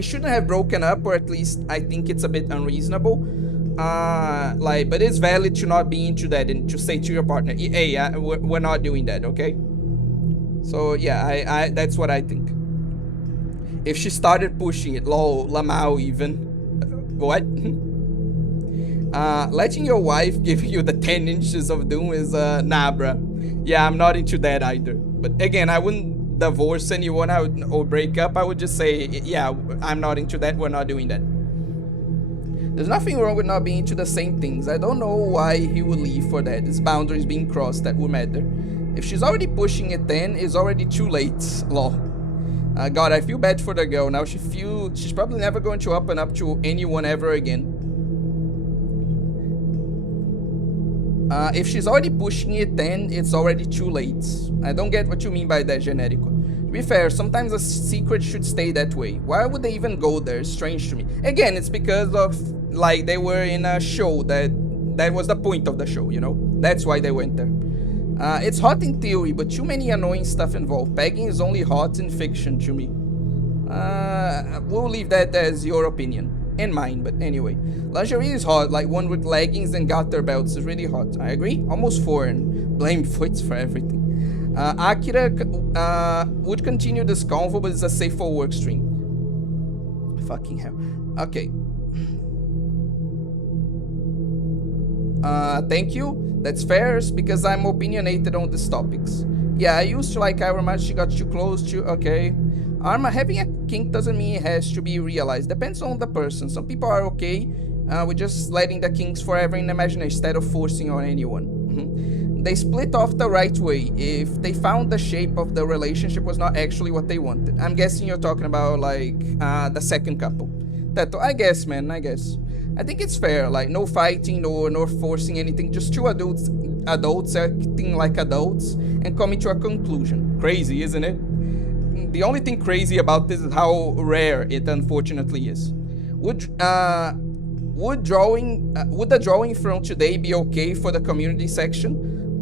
shouldn't have broken up, or at least I think it's a bit unreasonable. But it's valid to not be into that and to say to your partner, hey, we're not doing that, okay? So yeah, that's what I think. If she started pushing it, lol, Lamau even. What? Letting your wife give you the 10 inches of doom is, nah, bruh. Yeah, I'm not into that either. But again, I wouldn't divorce anyone or break up. I would just say, yeah, I'm not into that, we're not doing that. There's nothing wrong with not being into the same things. I don't know why he would leave for that. It's boundaries being crossed that would matter. If she's already pushing it, then it's already too late, lol. God, I feel bad for the girl. Now she's probably never going to open up to anyone ever again. If she's already pushing it, then it's already too late. I don't get what you mean by that, Generico. To be fair, sometimes a secret should stay that way. Why would they even go there? It's strange to me. Again, it's because of, like, they were in a show that was the point of the show, you know? That's why they went there. It's hot in theory, but too many annoying stuff involved. Pegging is only hot in fiction to me. We'll leave that as your opinion. And mine, but anyway. Lingerie is hot, like one with leggings and garter belts is really hot. I agree. Almost foreign. Blame Foots for everything. Akira would continue this convo, but it's a safe for work stream. Fucking hell. Okay. Thank you. That's fair, because I'm opinionated on these topics. Yeah, I used to like Ira much. She got too close to. Okay. Arma, having a kink doesn't mean it has to be realized. Depends on the person. Some people are okay with just letting the kinks forever in imagination instead of forcing on anyone. They split off the right way if they found the shape of the relationship was not actually what they wanted. I'm guessing you're talking about, like, the second couple. That, I guess, man, I guess. I think it's fair, like, no fighting, nor forcing anything, just two adults acting like adults and coming to a conclusion. Crazy, isn't it? The only thing crazy about this is how rare it unfortunately is. Would the drawing from today be okay for the community section?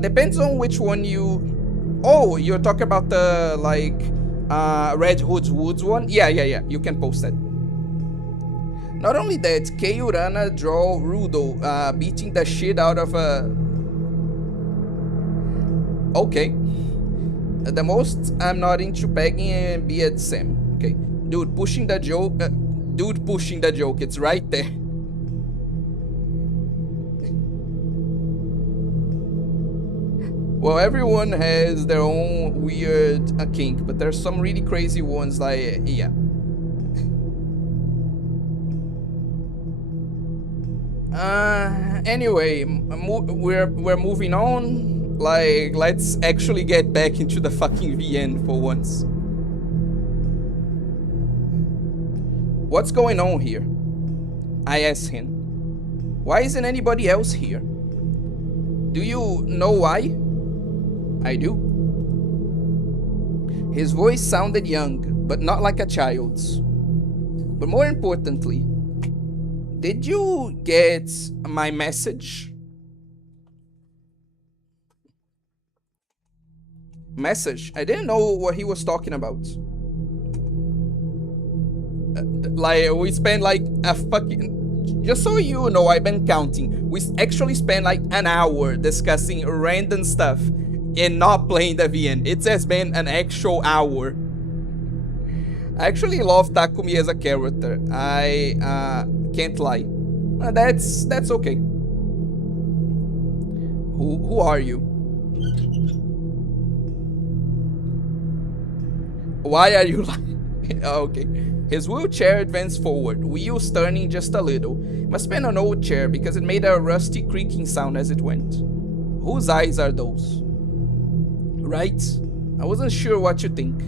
Depends on which one you... Oh, you're talking about the, like, Red Hood's Woods one? Yeah, you can post that. Not only that, Kei Urana draw Rudo beating the shit out of a... Okay. The most I'm not into pegging and BDSM. Okay. Dude pushing the joke, it's right there. Well, everyone has their own weird kink, but there's some really crazy ones, like, yeah. Anyway, we're moving on. Like, let's actually get back into the fucking VN for once. What's going on here? I asked him. Why isn't anybody else here? Do you know why? I do. His voice sounded young, but not like a child's. But more importantly, did you get my message? Message? I didn't know what he was talking about. Like, we spent like a fucking... Just so you know, I've been counting. We actually spent like an hour discussing random stuff and not playing the VN. It has been an actual hour. I actually love Takumi as a character. I can't lie. That's okay. Who are you? Why are you lying? Okay. His wheelchair advanced forward, wheels turning just a little. Must have been an old chair because it made a rusty creaking sound as it went. Whose eyes are those? Right? I wasn't sure what you think.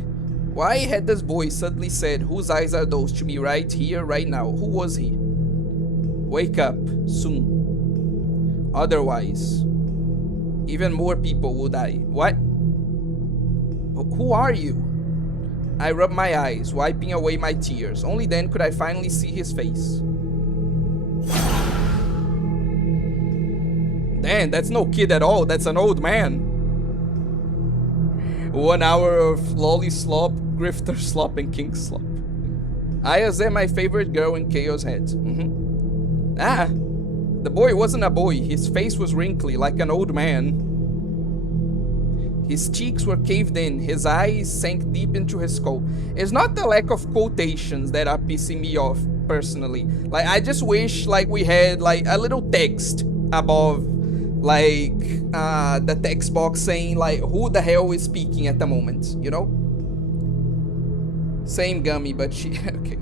Why had this boy suddenly said, whose eyes are those, to me right here, right now? Who was he? Wake up, soon. Otherwise, even more people will die. What? Who are you? I rubbed my eyes, wiping away my tears. Only then could I finally see his face. Damn, that's no kid at all. That's an old man. 1 hour of lolly slop, grifter slop, and king slop. Ayase, my favorite girl in Chaos Head. Ah, the boy wasn't a boy. His face was wrinkly, like an old man. His cheeks were caved in, his eyes sank deep into his skull. It's not the lack of quotations that are pissing me off, personally. Like, I just wish, like, we had, like, a little text above, like, the text box saying, like, who the hell is speaking at the moment, you know? Same Gummy, but she... okay.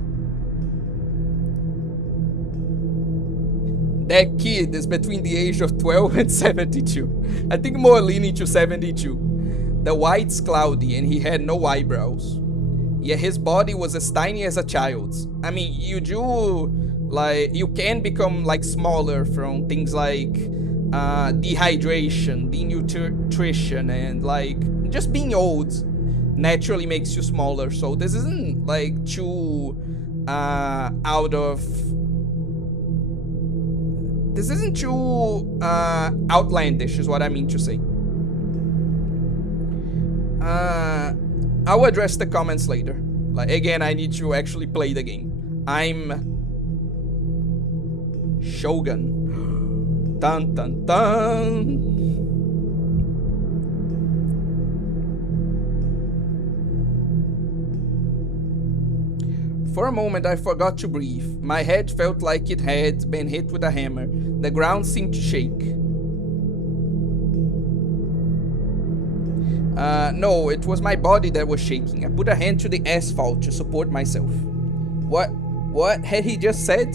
That kid is between the age of 12 and 72. I think more leaning to 72. The white's cloudy and he had no eyebrows. Yeah, his body was as tiny as a child's. I mean, you do, like, you can become, like, smaller from things like dehydration, denutrition, and, like, just being old naturally makes you smaller. So this isn't, like, too out of... This isn't too outlandish, is what I mean to say. I'll address the comments later. Like, again, I need to actually play the game. I'm Shogun. Dun dun dun. For a moment, I forgot to breathe. My head felt like it had been hit with a hammer. The ground seemed to shake. No, it was my body that was shaking. I put a hand to the asphalt to support myself. What had he just said?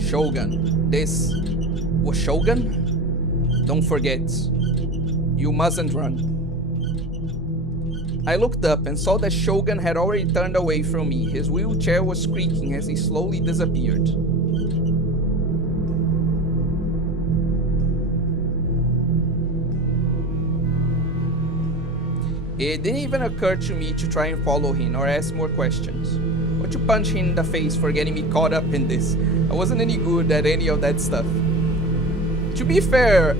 Shogun. This was Shogun? Don't forget. You mustn't run. I looked up and saw that Shogun had already turned away from me. His wheelchair was creaking as he slowly disappeared. It didn't even occur to me to try and follow him or ask more questions. Or to punch him in the face for getting me caught up in this. I wasn't any good at any of that stuff. To be fair,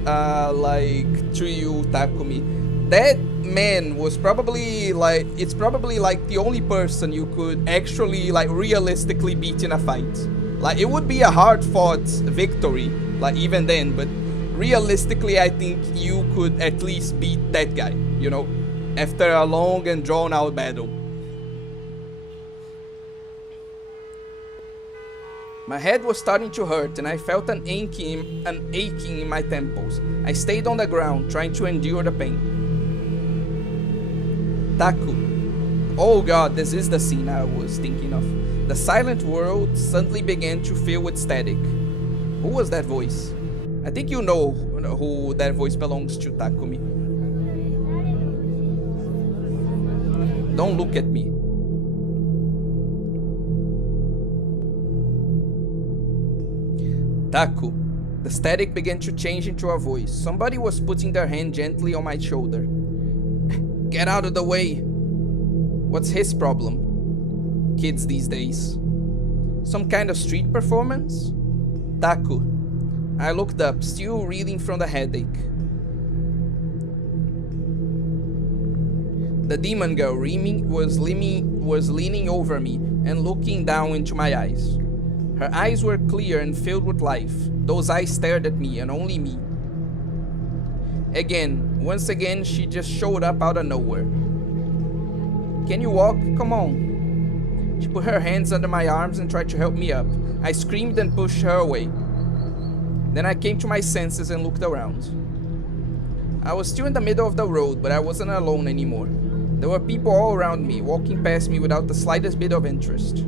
like, to you, Takumi, that man was probably, like, it's probably, like, the only person you could actually, like, realistically beat in a fight. Like, it would be a hard-fought victory, like, even then, but realistically, I think you could at least beat that guy, you know, after a long and drawn-out battle. My head was starting to hurt and I felt an aching in my temples. I stayed on the ground, trying to endure the pain. Taku. Oh god, this is the scene I was thinking of. The silent world suddenly began to fill with static. Who was that voice? I think you know who that voice belongs to, Takumi. Don't look at me. Taku. The static began to change into a voice. Somebody was putting their hand gently on my shoulder. Get out of the way. What's his problem? Kids these days. Some kind of street performance? Taku. I looked up, still reeling from the headache. The demon girl, Rimi, was leaning over me and looking down into my eyes. Her eyes were clear and filled with life. Those eyes stared at me and only me. Once again, she just showed up out of nowhere. Can you walk? Come on. She put her hands under my arms and tried to help me up. I screamed and pushed her away. Then I came to my senses and looked around. I was still in the middle of the road, but I wasn't alone anymore. There were people all around me, walking past me without the slightest bit of interest.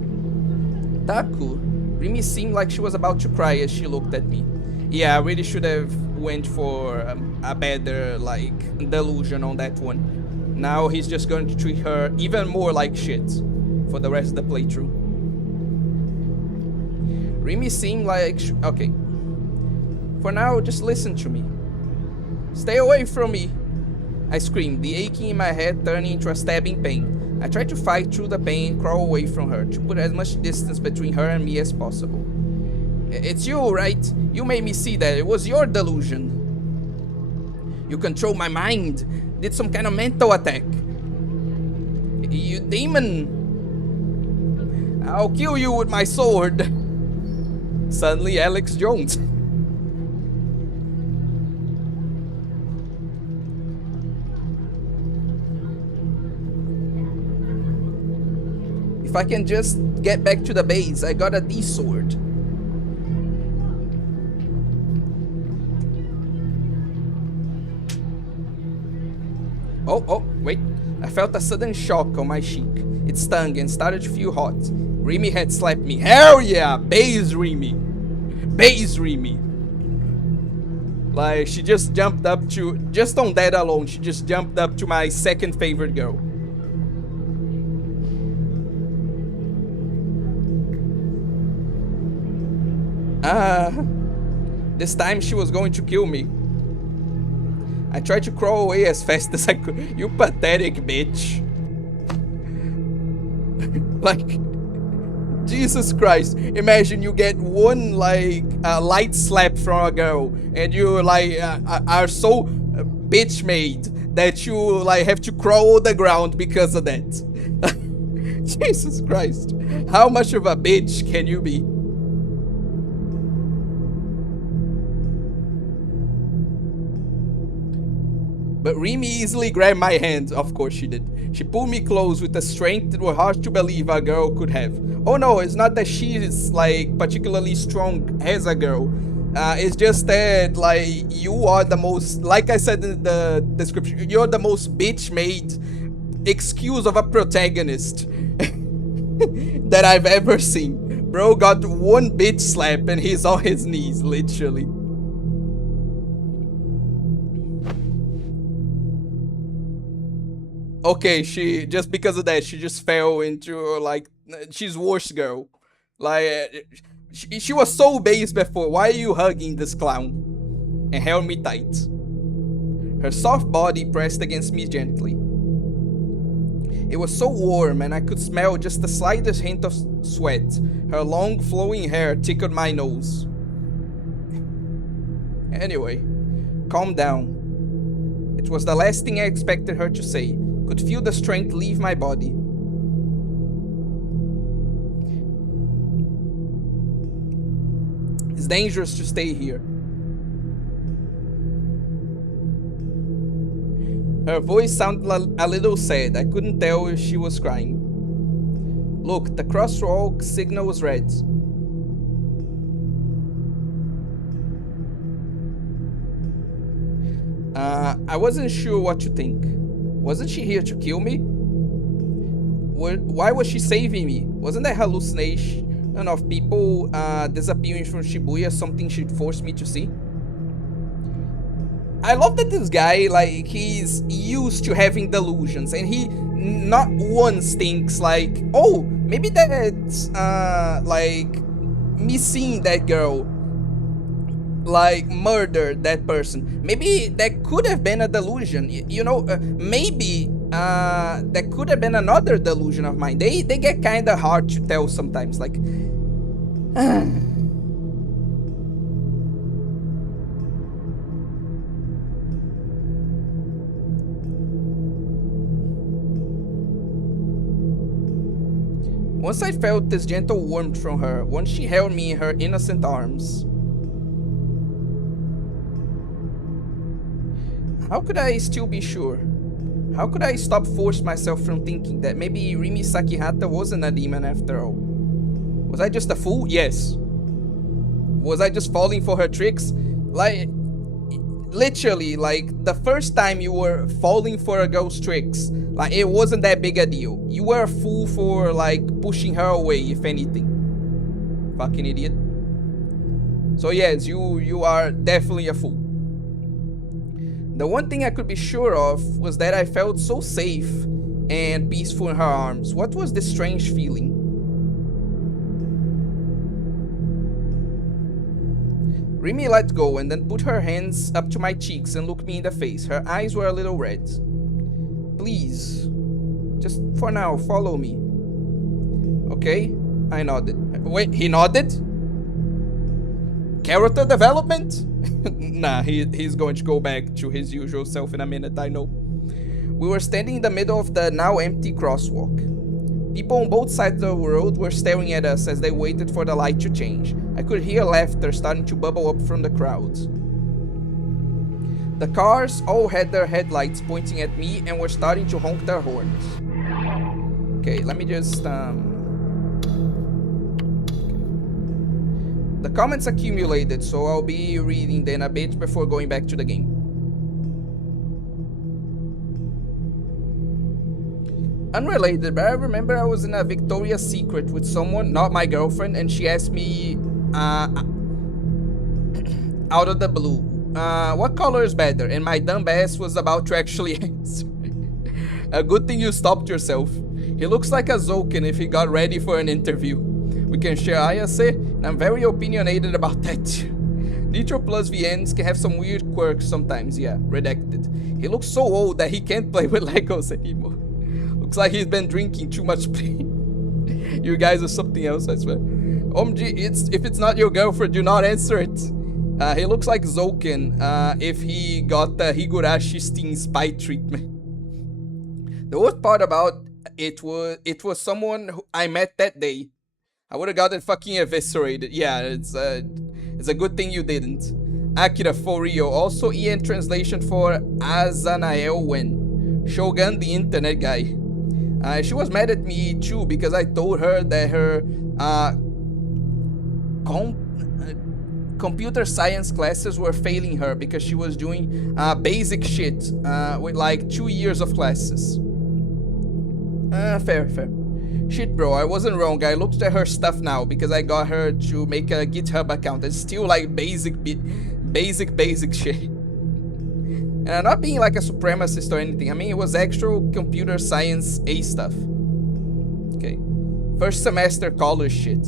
Taku. Rimi seemed like she was about to cry as she looked at me. Yeah, I really should have went for a better, like, delusion on that one. Now he's just going to treat her even more like shit for the rest of the playthrough. Rimi seemed like... Okay. For now, just listen to me. Stay away from me! I screamed, the aching in my head turning into a stabbing pain. I tried to fight through the pain and crawl away from her, to put as much distance between her and me as possible. It's you, right? You made me see that. It was your delusion. You controlled my mind. Did some kind of mental attack. You demon. I'll kill you with my sword. Suddenly, Alex Jones. If I can just get back to the base, I got a D sword. Oh, wait. I felt a sudden shock on my cheek. It stung and started to feel hot. Rimi had slapped me. Hell yeah! Base Rimi! Base Rimi! Like, she just jumped up to, just on that alone, she just jumped up to my second favorite girl. This time she was going to kill me. I tried to crawl away as fast as I could. You pathetic bitch. Like, Jesus Christ. Imagine you get one, like, light slap from a girl, and you, like, are so bitch made that you, like, have to crawl the ground because of that. Jesus Christ. How much of a bitch can you be? But Remy easily grabbed my hand. Of course she did. She pulled me close with a strength that was hard to believe a girl could have. Oh no, it's not that she is, like, particularly strong as a girl. It's just that, like, you are the most, like I said in the description, you're the most bitch-made excuse of a protagonist that I've ever seen. Bro got one bitch slap and he's on his knees, literally. Okay, she, just because of that, she just fell into, like, she's worse girl. Like, she was so base before. Why are you hugging this clown? And held me tight. Her soft body pressed against me gently. It was so warm and I could smell just the slightest hint of sweat. Her long flowing hair tickled my nose. Anyway, calm down. It was the last thing I expected her to say. Could feel the strength leave my body. It's dangerous to stay here. Her voice sounded a little sad. I couldn't tell if she was crying. Look, the crosswalk signal was red. I wasn't sure what to think. Wasn't she here to kill me? Why was she saving me? Wasn't that hallucination of people disappearing from Shibuya something she'd forced me to see? I love that this guy, like, he's used to having delusions, and he not once thinks, like, oh, maybe that's, like, me seeing that girl, like, murdered that person. Maybe that could have been a delusion. You know, maybe that could have been another delusion of mine. They get kind of hard to tell sometimes. Like, once I felt this gentle warmth from her, once she held me in her innocent arms. How could I still be sure? How could I force myself from thinking that maybe Rimi Sakihata wasn't a demon after all? Was I just a fool? Yes. Was I just falling for her tricks? Like, literally, like, the first time you were falling for a girl's tricks, like, it wasn't that big a deal. You were a fool for, like, pushing her away, if anything. Fucking idiot. So yes, you are definitely a fool. The one thing I could be sure of was that I felt so safe and peaceful in her arms. What was this strange feeling? Rimi let go and then put her hands up to my cheeks and looked me in the face. Her eyes were a little red. Please, just for now, follow me. Okay? I nodded. Wait, he nodded? Character development? Nah, he's going to go back to his usual self in a minute, I know. We were standing in the middle of the now empty crosswalk. People on both sides of the road were staring at us as they waited for the light to change. I could hear laughter starting to bubble up from the crowds. The cars all had their headlights pointing at me and were starting to honk their horns. Okay, let me just The comments accumulated, so I'll be reading them a bit before going back to the game. Unrelated, but I remember I was in a Victoria's Secret with someone, not my girlfriend, and she asked me, out of the blue, what color is better? And my dumb ass was about to actually answer. A good thing you stopped yourself. He looks like a Zoken if he got ready for an interview. We can share Ayase, and I'm very opinionated about that. Nitro plus VNs can have some weird quirks sometimes, yeah, redacted. He looks so old that he can't play with Legos anymore. Looks like he's been drinking too much pain. You guys are something else, I swear. OMG, if it's not your girlfriend, do not answer it. He looks like Zoken if he got the Higurashi Sting spy treatment. The worst part about it was someone who I met that day. I would have gotten fucking eviscerated. Yeah, it's a good thing you didn't. Akira for real. Also, EN translation for Azanael Wen. Shogun, the internet guy. She was mad at me too because I told her that her computer science classes were failing her because she was doing basic shit with like 2 years of classes. Fair. Shit, bro, I wasn't wrong. I looked at her stuff now because I got her to make a GitHub account. It's still like basic shit. And I'm not being like a supremacist or anything. I mean, it was actual computer science A stuff. Okay. First semester college shit.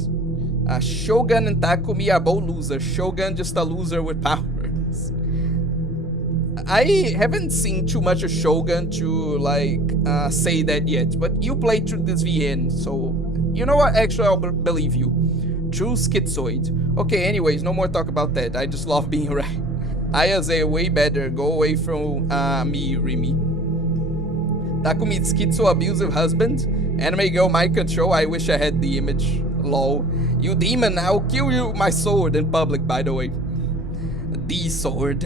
Shogun and Takumi are both losers. Shogun just a loser with powers. I haven't seen too much of Shogun to like say that yet, but you played through this VN, so you know what? Actually, I'll believe you. True schizoid. Okay, anyways, no more talk about that. I just love being right. Ayase way better. Go away from me, Rimi. Takumi's schizo abusive husband. Anime girl mind control. I wish I had the image. Lol. You demon, I'll kill you with my sword in public, by the way. The sword.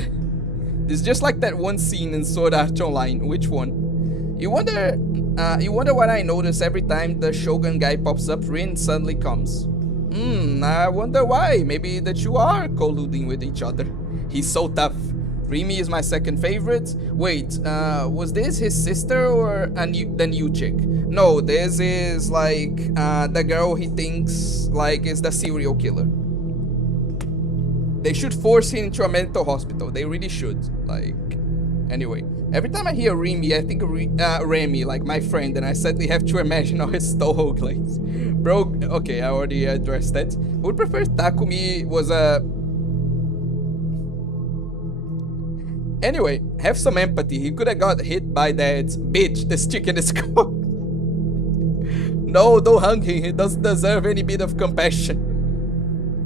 It's just like that one scene in Sword Art Online. Which one? You wonder what I notice every time the Shogun guy pops up, Rin suddenly comes. I wonder why. Maybe that you are colluding with each other. He's so tough. Rimi is my second favorite. Wait, was this his sister or the new chick? No, this is like the girl he thinks like is the serial killer. They should force him into a mental hospital. They really should. Like, anyway. Every time I hear Remy, I think Remy, like my friend, and I suddenly have to imagine how his Toho glaze. Bro, okay, I already addressed that. I would prefer Takumi was a... Anyway, have some empathy. He could have got hit by that bitch, this chicken is called. No, don't hang him. He doesn't deserve any bit of compassion.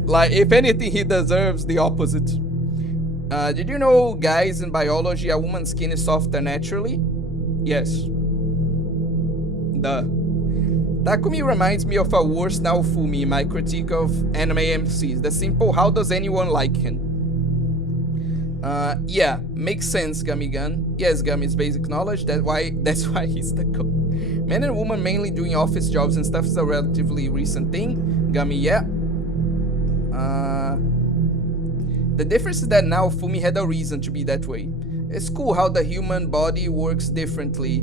Like, if anything, he deserves the opposite. Did you know, guys, in biology, a woman's skin is softer naturally? Yes. Duh. Takumi reminds me of a worse Naofumi in my critique of anime MCs. The simple, how does anyone like him? Yeah, makes sense, Gummy-gun. Yes, Gummy's basic knowledge, that's why he's the goat. Men and women mainly doing office jobs and stuff is a relatively recent thing. Gummy, yeah. The difference is that now Fumi had a reason to be that way. It's cool how the human body works differently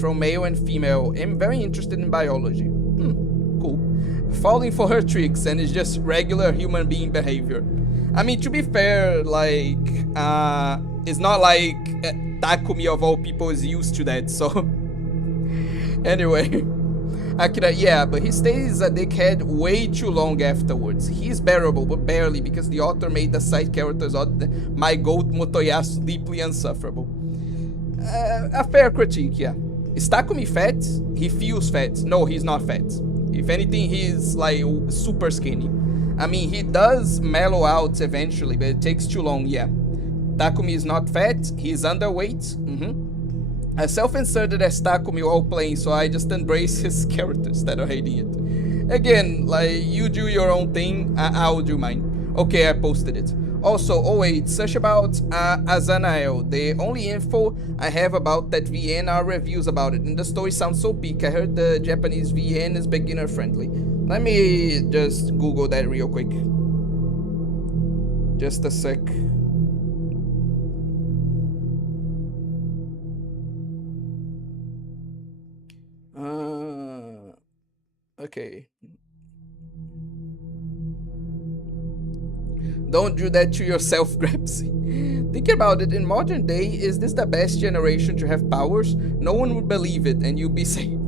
from male and female. I'm very interested in biology. Cool. Falling for her tricks and it's just regular human being behavior. I mean, to be fair, like, it's not like Takumi of all people is used to that, so... Anyway... Akira, yeah, but he stays a dickhead way too long afterwards. He's bearable, but barely, because the author made the side characters my goat Motoyasu deeply insufferable. A fair critique, yeah. Is Takumi fat? He feels fat. No, he's not fat. If anything, he's like super skinny. I mean, he does mellow out eventually, but it takes too long, yeah. Takumi is not fat, he's underweight. I self-inserted as Takumi while playing, so I just embrace his character instead of hating it. Again, like, you do your own thing, I'll do mine. Okay, I posted it. Also, oh wait, search about Azanael. The only info I have about that VN are reviews about it, and the story sounds so peak. I heard the Japanese VN is beginner friendly. Let me just Google that real quick. Just a sec. Okay. Don't do that to yourself, Grapsy. Think about it, in modern day, is this the best generation to have powers? No one would believe it and you'd be safe.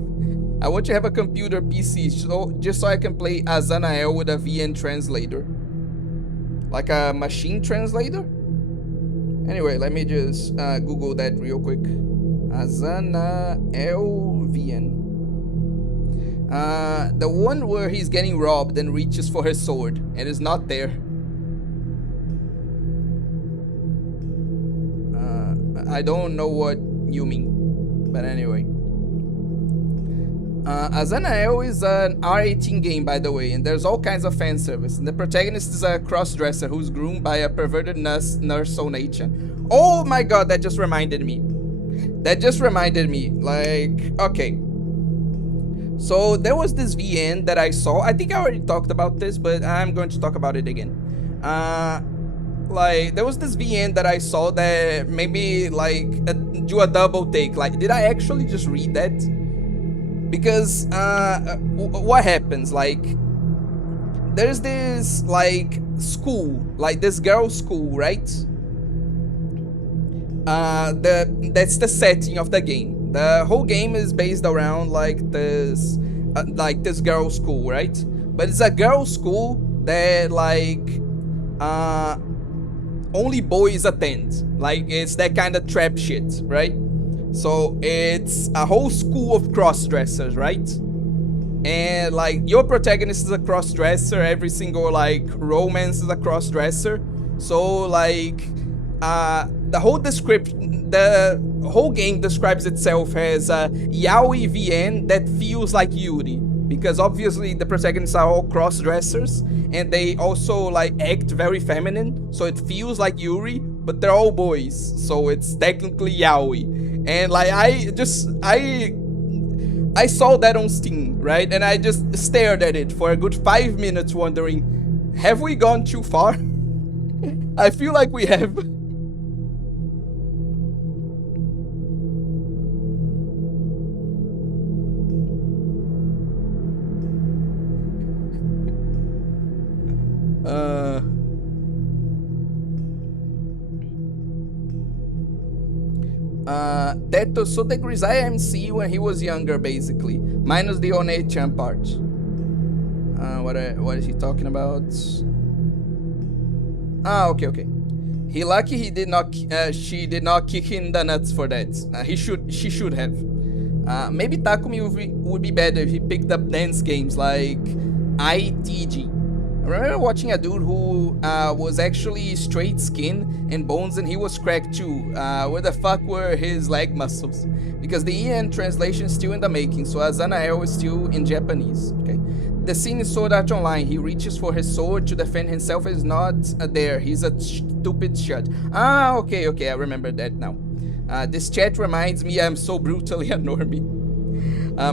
I want to have a computer PC just so I can play Azanael with a VN translator. Like a machine translator? Anyway, let me just Google that real quick. Azanael VN. The one where he's getting robbed and reaches for his sword and is not there. I don't know what you mean, but anyway. Azanael is an R18 game, by the way, and there's all kinds of fan service. And the protagonist is a cross-dresser who's groomed by a perverted nurse Sonation. Oh my god, that just reminded me. Like, okay. So there was this VN that I saw. I think I already talked about this, but I'm going to talk about it again. Like, there was this VN that I saw that made me, like, do a double take. Like, did I actually just read that? Because, what happens? Like, there's this, like, school. Like, this girl's school, right? That's the setting of the game. The whole game is based around, like, this girl's school, right? But it's a girl's school that, like, only boys attend. Like, it's that kind of trap shit, right? So it's a whole school of cross-dressers, right? And like, your protagonist is a cross-dresser, every single like romance is a cross-dresser. So like, the whole game describes itself as a yaoi VN that feels like Yuri, because obviously the protagonists are all cross-dressers and they also like act very feminine, so it feels like Yuri, but they're all boys, so it's technically yaoi. And like, I saw that on Steam, right? And I just stared at it for a good 5 minutes wondering, have we gone too far? I feel like we have. So the Grisaia MC when he was younger, basically, minus the One-chan part. What is he talking about? Okay. He lucky he did not. She did not kick him in the nuts for that. She should have. Maybe Takumi would be better if he picked up dance games like ITG. I remember watching a dude who was actually straight skin and bones, and he was cracked too. Where the fuck were his leg muscles? Because the EN translation is still in the making, so Azanael is still in Japanese. Okay. The scene is Sword Art Online. He reaches for his sword to defend himself. Is not there. He's a stupid shut. Okay. I remember that now. This chat reminds me I'm so brutally a normie.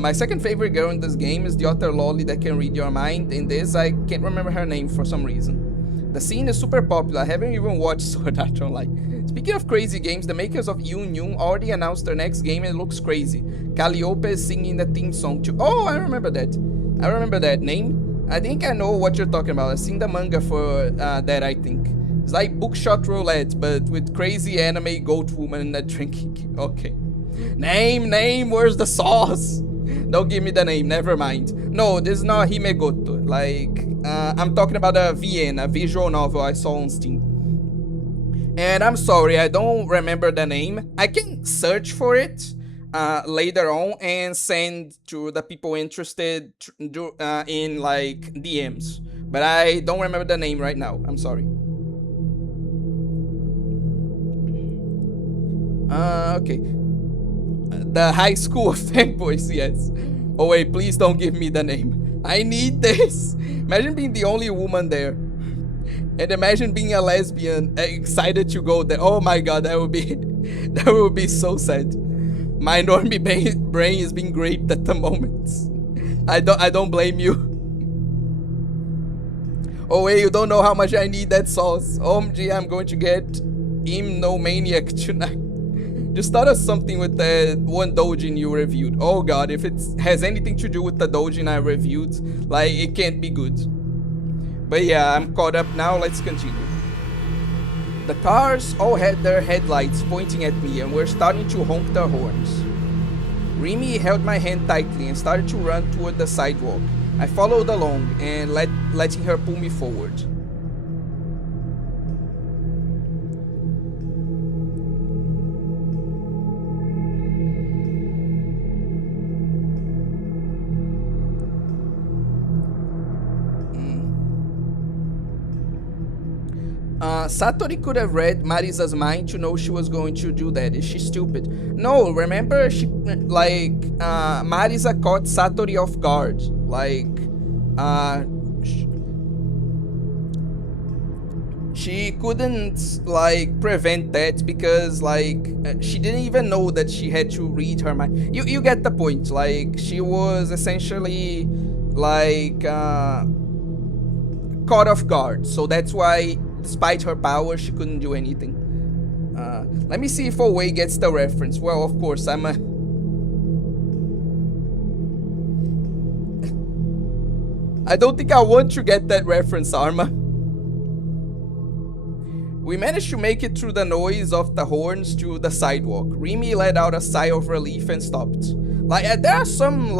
My second favorite girl in this game is the other lolly that can read your mind. In this, I can't remember her name for some reason. The scene is super popular. I haven't even watched Sword Art Online. Speaking of crazy games, the makers of Yun Yun already announced their next game and it looks crazy. Calliope is singing the theme song too. Oh, I remember that. I remember that name. I think I know what you're talking about. I've seen the manga for that, I think. It's like Bookshot Roulette, but with crazy anime goat woman drinking. Okay. Name, where's the sauce? Don't give me the name, never mind. No, this is not Himegoto. Like, I'm talking about a VN, a visual novel I saw on Steam. And I'm sorry, I don't remember the name. I can search for it later on and send to the people interested in like DMs. But I don't remember the name right now, I'm sorry. Okay. The high school of fanboys, yes. Oh wait, please don't give me the name. I need this. Imagine being the only woman there. And imagine being a lesbian, excited to go there. Oh my god, that would be so sad. My normie brain is being raped at the moment. I don't blame you. Oh wait, you don't know how much I need that sauce. OMG, I'm going to get Hymnomaniac tonight. Just thought of something with that one doujin you reviewed. Oh god, if it has anything to do with the doujin I reviewed, like, it can't be good. But yeah, I'm caught up now, let's continue. The cars all had their headlights pointing at me and were starting to honk their horns. Remy held my hand tightly and started to run toward the sidewalk. I followed along and letting her pull me forward. Satori could have read Marisa's mind to know she was going to do that. Is she stupid? No, remember Marisa caught Satori off guard. She couldn't prevent that because she didn't even know that she had to read her mind. You get the point. She was essentially caught off guard. So that's why, despite her power, she couldn't do anything. Let me see if Owei gets the reference. Well, of course, I don't think I want to get that reference, Arma. We managed to make it through the noise of the horns to the sidewalk. Remy let out a sigh of relief and stopped. There are some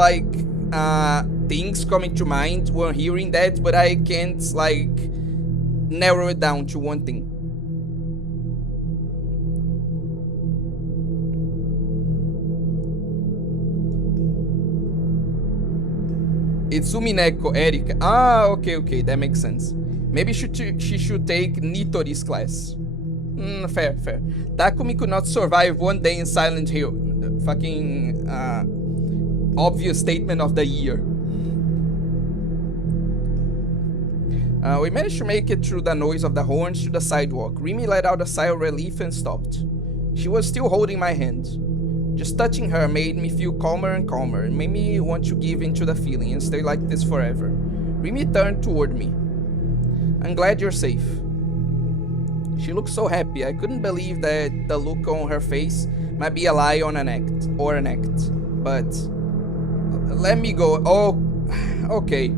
things coming to mind when hearing that, but I can't narrow it down to one thing. It's Umineko, Erika. Ah, okay, that makes sense. Maybe she should take Nitori's class. Fair. Takumi could not survive one day in Silent Hill. The fucking obvious statement of the year. We managed to make it through the noise of the horns to the sidewalk. Remy let out a sigh of relief and stopped. She was still holding my hand. Just touching her made me feel calmer and calmer. It made me want to give in to the feeling and stay like this forever. Remy turned toward me. I'm glad you're safe. She looked so happy. I couldn't believe that the look on her face might be a lie or an act. But let me go. Oh, okay.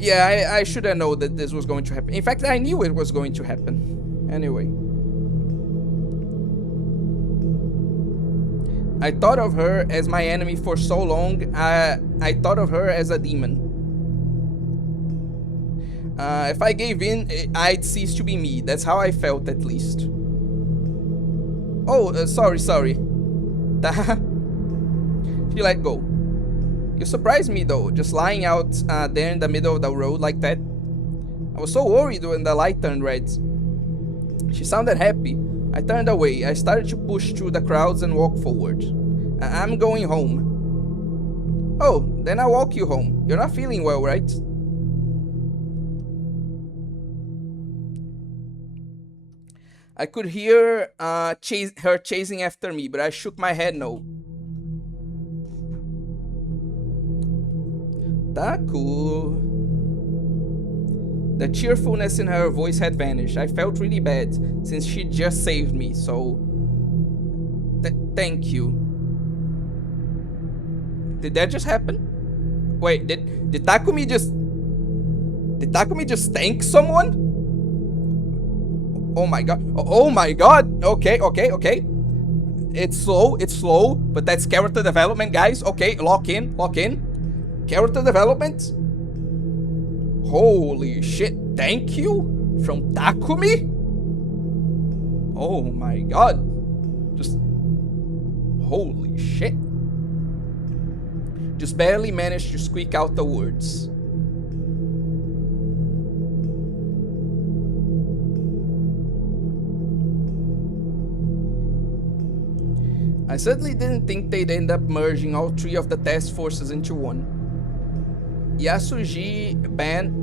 Yeah, I should have known that this was going to happen. In fact, I knew it was going to happen. Anyway. I thought of her as my enemy for so long. I thought of her as a demon. If I gave in, I'd cease to be me. That's how I felt, at least. Oh, sorry. She let go. You surprised me though, just lying out there in the middle of the road like that. I was so worried when the light turned red. She sounded happy. I turned away. I started to push through the crowds and walk forward. I'm going home. Oh, then I'll walk you home. You're not feeling well, right? I could hear her chasing after me, but I shook my head no. Taku. The cheerfulness in her voice had vanished. I felt really bad since she just saved me, so thank you. Did that just happen? Wait, did Takumi just thank someone? Oh my god. Oh my god. Okay. It's slow, but that's character development, guys. Okay, lock in. Character development. Holy shit, thank you from Takumi? Oh my god. Just holy shit. Just barely managed to squeak out the words. I certainly didn't think they'd end up merging all three of the task forces into one. Yasuji-ban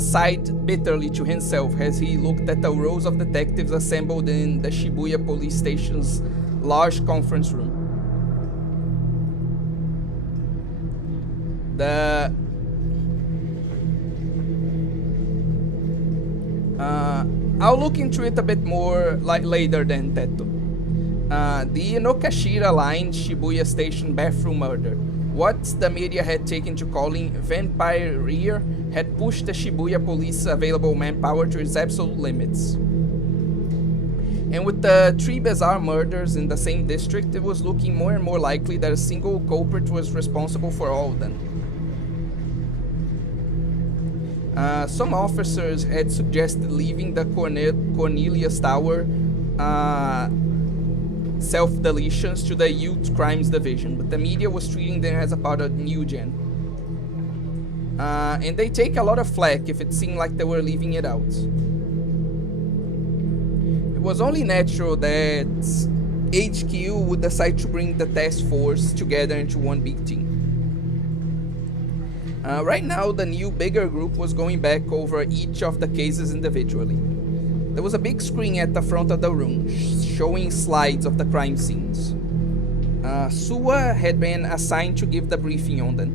sighed bitterly to himself as he looked at the rows of detectives assembled in the Shibuya police station's large conference room. I'll look into it a bit more later then, Teto. The Inokashira line Shibuya Station bathroom murder. What the media had taken to calling vampire had pushed the Shibuya police's available manpower to its absolute limits. And with the 3 bizarre murders in the same district, it was looking more and more likely that a single culprit was responsible for all of them. Some officers had suggested leaving the Cornelius Tower self-deletions to the Youth Crimes Division, but the media was treating them as a part of New Gen. And they take a lot of flack if it seemed like they were leaving it out. It was only natural that HQ would decide to bring the task force together into one big team. Right now, the new bigger group was going back over each of the cases individually. There was a big screen at the front of the room, showing slides of the crime scenes. Suwa had been assigned to give the briefing on them.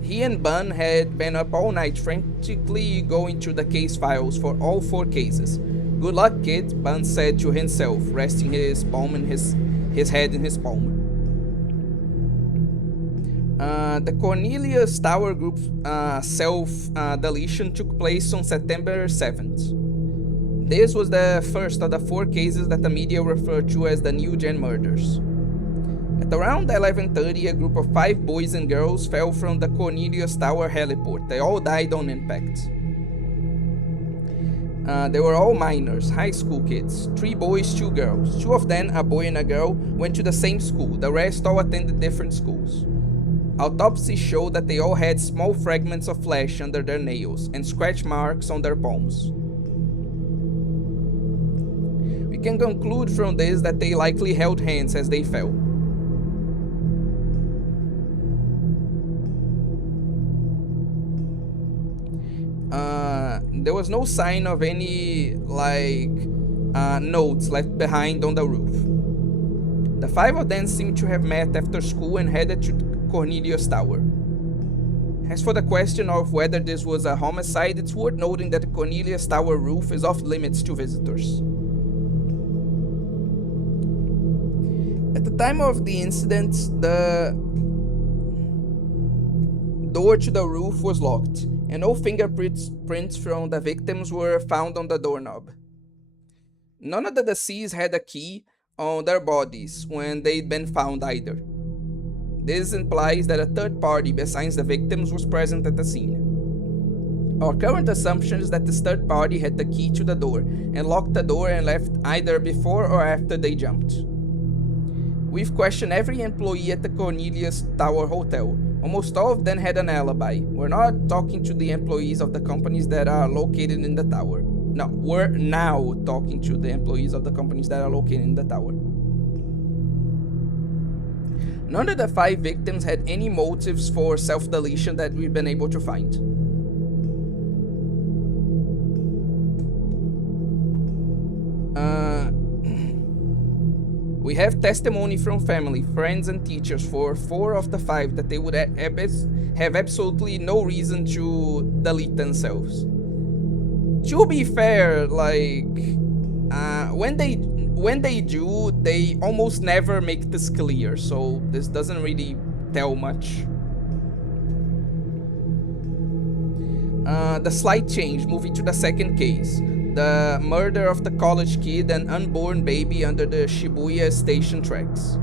He and Bun had been up all night frantically going through the case files for all 4 cases. "Good luck, kid," Bun said to himself, resting his palm in his head in his palm. The Cornelius Tower Group self-deletion took place on September 7th. This was the first of the 4 cases that the media referred to as the New Gen murders. At around 11:30, a group of 5 boys and girls fell from the Cornelius Tower heliport. They all died on impact. They were all minors, high school kids, 3 boys, 2 girls. 2 of them, a boy and a girl, went to the same school. The rest all attended different schools. Autopsies showed that they all had small fragments of flesh under their nails and scratch marks on their palms. We can conclude from this that they likely held hands as they fell. There was no sign of any, notes left behind on the roof. The 5 of them seemed to have met after school and headed to Cornelius Tower. As for the question of whether this was a homicide, it's worth noting that the Cornelius Tower roof is off limits to visitors. At the time of the incident, the door to the roof was locked, and no fingerprints from the victims were found on the doorknob. None of the deceased had a key on their bodies when they'd been found either. This implies that a third party besides the victims was present at the scene. Our current assumption is that this third party had the key to the door and locked the door and left either before or after they jumped. We've questioned every employee at the Cornelius Tower Hotel. Almost all of them had an alibi. We're not talking to the employees of the companies that are located in the tower. No, we're now talking to the employees of the companies that are located in the tower. None of the 5 victims had any motives for self-deletion that we've been able to find. We have testimony from family, friends, and teachers for 4 of the 5 that they would have absolutely no reason to delete themselves. To be fair, when they do, they almost never make this clear, so this doesn't really tell much. The slight change, moving to the second case. The murder of the college kid and unborn baby under the Shibuya station tracks.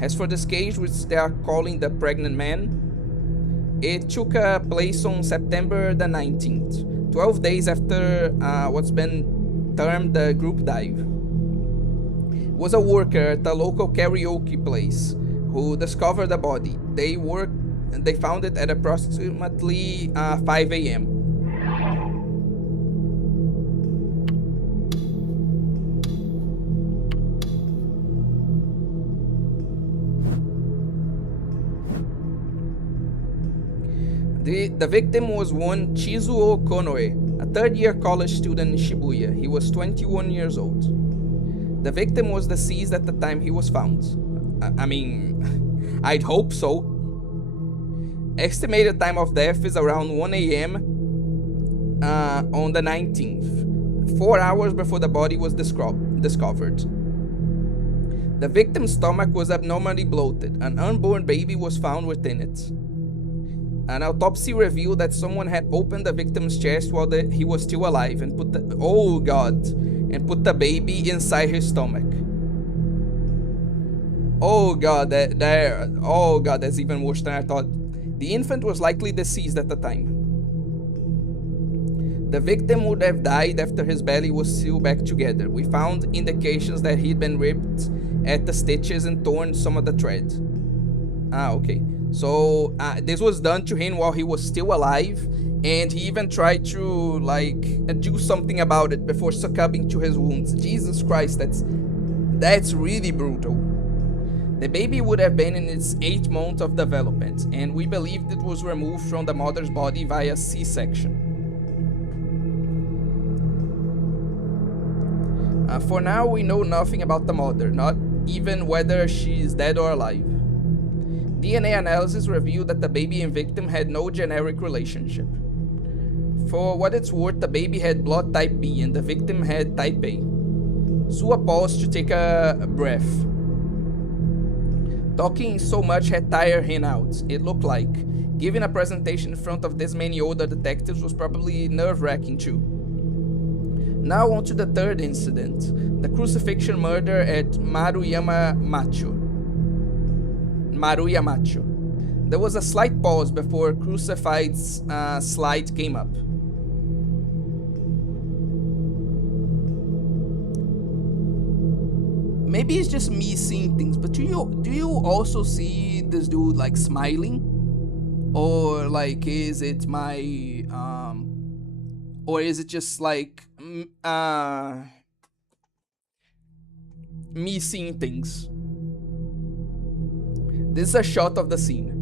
As for this case, which they are calling the pregnant man, it took place on September the 19th, 12 days after what's been termed the group dive. It was a worker at a local karaoke place who discovered the body. They found it at approximately 5 a.m. The victim was one Chizuo Konoe, a third-year college student in Shibuya. He was 21 years old. The victim was deceased at the time he was found. I'd hope so. Estimated time of death is around 1 a.m. On the 19th, 4 hours before the body was discovered. The victim's stomach was abnormally bloated. An unborn baby was found within it. An autopsy revealed that someone had opened the victim's chest while he was still alive and put the baby inside his stomach. Oh god, that's even worse than I thought. The infant was likely deceased at the time. The victim would have died after his belly was sealed back together. We found indications that he'd been ripped at the stitches and torn some of the thread. Okay. So this was done to him while he was still alive, and he even tried to do something about it before succumbing to his wounds. Jesus Christ, that's really brutal. The baby would have been in its 8th month of development, and we believed it was removed from the mother's body via C-section. For now, we know nothing about the mother, not even whether she is dead or alive. DNA analysis revealed that the baby and victim had no generic relationship. For what it's worth, the baby had blood type B and the victim had type A. Sua paused to take a breath. Talking so much had tired him out, it looked like. Giving a presentation in front of this many older detectives was probably nerve-wracking too. Now on to the third incident, the crucifixion murder at Maruyama Macho. There was a slight pause before Crucified's slide came up. Maybe it's just me seeing things, but do you also see this dude like smiling? Or like is it my or is it just like me seeing things? This is a shot of the scene.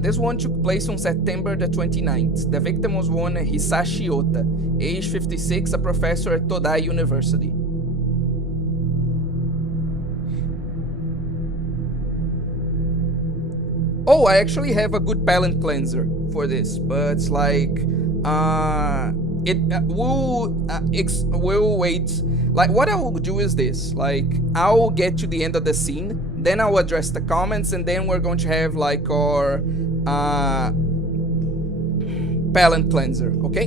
This one took place on September the 29th. The victim was one Hisashi Ota, age 56, a professor at Todai University. Oh, I actually have a good palette cleanser for this, but like, we'll wait. Like, what I will do is this, like, I'll get to the end of the scene, then I'll address the comments, and then we're going to have, like, our, palette cleanser, okay?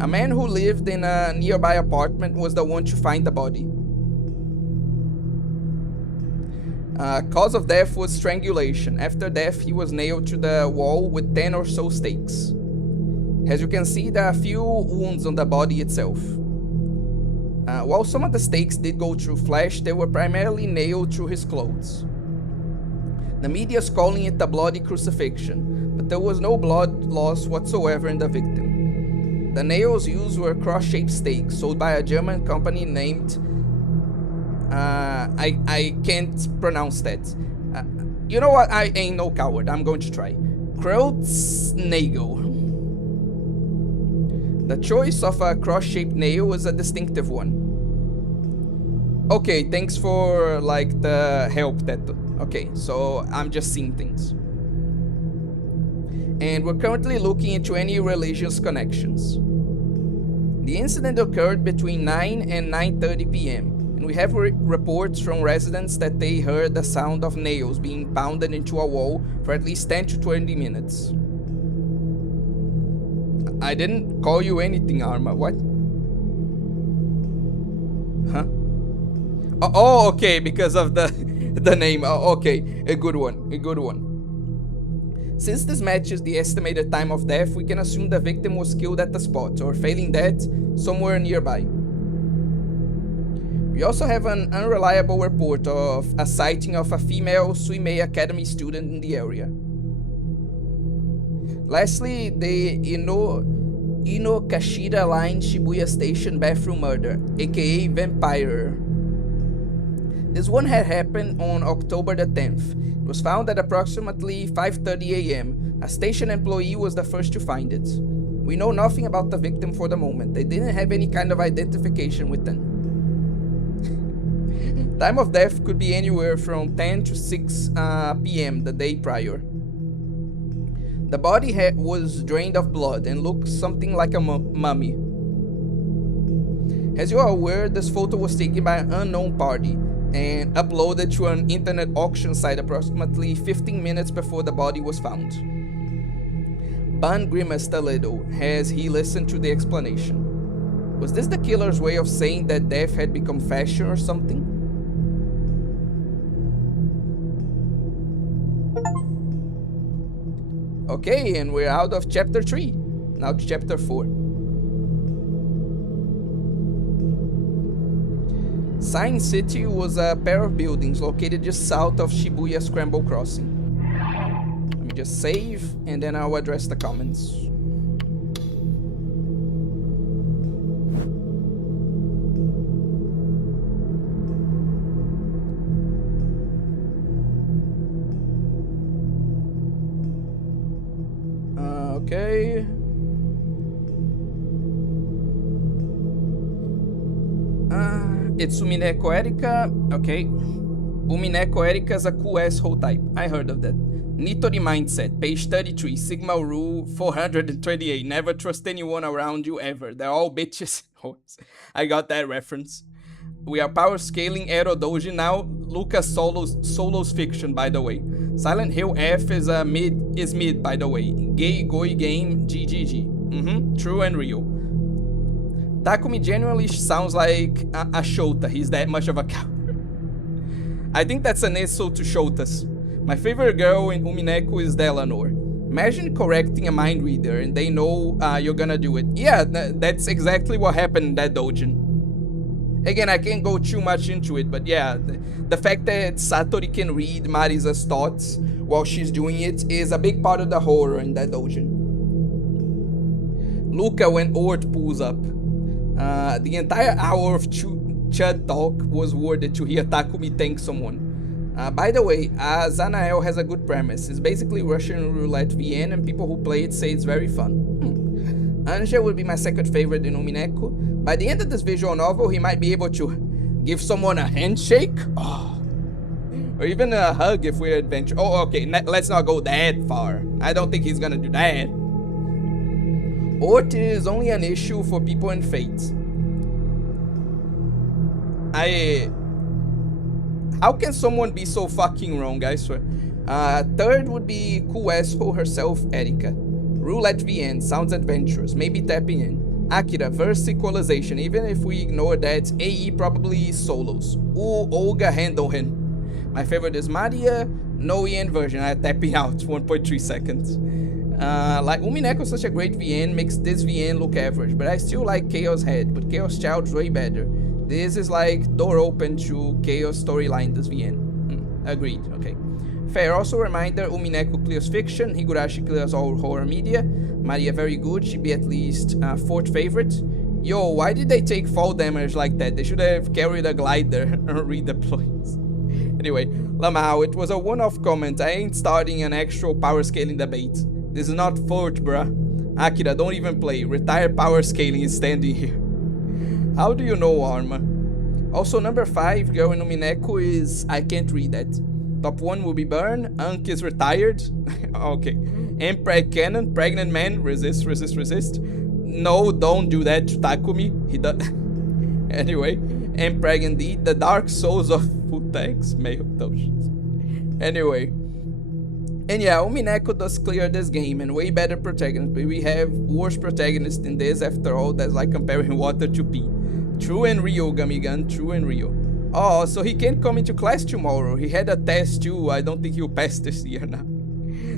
A man who lived in a nearby apartment was the one to find the body. Cause of death was strangulation. After death, he was nailed to the wall with 10 or so stakes. As you can see, there are a few wounds on the body itself. While some of the stakes did go through flesh, they were primarily nailed through his clothes. The media is calling it a bloody crucifixion, but there was no blood loss whatsoever in the victim. The nails used were cross-shaped stakes sold by a German company named... I can't pronounce that. You know what? I ain't no coward. I'm going to try. Kreuznagel. The choice of a cross-shaped nail was a distinctive one. Okay, thanks for like the help that. Okay, so I'm just seeing things. And we're currently looking into any religious connections. The incident occurred between 9 and 9:30 p.m. and we have reports from residents that they heard the sound of nails being pounded into a wall for at least 10 to 20 minutes. I didn't call you anything, Arma. What? Huh? Oh, okay, because of the name. Oh, okay, a good one. Since this matches the estimated time of death, we can assume the victim was killed at the spot, or failing that, somewhere nearby. We also have an unreliable report of a sighting of a female Suimei Academy student in the area. Lastly, the Inokashira Line Shibuya Station bathroom murder, aka Vampire. This one had happened on October the 10th. It was found at approximately 5:30 a.m. A station employee was the first to find it. We know nothing about the victim for the moment. They didn't have any kind of identification with them. Time of death could be anywhere from 10 to 6 p.m. the day prior. The body was drained of blood and looked something like a mummy. As you are aware, this photo was taken by an unknown party, and uploaded to an internet auction site approximately 15 minutes before the body was found. Ban grimaced a little as he listened to the explanation. Was this the killer's way of saying that death had become fashion or something? Okay, and we're out of chapter 3. Now to chapter 4. Sign City was a pair of buildings located just south of Shibuya Scramble Crossing. Let me just save, and then I'll address the comments. Okay. It's Umineko Erika. Okay. Umineko Erika is a cool asshole type. I heard of that. Nitori Mindset, page 33, Sigma Rule 428. Never trust anyone around you ever. They're all bitches. I got that reference. We are power scaling Ero Doji now. Lucas Solo's fiction, by the way. Silent Hill F is mid, by the way. Gay Goi Game GGG. True and real. Takumi genuinely sounds like a Shota. He's that much of a cow. I think that's an insult to Shotas. My favorite girl in Umineko is Delanor. Imagine correcting a mind reader and they know you're gonna do it. Yeah, that's exactly what happened in that doujin. Again, I can't go too much into it, but yeah, the fact that Satori can read Marisa's thoughts while she's doing it is a big part of the horror in that doujin. Luca when Ort pulls up. The entire hour of Chud talk was worth it to hear Takumi thank someone. By the way, Zanael has a good premise. It's basically Russian roulette VN and people who play it say it's very fun. Anja would be my second favorite in Umineko. By the end of this visual novel, he might be able to give someone a handshake. Oh. Or even a hug if we're adventure. Oh, okay, let's not go that far. I don't think he's gonna do that. Ort is only an issue for people in Fate. How can someone be so fucking wrong, I swear? Third would be cool asshole herself, Erika. Roulette VN sounds adventurous, maybe tapping in. Akira, verse equalization, even if we ignore that, AE probably solos. Ooh, Olga Handelhen. My favorite is Maria, no EN version, tapping out, 1.3 seconds. Like Umineko is such a great VN, makes this VN look average, but I still like Chaos Head, but Chaos Child's way better. This is like door open to Chaos storyline, this VN. Agreed, okay. Fair, also reminder, Umineko clears fiction, Higurashi clears all horror media, Maria very good, she'd be at least fourth favorite. Yo, why did they take fall damage like that? They should have carried a glider or redeployed. Anyway, Lamau, it was a one-off comment, I ain't starting an actual power scaling debate. This is not fourth, bruh. Akira, don't even play, retired power scaling is standing here. How do you know, Arma? Also, number 5, girl in Umineko is... I can't read that. Top 1 will be Burn. Ankh is retired. Okay. Empreg Cannon. Pregnant man. Resist, resist, resist. No, don't do that to Takumi. He does... Anyway. Empreg indeed. The Dark Souls of Futex. Male Toshins. Anyway. And yeah, Umineko does clear this game and way better protagonist. But we have worse protagonist in this after all. That's like comparing water to pee. True and real, Gamigan, true and real. Oh, so he can't come into class tomorrow. He had a test too. I don't think he'll pass this year now.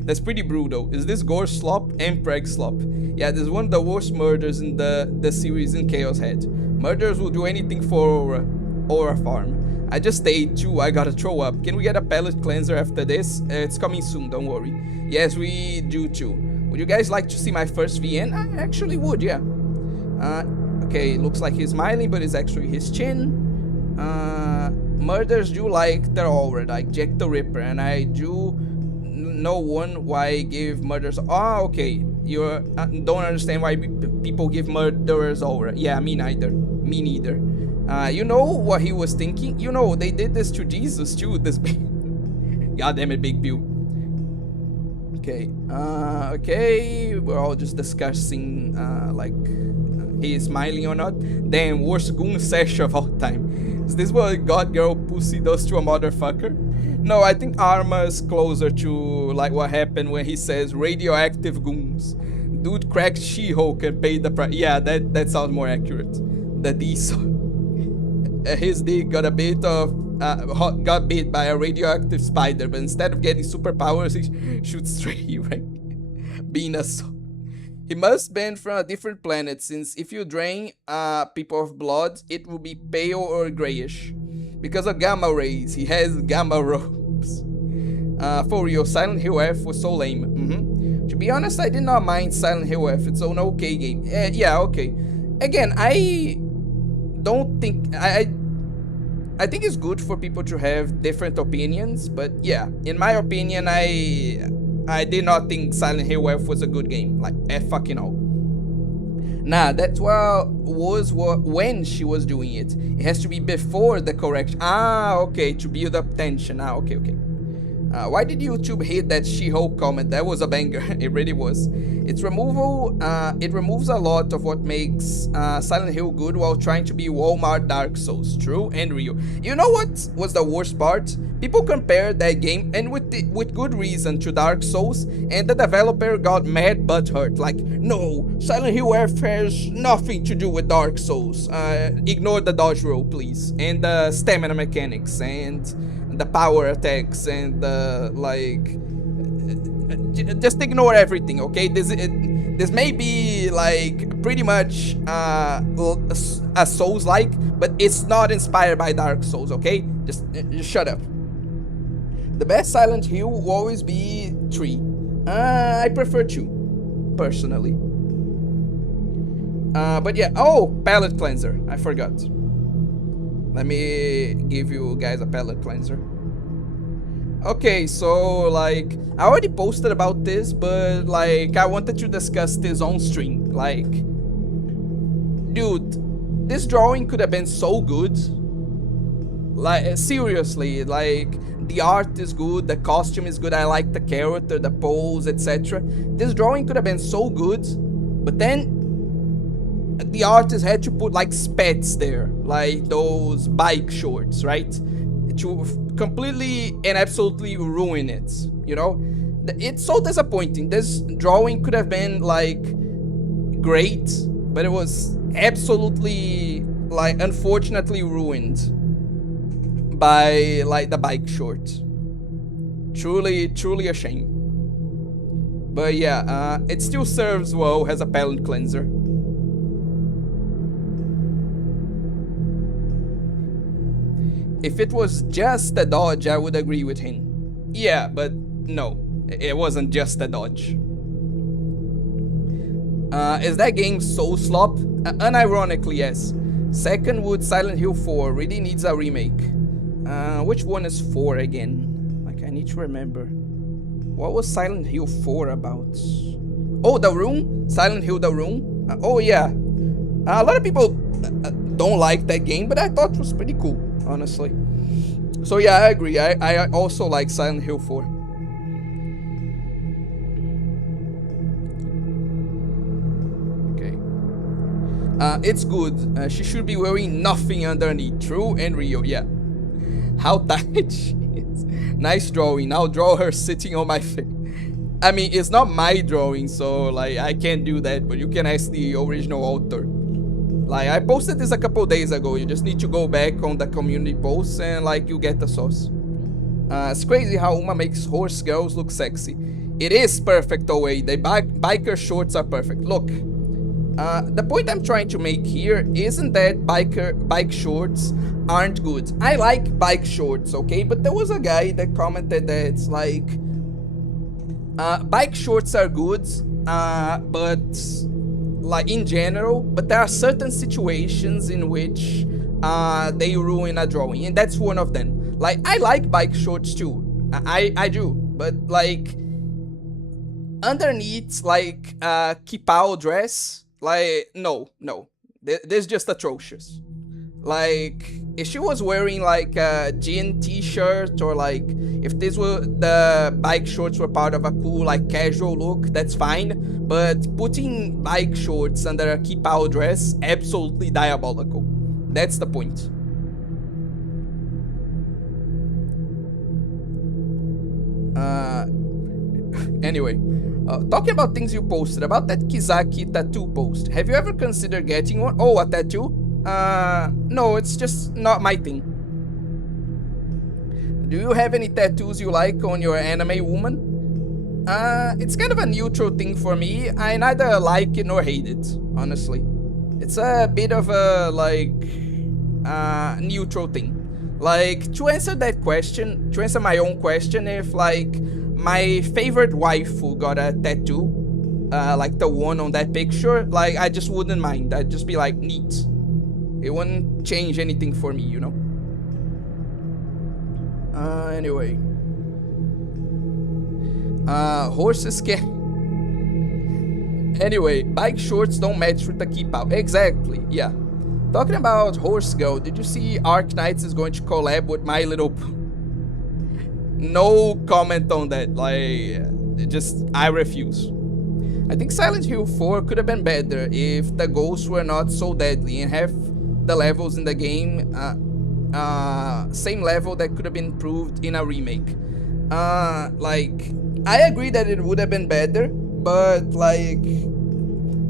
That's pretty brutal. Is this gore slop? Empreg slop. Yeah, this is one of the worst murders in the series in Chaos Head. Murderers will do anything for Aura Farm. I just stayed too. I gotta throw up. Can we get a palate cleanser after this? It's coming soon, don't worry. Yes, we do too. Would you guys like to see my first VN? I actually would, yeah. Okay, looks like he's smiling, but it's actually his chin. Murders do like their aura, like Jack the Ripper, and I do know one why give murders. Oh, okay. You don't understand why people give murderers aura. Yeah, me neither. Me neither. You know what he was thinking? You know, they did this to Jesus too. This big. God damn it, Big Bill. Okay. Okay. We're all just discussing, like. He is smiling or not. Damn, worst goon sesh of all time. Is this what God Girl Pussy does to a motherfucker? No, I think Arma's closer to like what happened when he says radioactive goons. Dude cracked She-Hulk and paid the price. Yeah, that sounds more accurate. The diesel. His dick got a bit of got bit by a radioactive spider, but instead of getting superpowers, he shoots straight, right? Being a he must been from a different planet, since if you drain people of blood, it will be pale or grayish. Because of gamma rays, he has gamma robes. For real, Silent Hill F was so lame. To be honest, I did not mind Silent Hill F. It's an okay game. Yeah, okay. Again, I don't think I think it's good for people to have different opinions, but yeah, in my opinion, I did not think Silent Hill F was a good game, like fucking all. Nah, that's what when she was doing it. It has to be before the correction. Ah, okay, to build up tension. Ah, okay, okay. Why did YouTube hate that She-Hulk comment? That was a banger. It really was. Its removal, it removes a lot of what makes Silent Hill good while trying to be Walmart Dark Souls. True and real. You know what was the worst part? People compared that game, and with good reason, to Dark Souls, and the developer got mad butthurt. Like, no, Silent Hill F has nothing to do with Dark Souls. Ignore the dodge roll, please, and the stamina mechanics, and the power attacks, and like just ignore everything, okay? This may be like pretty much a Souls-like, but it's not inspired by Dark Souls, okay? Just shut up. The best Silent Hill will always be 3. I prefer 2, personally. But yeah, oh, palette cleanser, I forgot. Let me give you guys a palette cleanser. Okay, so like I already posted about this, but like I wanted to discuss this on stream. Like, dude, this drawing could have been so good. Like, seriously, like the art is good, the costume is good, I like the character, the pose, etc. This drawing could have been so good, but then the artist had to put like spats there, like those bike shorts, right? To completely and absolutely ruin it, you know? It's so disappointing. This drawing could have been like great, but it was absolutely, like, unfortunately ruined by like the bike shorts. Truly a shame. But yeah, it still serves well as a palette cleanser. If it was just a dodge, I would agree with him. Yeah, but no, it wasn't just a dodge. Is that game so slop? Unironically, yes. Second would Silent Hill 4 really needs a remake. Which one is 4 again? Like, I need to remember. What was Silent Hill 4 about? Oh, The Room? Silent Hill The Room? Oh yeah. A lot of people don't like that game, but I thought it was pretty cool, honestly. So yeah, I agree. I also like Silent Hill 4. Okay. It's good. She should be wearing nothing underneath. True and real, yeah. How tight she is. Nice drawing. I'll draw her sitting on my face. I mean, it's not my drawing, so like I can't do that, but you can ask the original author. Like, I posted this a couple days ago. You just need to go back on the community posts and like you get the source. It's crazy how Uma makes horse girls look sexy. It is perfect away. The biker shorts are perfect. Look, the point I'm trying to make here isn't that bike shorts aren't good. I like bike shorts, okay? But there was a guy that commented that it's like bike shorts are good, but like in general, but there are certain situations in which they ruin a drawing, and that's one of them. Like, I like bike shorts too, I do, but like underneath like a kipao dress, like no, this is just atrocious. Like, if she was wearing like a jean t-shirt, or like if this were the bike shorts were part of a cool like casual look, that's fine. But putting bike shorts under a kipao dress, absolutely diabolical. That's the point. Uh, anyway, talking about things you posted, about that Kizaki tattoo post, have you ever considered getting one? Oh, a tattoo? No, it's just not my thing. Do you have any tattoos you like on your anime woman? It's kind of a neutral thing for me. I neither like it nor hate it, honestly. It's a bit of a, like, neutral thing. Like, to answer that question, to answer my own question, if, like, my favorite waifu got a tattoo, like the one on that picture, like, I just wouldn't mind. I'd just be like, neat. It wouldn't change anything for me, you know? Anyway. Horses can... Anyway, bike shorts don't match with the keep out. Exactly, yeah. Talking about Horse Girl, did you see Arc Knights is going to collab with My Little... No comment on that, like, I refuse. I think Silent Hill 4 could have been better if the ghosts were not so deadly and have the levels in the game same level that could have been improved in a remake. Like, I agree that it would have been better, but like,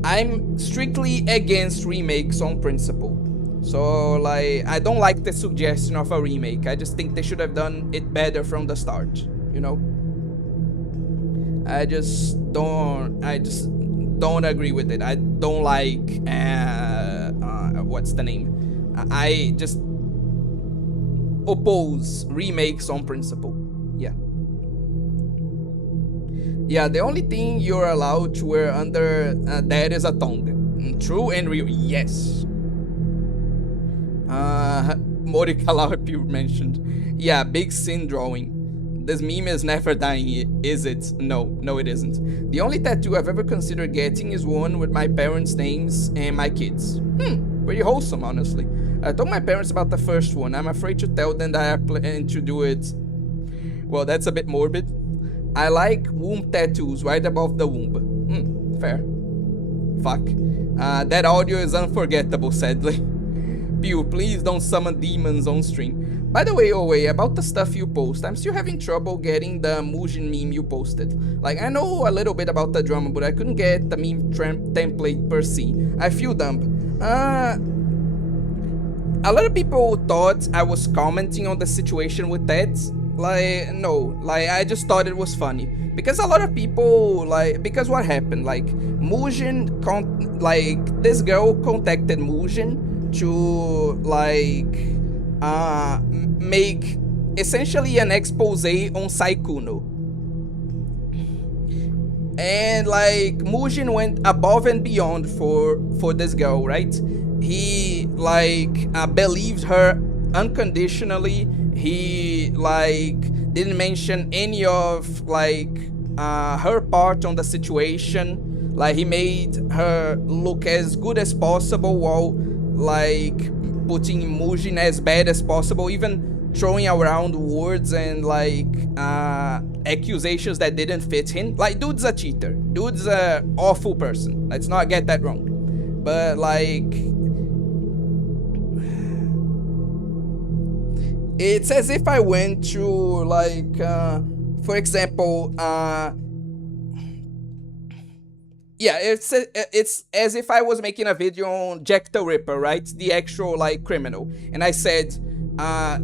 I'm strictly against remakes on principle. So like, I don't like the suggestion of a remake. I just think they should have done it better from the start, you know? I just don't agree with it. I don't like, what's the name? I just oppose remakes on principle. Yeah. Yeah, the only thing you're allowed to wear under that is a tongue. True and real, yes. Morikawa Pure mentioned. Yeah, big sin drawing. This meme is never dying, is it? No it isn't. The only tattoo I've ever considered getting is one with my parents' names and my kids. Pretty wholesome, honestly. I told my parents about the first one. I'm afraid to tell them that I plan to do it. Well, that's a bit morbid. I like womb tattoos right above the womb. Fair. Fuck. That audio is unforgettable, sadly. Pew, please don't summon demons on stream. By the way, about the stuff you post, I'm still having trouble getting the Mugen meme you posted. Like, I know a little bit about the drama, but I couldn't get the meme template per se. I feel dumb. A lot of people thought I was commenting on the situation with that. Like, no, like, I just thought it was funny. Because a lot of people, like, because what happened? Like, Mugen, this girl contacted Mugen to, like, make essentially an expose on Saikuno. And, like, Mugen went above and beyond for this girl, right? He, like, believed her unconditionally. He, like, didn't mention any of, like, her part on the situation. Like, he made her look as good as possible while, like, putting Mugen as bad as possible, even throwing around words and, like, accusations that didn't fit him. Like, dude's a cheater. Dude's a awful person. Let's not get that wrong. But, like, it's as if I went to, like, for example, yeah, it's as if I was making a video on Jack the Ripper, right? The actual, like, criminal. And I said,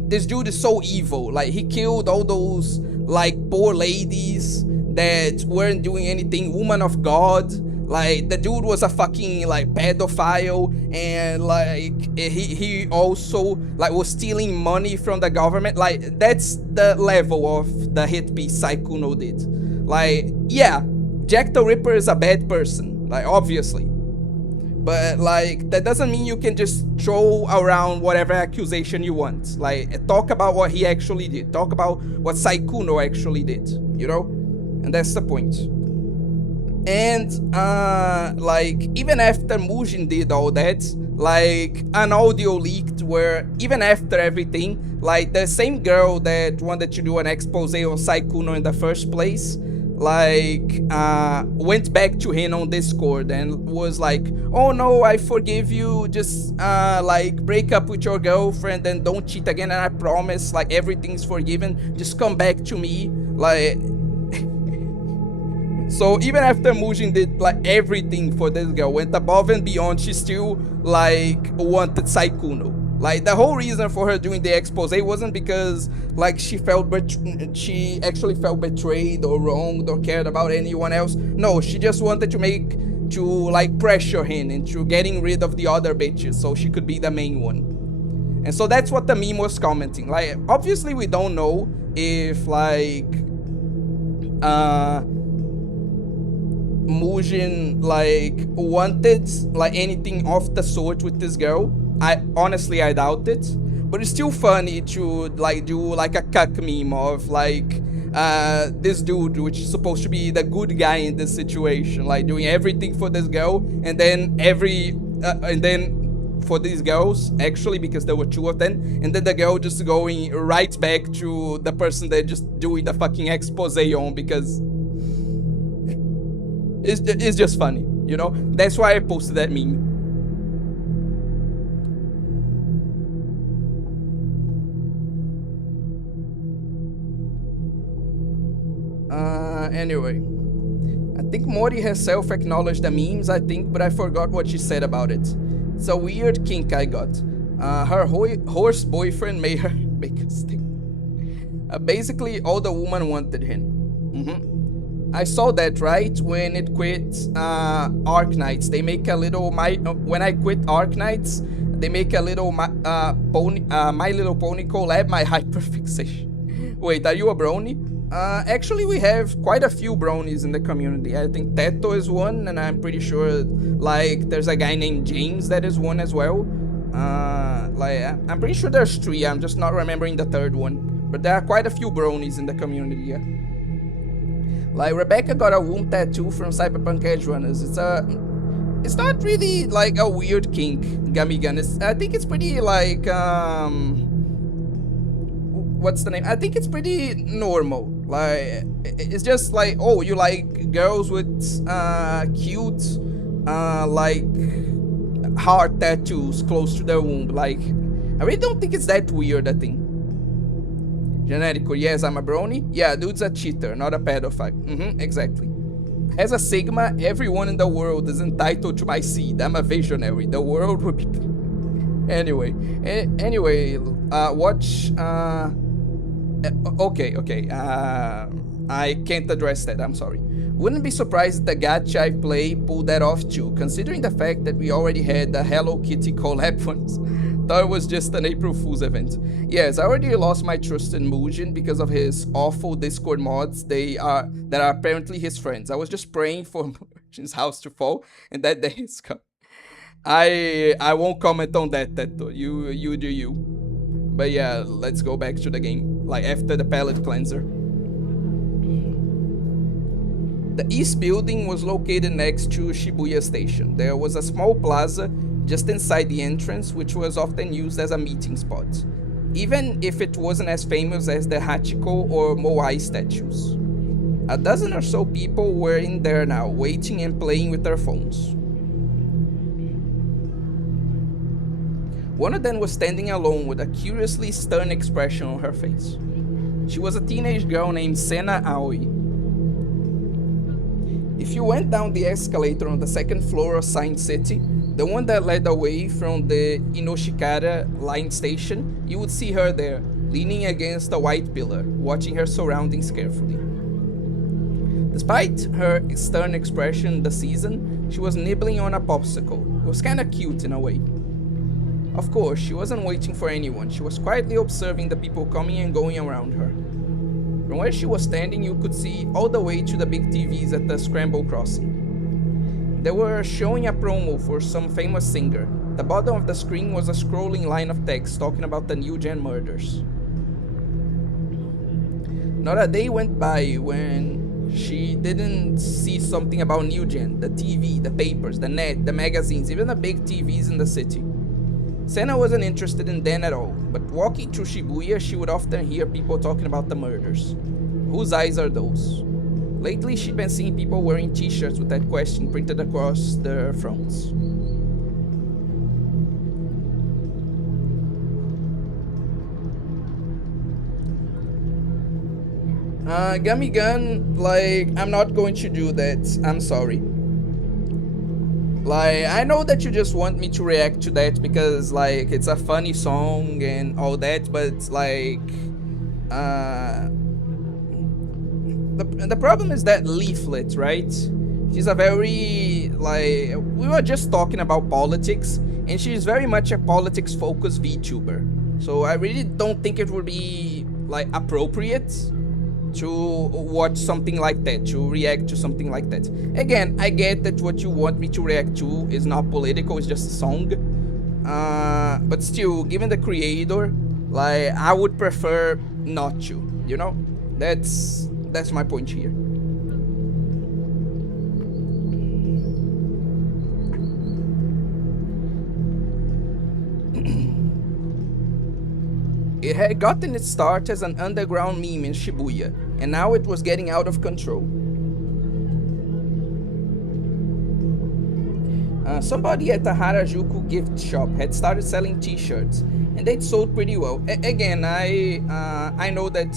this dude is so evil. Like, he killed all those, like, poor ladies that weren't doing anything. Woman of God. Like, the dude was a fucking, like, pedophile, and, like, he also, like, was stealing money from the government. Like, that's the level of the hit piece Saikuno did. Like, yeah, Jack the Ripper is a bad person, like, obviously. But, like, that doesn't mean you can just throw around whatever accusation you want. Like, talk about what he actually did. Talk about what Saikuno actually did, you know? And that's the point. And, like, even after Mugen did all that, like, an audio leaked where, even after everything, like, the same girl that wanted to do an expose on Saikuno in the first place, like, went back to him on Discord and was like, oh no, I forgive you, just, like, break up with your girlfriend and don't cheat again, and I promise, like, everything's forgiven, just come back to me. Like, So even after Mujin did like everything for this girl, went above and beyond, she still like wanted Saikuno. Like the whole reason for her doing the expose wasn't because like she actually felt betrayed or wronged or cared about anyone else. No, she just wanted to like pressure him into getting rid of the other bitches so she could be the main one. And so that's what the meme was commenting. Like obviously we don't know if like Mujin like wanted like anything of the sort with this girl. I doubt it, but it's still funny to like do like a cuck meme of like this dude, which is supposed to be the good guy in this situation, like doing everything for this girl, and then for these girls actually, because there were two of them, and then the girl just going right back to the person they're just doing the fucking expose on, because it's just funny, you know? That's why I posted that meme. Anyway. I think Mori herself acknowledged the memes, I think, but I forgot what she said about it. It's a weird kink I got. Her horse boyfriend made her make a stick. Basically, all the woman wanted him. I saw that, right? When it quit Arknights, they make a little when I quit Arknights, they make a little My Little Pony collab, my hyperfixation. Wait, are you a brony? Actually, we have quite a few bronies in the community. I think Teto is one, and I'm pretty sure like there's a guy named James that is one as well. Like I'm pretty sure there's three. I'm just not remembering the third one. But there are quite a few bronies in the community. Yeah. Like Rebecca got a womb tattoo from Cyberpunk Edge Runners. It's not really like a weird kink, Gamigan. I think it's pretty like what's the name? I think it's pretty normal. Like it's just like, oh, you like girls with cute like heart tattoos close to their womb. Like I really don't think it's that weird a thing. Generico, yes, I'm a brony. Yeah, dude's a cheater, not a pedophile. Exactly. As a Sigma, everyone in the world is entitled to my seed. I'm a visionary. The world would be... Anyway, watch... Okay. I can't address that, I'm sorry. Wouldn't be surprised if the gacha I play pulled that off too, considering the fact that we already had the Hello Kitty collab once. Thought it was just an April Fool's event. Yes, I already lost my trust in Mujin because of his awful Discord mods that are apparently his friends. I was just praying for Mujin's house to fall, and that day has come. I won't comment on that, Teto. You do you. But yeah, let's go back to the game. Like after the palette cleanser. The east building was located next to Shibuya Station. There was a small plaza just inside the entrance, which was often used as a meeting spot, even if it wasn't as famous as the Hachiko or Moai statues. A dozen or so people were in there now, waiting and playing with their phones. One of them was standing alone with a curiously stern expression on her face. She was a teenage girl named Sena Aoi. If you went down the escalator on the second floor of Sign City, the one that led away from the Inoshikara line station, you would see her there, leaning against a white pillar, watching her surroundings carefully. Despite her stern expression this season, she was nibbling on a popsicle. It was kinda cute in a way. Of course, she wasn't waiting for anyone. She was quietly observing the people coming and going around her. From where she was standing, you could see all the way to the big TVs at the Scramble Crossing. They were showing a promo for some famous singer. The bottom of the screen was a scrolling line of text talking about the New Gen murders. Not a day went by when she didn't see something about New Gen, the TV, the papers, the net, the magazines, even the big TVs in the city. Sena wasn't interested in them at all, but walking through Shibuya, she would often hear people talking about the murders. Whose eyes are those? Lately, she'd been seeing people wearing t-shirts with that question printed across their fronts. Gummy Gun, like, I'm not going to do that. I'm sorry. Like, I know that you just want me to react to that because, like, it's a funny song and all that, but, like, uh, the problem is that Leaflet, right? She's a very, like, we were just talking about politics, and she's very much a politics-focused VTuber. So I really don't think it would be, like, appropriate to watch something like that, to react to something like that. Again, I get that what you want me to react to is not political, it's just a song. But still, given the creator, like, I would prefer not to, you know? That's my point here. It had gotten its start as an underground meme in Shibuya, and now it was getting out of control. Somebody at the Harajuku gift shop had started selling t-shirts, and they'd sold pretty well. Again, I know that,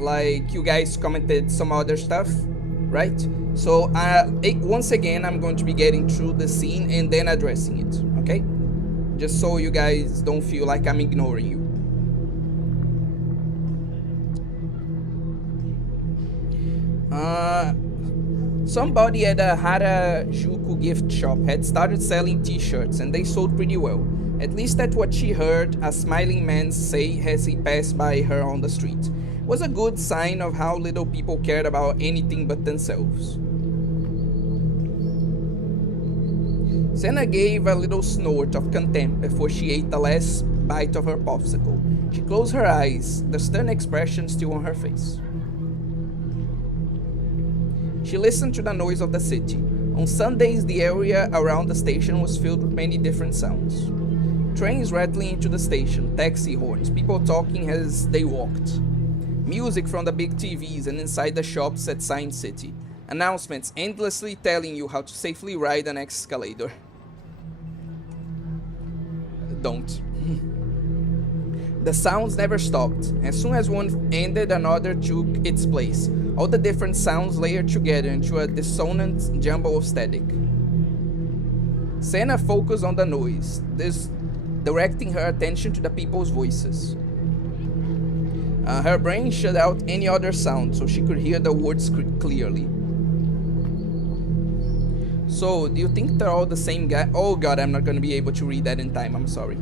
like, you guys commented some other stuff, right? So once again, I'm going to be getting through the scene and then addressing it, okay? Just so you guys don't feel like I'm ignoring you. Somebody at a Harajuku gift shop had started selling t-shirts and they sold pretty well. At least that's what she heard a smiling man say as he passed by her on the street. It was a good sign of how little people cared about anything but themselves. Senna gave a little snort of contempt before she ate the last bite of her popsicle. She closed her eyes, the stern expression still on her face. She listened to the noise of the city. On Sundays, the area around the station was filled with many different sounds. Trains rattling into the station, taxi horns, people talking as they walked. Music from the big TVs and inside the shops at Science City. Announcements endlessly telling you how to safely ride an escalator. Don't. The sounds never stopped. As soon as one ended, another took its place. All the different sounds layered together into a dissonant jumble of static. Senna focused on the noise, directing her attention to the people's voices. Her brain shut out any other sound so she could hear the words clearly. So, do you think they're all the same guy? Oh god, I'm not gonna be able to read that in time, I'm sorry.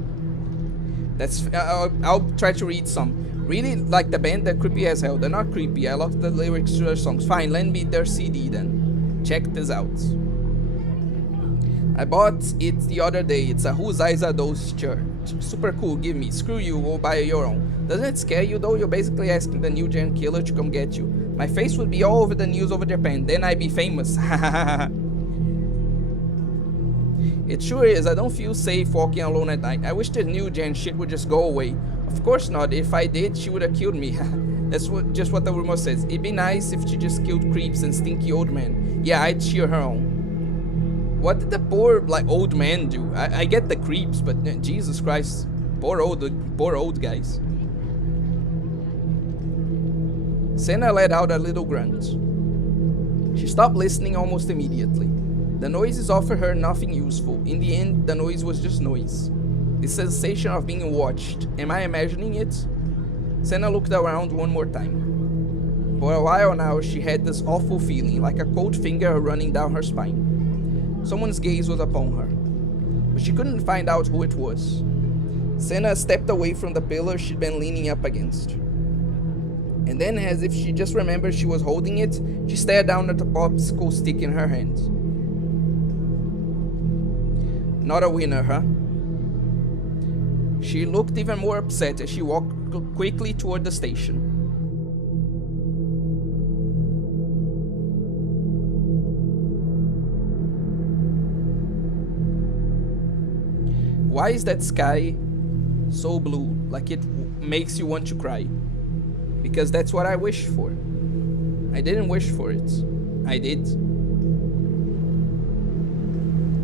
That's I'll try to read some. Really like the band, they're creepy as hell. They're not creepy, I love the lyrics to their songs. Fine, lend me their CD then. Check this out. I bought it the other day. It's a Whose Eyes Are Those shirt. Super cool, give me. Screw you, we'll buy your own. Doesn't it scare you though? You're basically asking the new gen killer to come get you. My face would be all over the news over Japan. Then I'd be famous. It sure is. I don't feel safe walking alone at night. I wish the new gen shit would just go away. Of course not. If I did, she would have killed me. That's just what the rumor says. It'd be nice if she just killed creeps and stinky old men. Yeah, I'd cheer her on. What did the poor, like, old man do? I get the creeps, but Jesus Christ. Poor old guys. Senna let out a little grunt. She stopped listening almost immediately. The noises offered her nothing useful. In the end, the noise was just noise. The sensation of being watched. Am I imagining it? Senna looked around one more time. For a while now, she had this awful feeling, like a cold finger running down her spine. Someone's gaze was upon her, but she couldn't find out who it was. Senna stepped away from the pillar she'd been leaning up against. And then, as if she just remembered she was holding it, she stared down at the popsicle stick in her hand. Not a winner, huh? She looked even more upset as she walked quickly toward the station. Why is that sky so blue, like it makes you want to cry? Because that's what I wished for. I didn't wish for it. I did.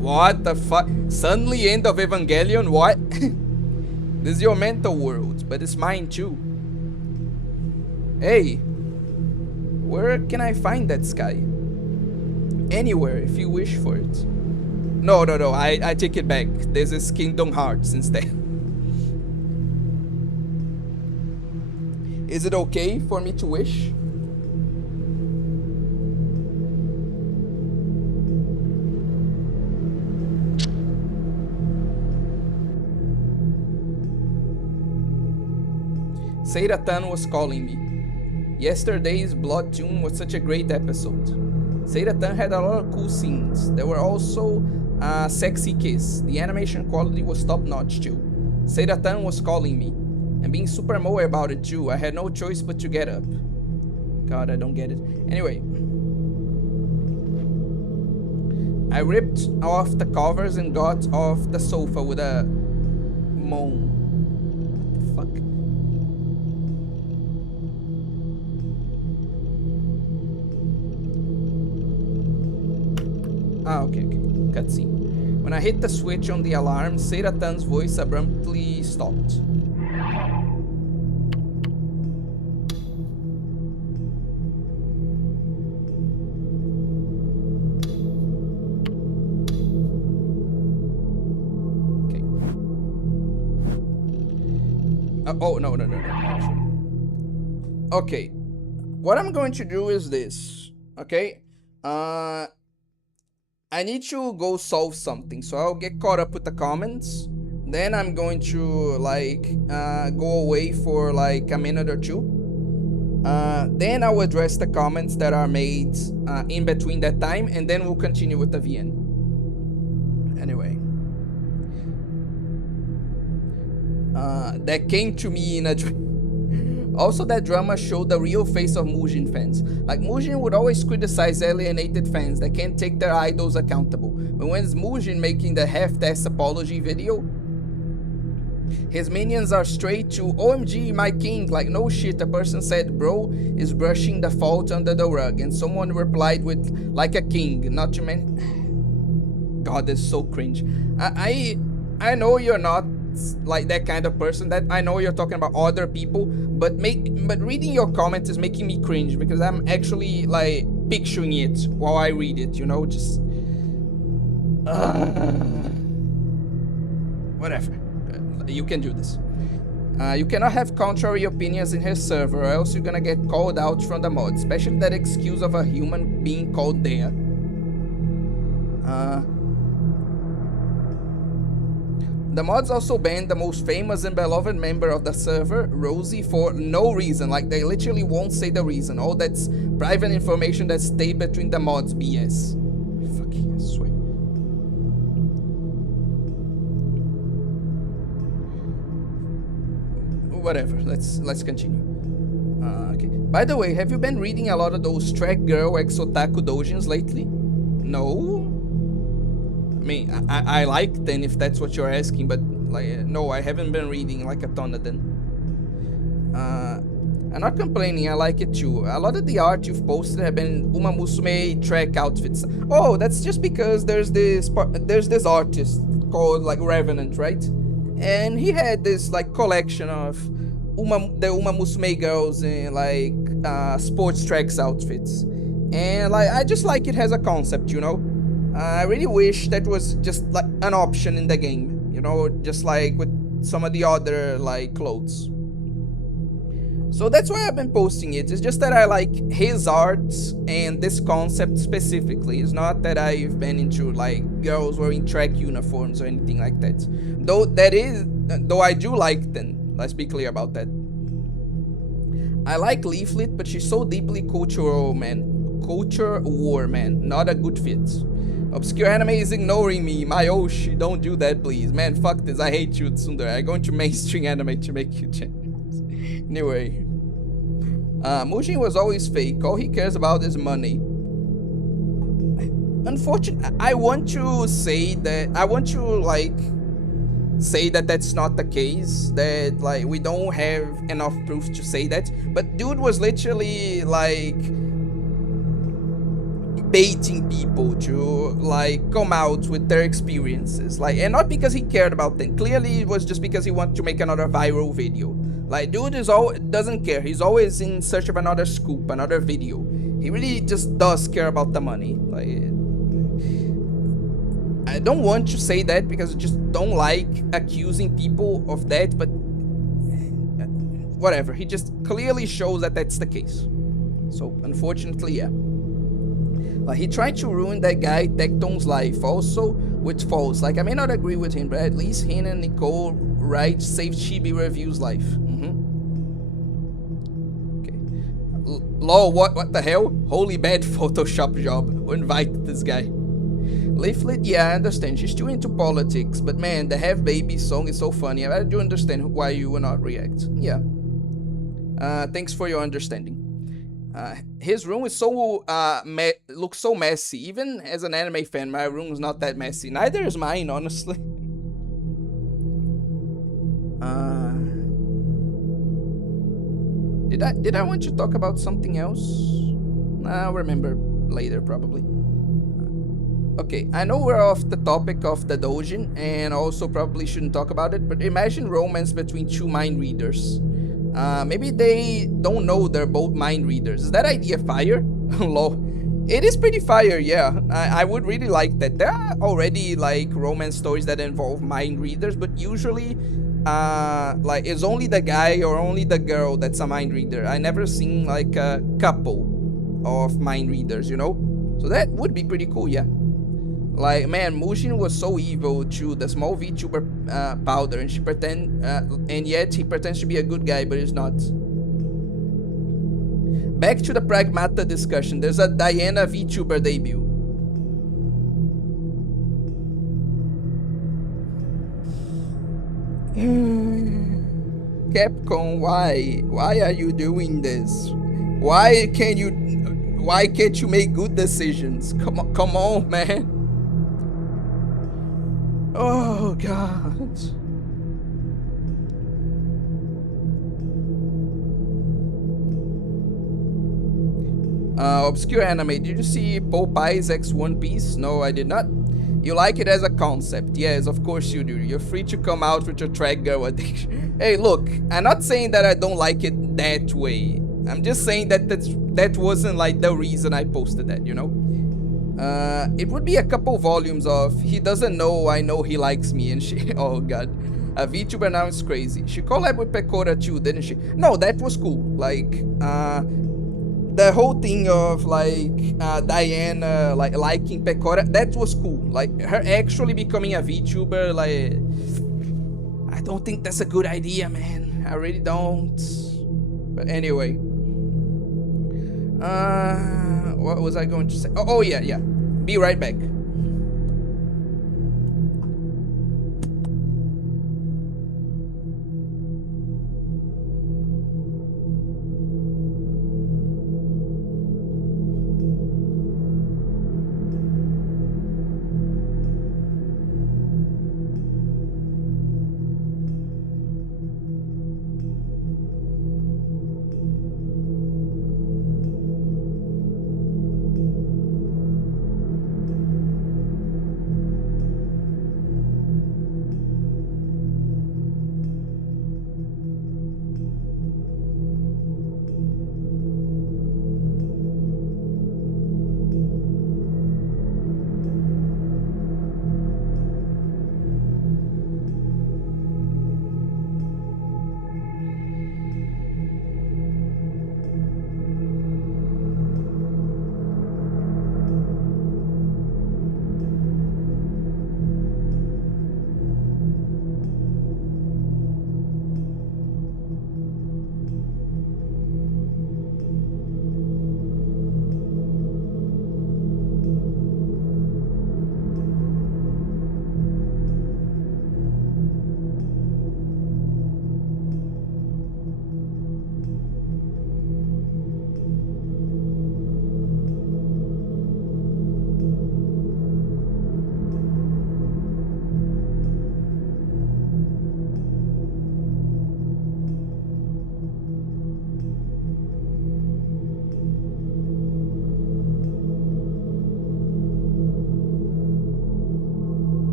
What the fuck? Suddenly end of Evangelion? What? This is your mental world, but it's mine too. Hey, Where can I find that sky? Anywhere, if you wish for it. No, I take it back. This is Kingdom Hearts instead. Is it okay for me to wish? Seiratan was calling me. Yesterday's Blood Tune was such a great episode. Seiratan had a lot of cool scenes. There were also a sexy kiss. The animation quality was top notch too. Seiratan was calling me. And being super moe about it too. I had no choice but to get up. God, I don't get it. Anyway. I ripped off the covers and got off the sofa with a moan. What the fuck? Ah, okay. Cutscene. When I hit the switch on the alarm, Seiratan's voice abruptly stopped. Okay. Oh, no, actually. Okay. What I'm going to do is this. Okay? I need to go solve something, so I'll get caught up with the comments. Then I'm going to go away for like a minute or two. Then I'll address the comments that are made in between that time, and then we'll continue with the VN. Anyway. That came to me in a dream. Also, that drama showed the real face of Mugen fans. Like, Mugen would always criticize alienated fans that can't take their idols accountable. But when it's Mugen making the half-ass apology video, his minions are straight to OMG my king, like no shit, a person said bro is brushing the fault under the rug, and someone replied with like a king, not to mention. God, that's so cringe. I know you're not like that kind of person, that I know you're talking about other people, but reading your comments is making me cringe because I'm actually like picturing it while I read it, you know, just whatever. You can do this. You cannot have contrary opinions in his server, or else you're gonna get called out from the mod, especially that excuse of a human being called there. The mods also banned the most famous and beloved member of the server, Rosie, for no reason. Like, they literally won't say the reason. All that's private information that stay between the mods, BS. Fucking, I swear. Whatever, let's continue. Okay. By the way, have you been reading a lot of those track girl ex-otaku doujins lately? No? I mean, I like them if that's what you're asking, but like, no, I haven't been reading like a ton of them. I'm not complaining, I like it too. A lot of the art you've posted have been Uma Musume track outfits. Oh, that's just because there's this artist called like Revenant, right? And he had this like collection of the Uma Musume girls in like sports tracks outfits. And like, I just like it as a concept, you know? I really wish that was just like an option in the game, you know, just like with some of the other like clothes. So that's why I've been posting it. It's just that I like his art and this concept specifically. It's not that I've been into like girls wearing track uniforms or anything like that. Though I do like them. Let's be clear about that. I like Leaflet, but she's so deeply culture war, man. Not a good fit. Obscure anime is ignoring me. My Oshi, don't do that, please. Man, fuck this. I hate you, Tsundere. I go into mainstream anime to make you change. Anyway. Mugen was always fake. All he cares about is money. Unfortunately, I want to say that that's not the case, that like we don't have enough proof to say that, but dude was literally like baiting people to like come out with their experiences, like, and not because he cared about them. Clearly it was just because he wanted to make another viral video. Like, dude doesn't care. He's always in search of another scoop, another video. He really just does care about the money. Like, I don't want to say that because I just don't like accusing people of that, but whatever. He just clearly shows that that's the case. So, unfortunately, yeah. He tried to ruin that guy Tecton's life also with false. Like, I may not agree with him, but at least he and Nicole Wright saved Chibi Review's life. Okay. Lol, what the hell? Holy bad Photoshop job. Who invited this guy? Leaflet, yeah, I understand. She's too into politics, but man, the Have Baby song is so funny. I do understand why you will not react. Yeah. Thanks for your understanding. His room is so looks so messy. Even as an anime fan, my room is not that messy. Neither is mine, honestly. Did I want to talk about something else? I'll remember later, probably. Okay, I know we're off the topic of the doujin, and also probably shouldn't talk about it, but imagine romance between two mind readers. Maybe they don't know they're both mind readers. Is that idea fire? Lol. It is pretty fire, yeah. I would really like that. There are already like romance stories that involve mind readers, but usually like it's only the guy or only the girl that's a mind reader. I never seen like a couple of mind readers, you know? So that would be pretty cool, yeah. Like, man, Mujin was so evil to the small VTuber Powder, and yet he pretends to be a good guy, but he's not. Back to the Pragmata discussion. There's a Diana VTuber debut. Capcom, why? Why are you doing this? Why can't you make good decisions? Come on, man. Oh god. Obscure anime. Did you see Popeye's X One Piece? No, I did not. You like it as a concept. Yes, of course you do. You're free to come out with your track girl addiction. Hey, look, I'm not saying that I don't like it that way. I'm just saying that that wasn't like the reason I posted that, you know? It would be a couple volumes of he doesn't know I know he likes me and she oh god. A VTuber now is crazy. She collabed with Pecora too, didn't she? No, that was cool. Like, the whole thing of like Diana like liking Pecora, that was cool. Like her actually becoming a VTuber, like I don't think that's a good idea, man. I really don't. But anyway. What was I going to say? Oh yeah. Be right back.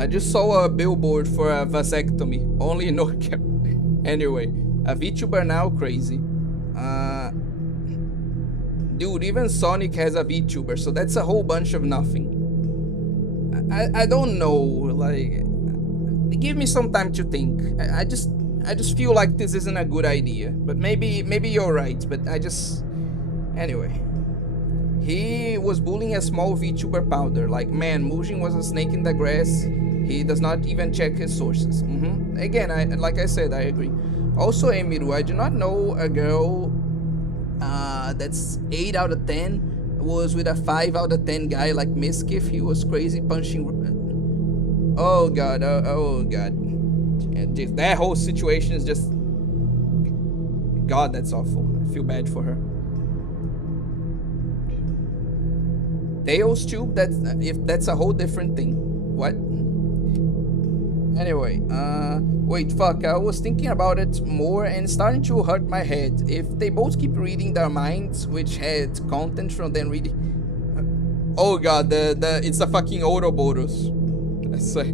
I just saw a billboard for a vasectomy, only in North Carolina. Anyway, a VTuber now crazy. Uh, Dude, even Sonic has a VTuber, so that's a whole bunch of nothing. I don't know, like, give me some time to think. I just feel like this isn't a good idea, but maybe you're right. But anyway. He was bullying a small VTuber powder. Like, man, Mujin was a snake in the grass. He does not even check his sources. Again, like I said, I agree. Also, Emiru, I do not know a girl that's 8 out of 10 was with a 5 out of 10 guy like Miskiff. He was crazy punching. Oh god, oh god. That whole situation is just. God, that's awful. I feel bad for her. Tails tube, that's a whole different thing. What? Anyway, wait, fuck, I was thinking about it more and starting to hurt my head. If they both keep reading their minds, which had content from them reading. Oh god, it's a fucking Ouroboros. That's a.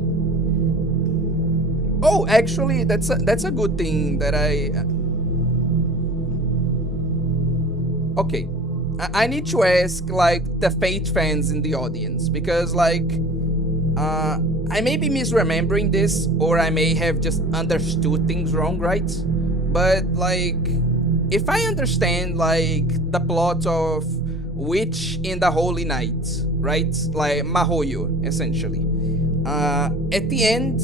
Oh, actually, that's a good thing that I. Okay. I need to ask, like, the Fate fans in the audience, because, like, I may be misremembering this, or I may have just understood things wrong, right? But, like, if I understand, like, the plot of Witch in the Holy Night, right? Like, Mahoyo, essentially. At the end,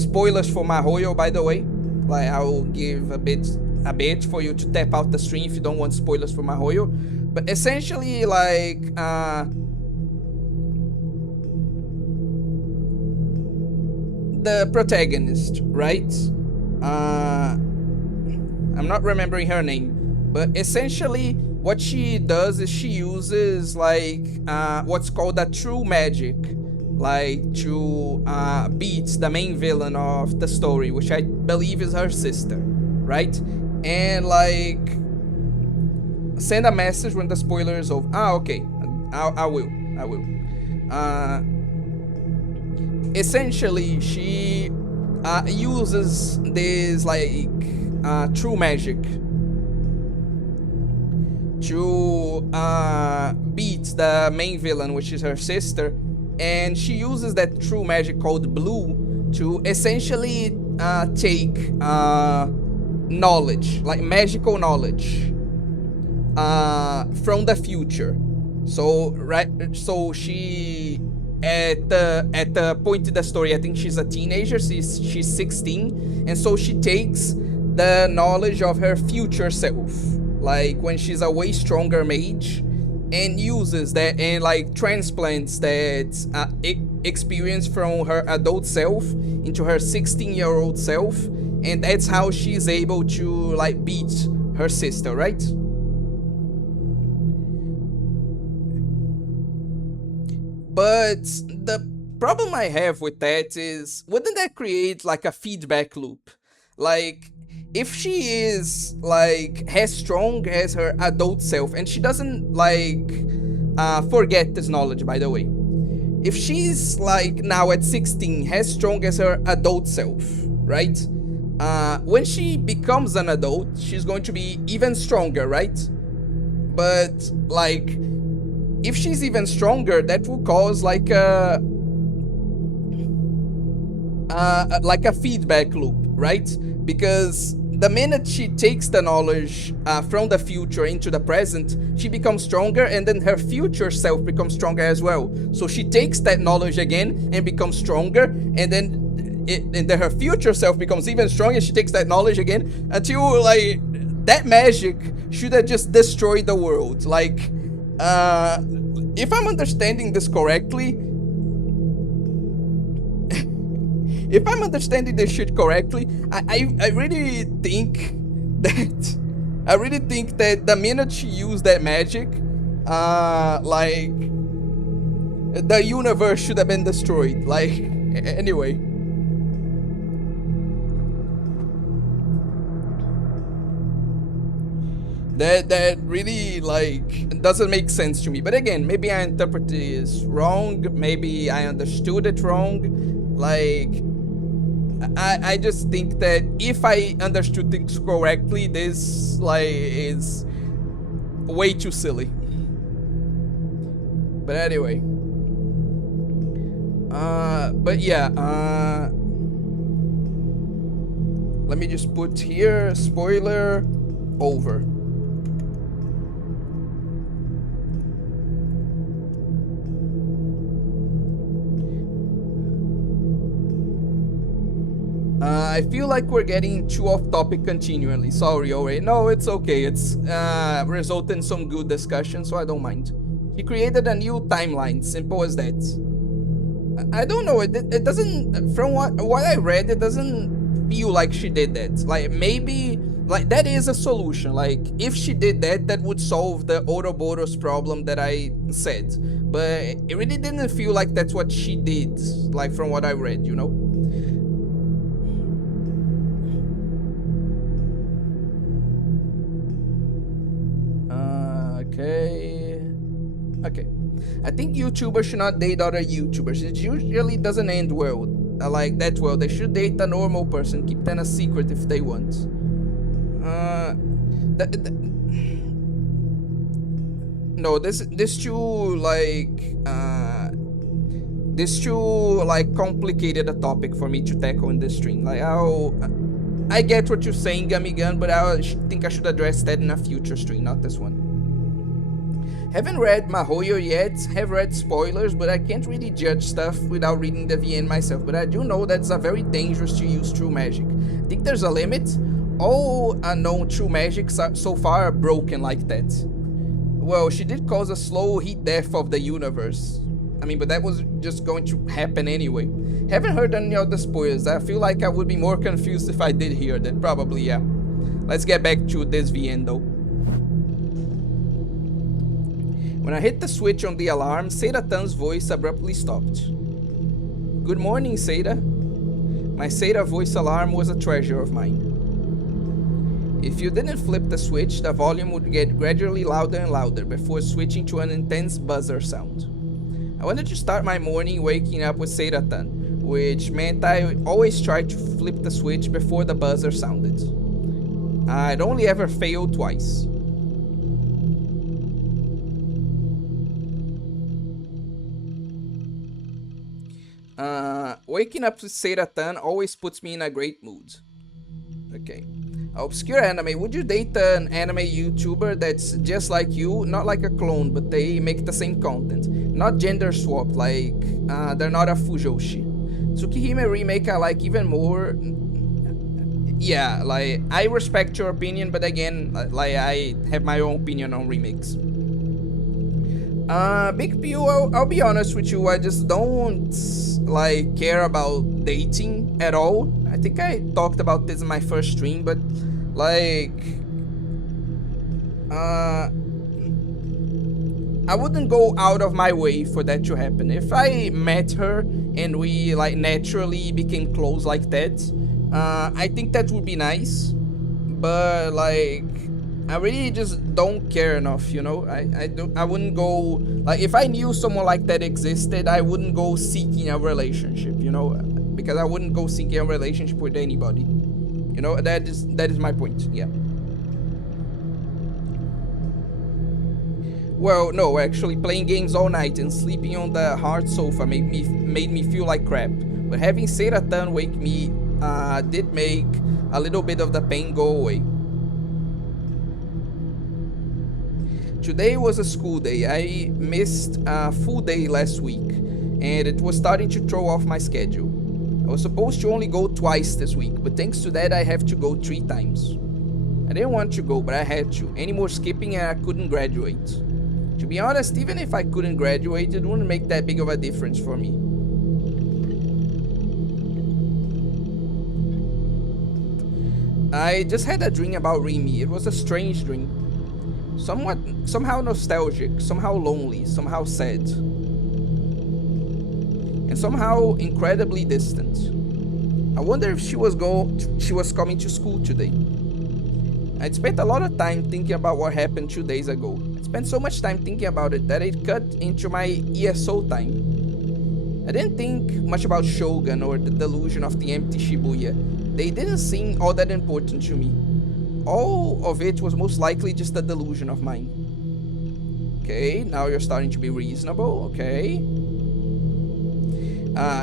spoilers for Mahoyo, by the way. Like, I will give a bit for you to tap out the stream if you don't want spoilers for Mahoyo. But essentially, like, the protagonist, right? I'm not remembering her name, but essentially what she does is she uses, like, what's called a true magic, like, to beat the main villain of the story, which I believe is her sister, right? And, like, send a message when the spoiler is over. Okay. I will. Essentially, she uses this, like, true magic to beat the main villain, which is her sister. And she uses that true magic called Blue to essentially take knowledge, like magical knowledge, from the future. So she at the point in the story, I think she's a teenager. She's 16, and so she takes the knowledge of her future self, like when she's a way stronger mage, and uses that and, like, transplants that experience from her adult self into her 16-year-old self, and that's how she's able to, like, beat her sister, right? But the problem I have with that is, wouldn't that create, like, a feedback loop? Like, if she is, like, as strong as her adult self, and she doesn't, like, forget this knowledge, by the way. If she's, like, now at 16, as strong as her adult self, right? When she becomes an adult, she's going to be even stronger, right? But, like, if she's even stronger, that will cause, like, a feedback loop, right? Because the minute she takes the knowledge from the future into the present, she becomes stronger, and then her future self becomes stronger as well. So she takes that knowledge again and becomes stronger, and then her future self becomes even stronger. She takes that knowledge again until, like, that magic should have just destroyed the world. Like, if I'm understanding this correctly, if I'm understanding this shit correctly, I really think that the minute she used that magic, like, the universe should have been destroyed. Like, anyway. That really, like, doesn't make sense to me. But again, maybe I interpreted this wrong, maybe I understood it wrong. Like, I just think that if I understood things correctly, this like is way too silly. But anyway, but yeah, let me just put here spoiler over. I feel like we're getting too off topic continually. Sorry, already. No, it's okay. It's resulted in some good discussion, so I don't mind. He created a new timeline. Simple as that. I don't know. It doesn't. From what I read, it doesn't feel like she did that. Like maybe like that is a solution. Like if she did that, that would solve the Ouroboros problem that I said. But it really didn't feel like that's what she did. Like from what I read, you know. Okay. I think YouTubers should not date other YouTubers. It usually doesn't end well. Like that well. They should date a normal person. Keep them a secret if they want. No, this too like complicated a topic for me to tackle in this stream. Like I get what you're saying, Gummy Gun, but I think I should address that in a future stream, not this one. Haven't read Mahoyo yet, have read spoilers, but I can't really judge stuff without reading the VN myself. But I do know that's a very dangerous to use true magic. I think there's a limit. All known true magics are so far are broken like that. Well, she did cause a slow heat death of the universe. I mean, but that was just going to happen anyway. Haven't heard any of the spoilers. I feel like I would be more confused if I did hear that. Probably, yeah. Let's get back to this VN though. When I hit the switch on the alarm, Seda-tan's voice abruptly stopped. Good morning, Seda. My Seda voice alarm was a treasure of mine. If you didn't flip the switch, the volume would get gradually louder and louder before switching to an intense buzzer sound. I wanted to start my morning waking up with Seda-tan, which meant I always tried to flip the switch before the buzzer sounded. I'd only ever failed twice. Waking up with Seda-tan always puts me in a great mood. Okay. Obscure anime. Would you date an anime YouTuber that's just like you? Not like a clone, but they make the same content. Not gender swapped, like they're not a Fujoshi. Tsukihime remake I like even more. Yeah, like I respect your opinion, but again, like I have my own opinion on remakes. Big Pew, I'll be honest with you, I just don't like care about dating at all. I think I talked about this in my first stream, but like I wouldn't go out of my way for that to happen. If I met her and we like naturally became close like that, I think that would be nice. But like I really just don't care enough, you know. I wouldn't go like if I knew someone like that existed, I wouldn't go seeking a relationship, you know, because I wouldn't go seeking a relationship with anybody. You know, that is my point. Yeah. Well, no, actually playing games all night and sleeping on the hard sofa made me feel like crap. But having Seda-tan wake me did make a little bit of the pain go away. Today was a school day. I missed a full day last week, and it was starting to throw off my schedule. I was supposed to only go twice this week, but thanks to that I have to go 3 times. I didn't want to go, but I had to. Any more skipping and I couldn't graduate. To be honest, even if I couldn't graduate, it wouldn't make that big of a difference for me. I just had a dream about Remy. It was a strange dream. Somehow nostalgic, somehow lonely, somehow sad. And somehow incredibly distant. I wonder if she was coming to school today. I'd spent a lot of time thinking about what happened 2 days ago. I spent so much time thinking about it that it cut into my ESO time. I didn't think much about Shogun or the delusion of the empty Shibuya. They didn't seem all that important to me. All of it was most likely just a delusion of mine. Okay, now you're starting to be reasonable, okay.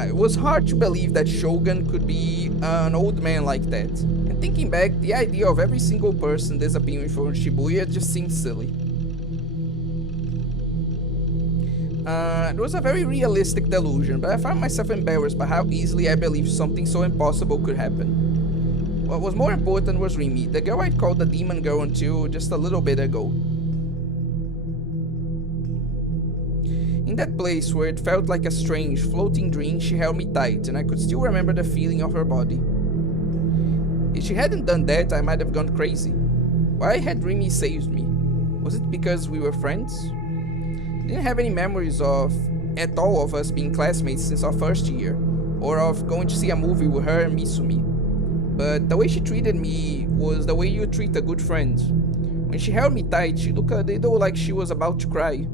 It was hard to believe that Shogun could be an old man like that. And thinking back, the idea of every single person disappearing from Shibuya just seemed silly. It was a very realistic delusion, but I found myself embarrassed by how easily I believed something so impossible could happen. What was more important was Rimi, the girl I'd called the demon girl until just a little bit ago. In that place where it felt like a strange, floating dream, she held me tight, and I could still remember the feeling of her body. If she hadn't done that, I might have gone crazy. Why had Rimi saved me? Was it because we were friends? I didn't have any memories at all of us being classmates since our first year, or of going to see a movie with her and Misumi. But the way she treated me was the way you treat a good friend. When she held me tight, she looked a little like she was about to cry.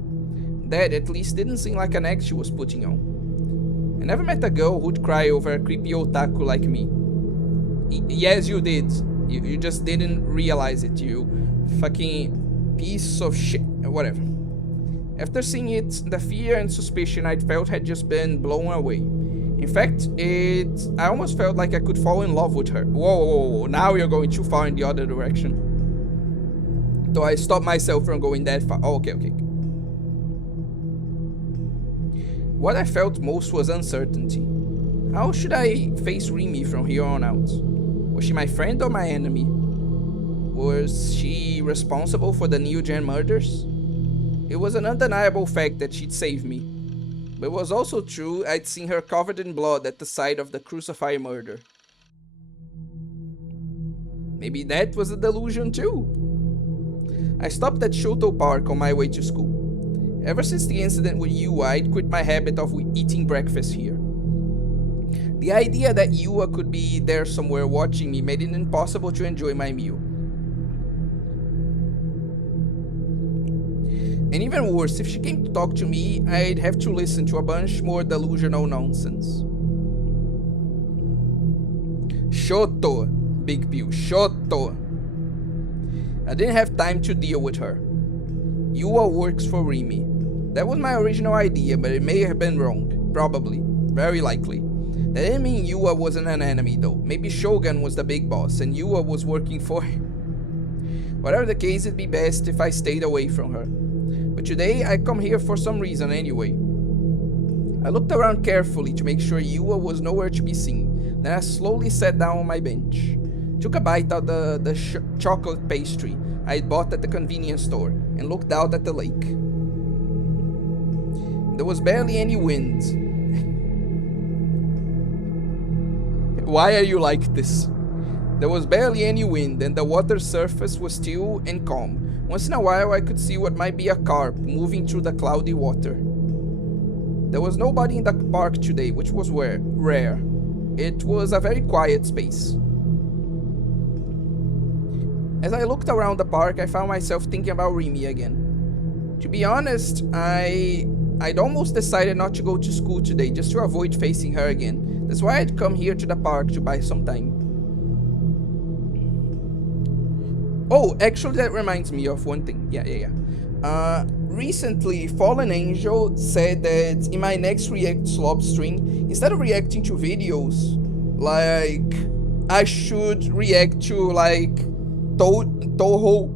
That at least didn't seem like an act she was putting on. I never met a girl who'd cry over a creepy otaku like me. Yes, you did. You just didn't realize it, you fucking piece of shit. Whatever. After seeing it, the fear and suspicion I'd felt had just been blown away. In fact, I almost felt like I could fall in love with her. Whoa, now you're going too far in the other direction. So I stopped myself from going that far. Oh, okay. What I felt most was uncertainty. How should I face Rimi from here on out? Was she my friend or my enemy? Was she responsible for the Neo-Gen murders? It was an undeniable fact that she'd saved me. But it was also true I'd seen her covered in blood at the site of the Crucify murder. Maybe that was a delusion too. I stopped at Shoto Park on my way to school. Ever since the incident with Yua, I'd quit my habit of eating breakfast here. The idea that Yua could be there somewhere watching me made it impossible to enjoy my meal. And even worse, if she came to talk to me, I'd have to listen to a bunch more delusional nonsense. Shoto, Big Bill, Shoto. I didn't have time to deal with her. Yua works for Rimi. That was my original idea, but it may have been wrong. Probably. Very likely. That didn't mean Yua wasn't an enemy though. Maybe Shogun was the big boss and Yua was working for him. Whatever the case, it'd be best if I stayed away from her. But today, I come here for some reason anyway. I looked around carefully to make sure Yua was nowhere to be seen. Then I slowly sat down on my bench. Took a bite out the chocolate pastry I'd bought at the convenience store and looked out at the lake. There was barely any wind. Why are you like this? There was barely any wind and the water's surface was still and calm. Once in a while I could see what might be a carp moving through the cloudy water. There was nobody in the park today, which was rare. It was a very quiet space. As I looked around the park, I found myself thinking about Rimi again. To be honest, I'd almost decided not to go to school today just to avoid facing her again. That's why I'd come here to the park to buy some time. Oh, actually that reminds me of one thing. Yeah. Recently, Fallen Angel said that in my next React Slob stream, instead of reacting to videos, like, I should react to, like, Toho,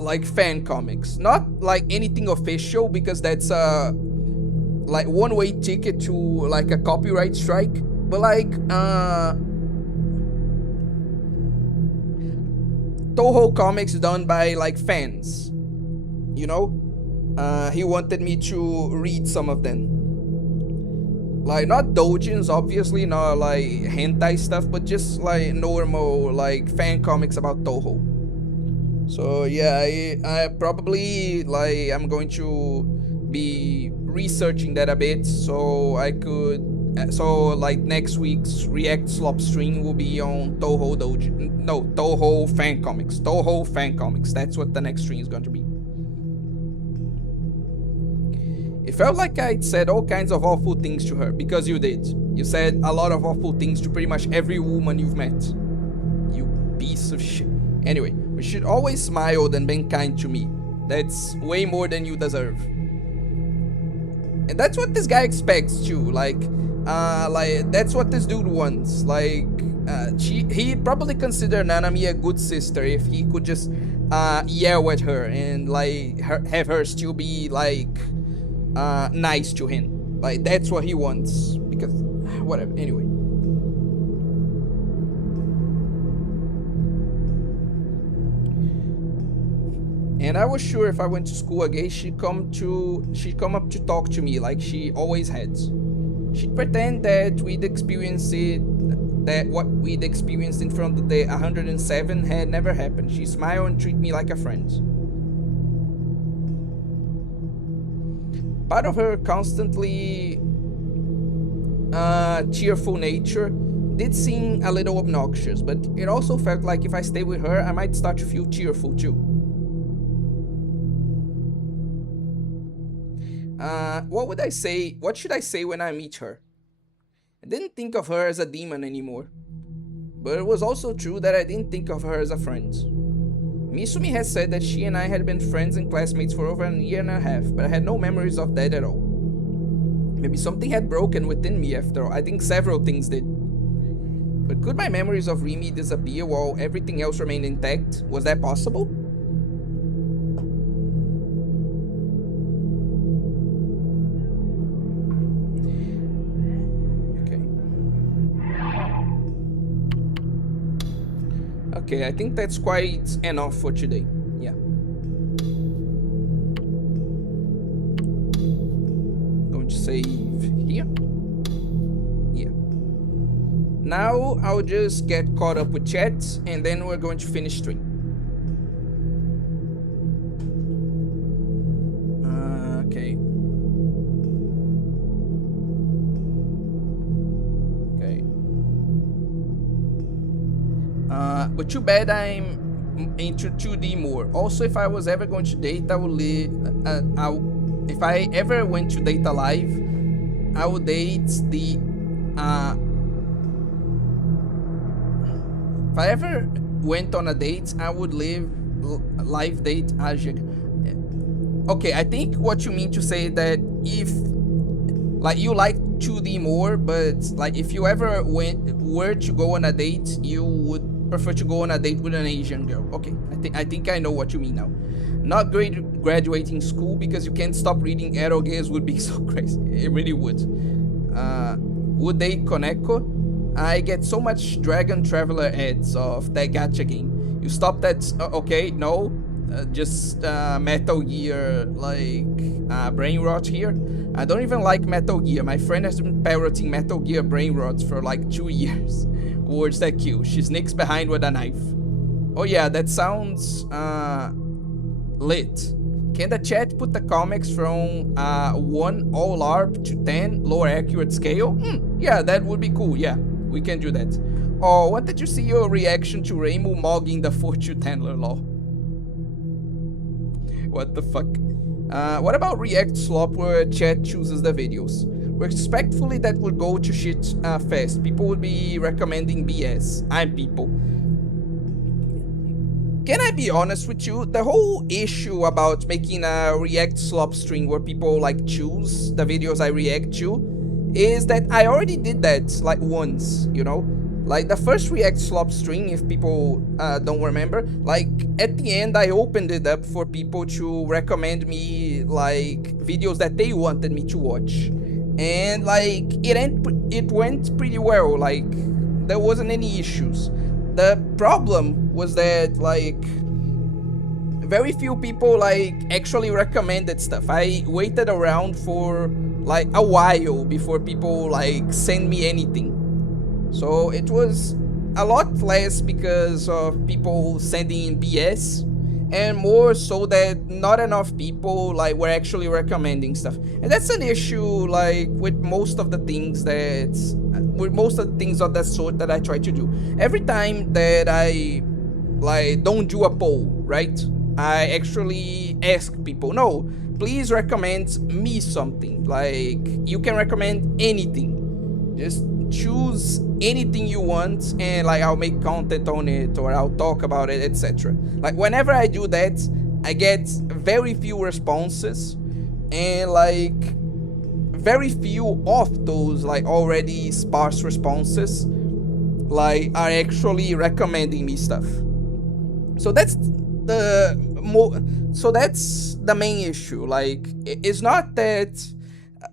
like, fan comics. Not, like, anything official, because that's, like, one-way ticket to, like, a copyright strike. But, like, Toho comics done by, like, fans. You know? He wanted me to read some of them. Like, not doujins, obviously, not like hentai stuff, but just like normal, like, fan comics about Toho. So yeah, I probably, like, I'm going to be researching that a bit so I could, so like next week's React Slop stream will be on Toho doujin, no, Toho fan comics. That's what the next stream is going to be. It felt like I'd said all kinds of awful things to her, because you did. You said a lot of awful things to pretty much every woman you've met. You piece of shit. Anyway, we should always smile and been kind to me. That's way more than you deserve. And that's what this guy expects too. Like that's what this dude wants. He'd probably consider Nanami a good sister if he could just yell at her and have her still be nice to him. Like that's what he wants. Because whatever. Anyway. And I was sure if I went to school again, she'd come up to talk to me like she always had. She'd pretend that what we'd experienced in front of the 107 had never happened. She'd smile and treat me like a friend. Part of her constantly cheerful nature did seem a little obnoxious, but it also felt like if I stayed with her, I might start to feel cheerful too. What should I say when I meet her? I didn't think of her as a demon anymore. But it was also true that I didn't think of her as a friend. Misumi has said that she and I had been friends and classmates for over a year and a half, but I had no memories of that at all. Maybe something had broken within me after all. I think several things did. But could my memories of Rimi disappear while everything else remained intact? Was that possible? Okay, I think that's quite enough for today. Yeah. Going to save here. Yeah. Now I'll just get caught up with chat and then we're going to finish stream. Okay. But too bad I'm into 2D more. Also, if I was ever going to date, I would live. If I ever went to date alive, I would date the. If I ever went on a date, I would live date Ajag. Okay, I think what you mean to say that if you like 2D more, but if you ever were to go on a date, you would prefer to go on a date with an Asian girl. Okay, I think I know what you mean now. Not graduating school because you can't stop reading eroges would be so crazy. It really would. Would they Koneko? I get so much Dragon Traveler ads of that gacha game. You stop that? Okay, no. Just Metal Gear brain rot here. I don't even like Metal Gear. My friend has been parroting Metal Gear brain rots for 2 years. Words that kill. She sneaks behind with a knife. Oh yeah, that sounds lit. Can the chat put the comics from 1 all ARP to 10 lower accurate scale? Yeah, that would be cool. Yeah, we can do that. Oh, wanted to see your reaction to Reimu mogging the Fortune Tandler law. What the fuck? What about React Slop where chat chooses the videos? Respectfully, that would go to shit fast. People would be recommending BS. I'm people. Can I be honest with you? The whole issue about making a React Slop string where people choose the videos I react to is that I already did that once, you know? The first React Slop string, if people don't remember, at the end I opened it up for people to recommend me videos that they wanted me to watch. And it went pretty well. There wasn't any issues. The problem was that very few people actually recommended stuff. I waited around for a while before people send me anything. So it was a lot less because of people sending in BS, and more so that not enough people were actually recommending stuff. And that's an issue with most of the things of that sort that I try to do. Every time that I don't do a poll, right? I actually ask people, no, please recommend me something. Like, you can recommend anything. Just choose anything you want, and like I'll make content on it, or I'll talk about it, etc. Like, whenever I do that, I get very few responses, and like very few of those like already sparse responses like are actually recommending me stuff. So that's the main issue. Like, it's not that,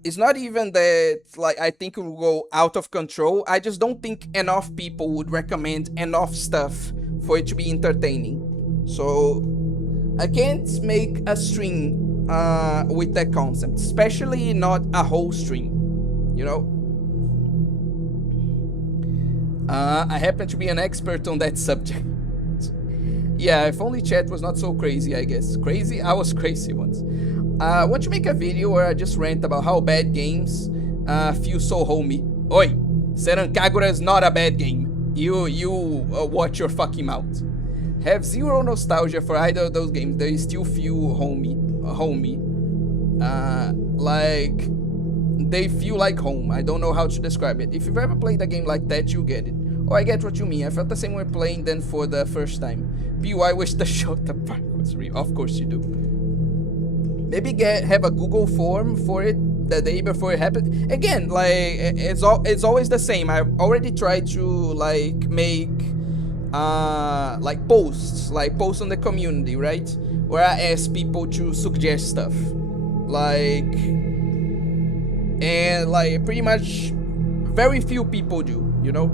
it's not even that like I think it will go out of control. I just don't think enough people would recommend enough stuff for it to be entertaining. So I can't make a stream with that concept, especially not a whole stream, you know. I happen to be an expert on that subject. Yeah, if only chat was not so crazy, I guess. Crazy? I was crazy once. Want to make a video where I just rant about how bad games feel so homey. Oi, Seran Kagura is not a bad game. You watch your fucking mouth. Have zero nostalgia for either of those games. They still feel homey. Like, they feel like home. I don't know how to describe it. If you've ever played a game like that, you get it. Oh, I get what you mean. I felt the same way playing them for the first time. I wish the Shota part was real. Of course you do. Maybe have a Google form for it the day before it happened. Again, like, it's always the same. I've already tried to like make like posts on the community, right? Where I ask people to suggest stuff. Like, and like pretty much very few people do, you know?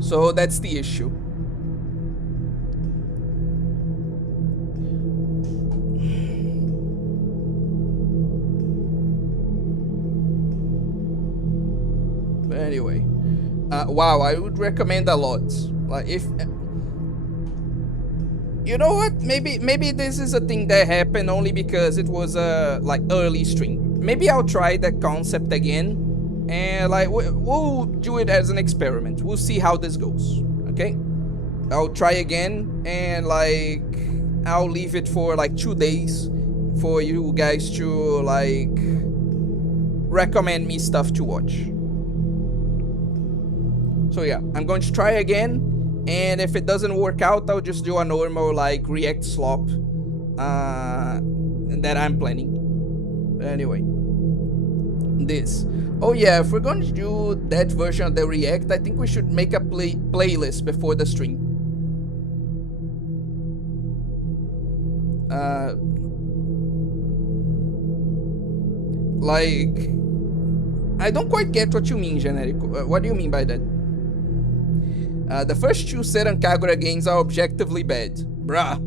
So that's the issue. But anyway, wow, I would recommend a lot. Like, if you know what, maybe this is a thing that happened only because it was a like early stream. Maybe I'll try that concept again. And like we'll do it as an experiment. We'll see how this goes. Okay, I'll try again, and like I'll leave it for like 2 days for you guys to like recommend me stuff to watch. So yeah, I'm going to try again, and if it doesn't work out, I'll just do a normal like react slop that I'm planning. But anyway, this. Oh yeah, if we're going to do that version of the react, I think we should make a playlist before the stream. Like, I don't quite get what you mean, Generico. What do you mean by that? The first 2 Seran Kagura games are objectively bad. Bruh.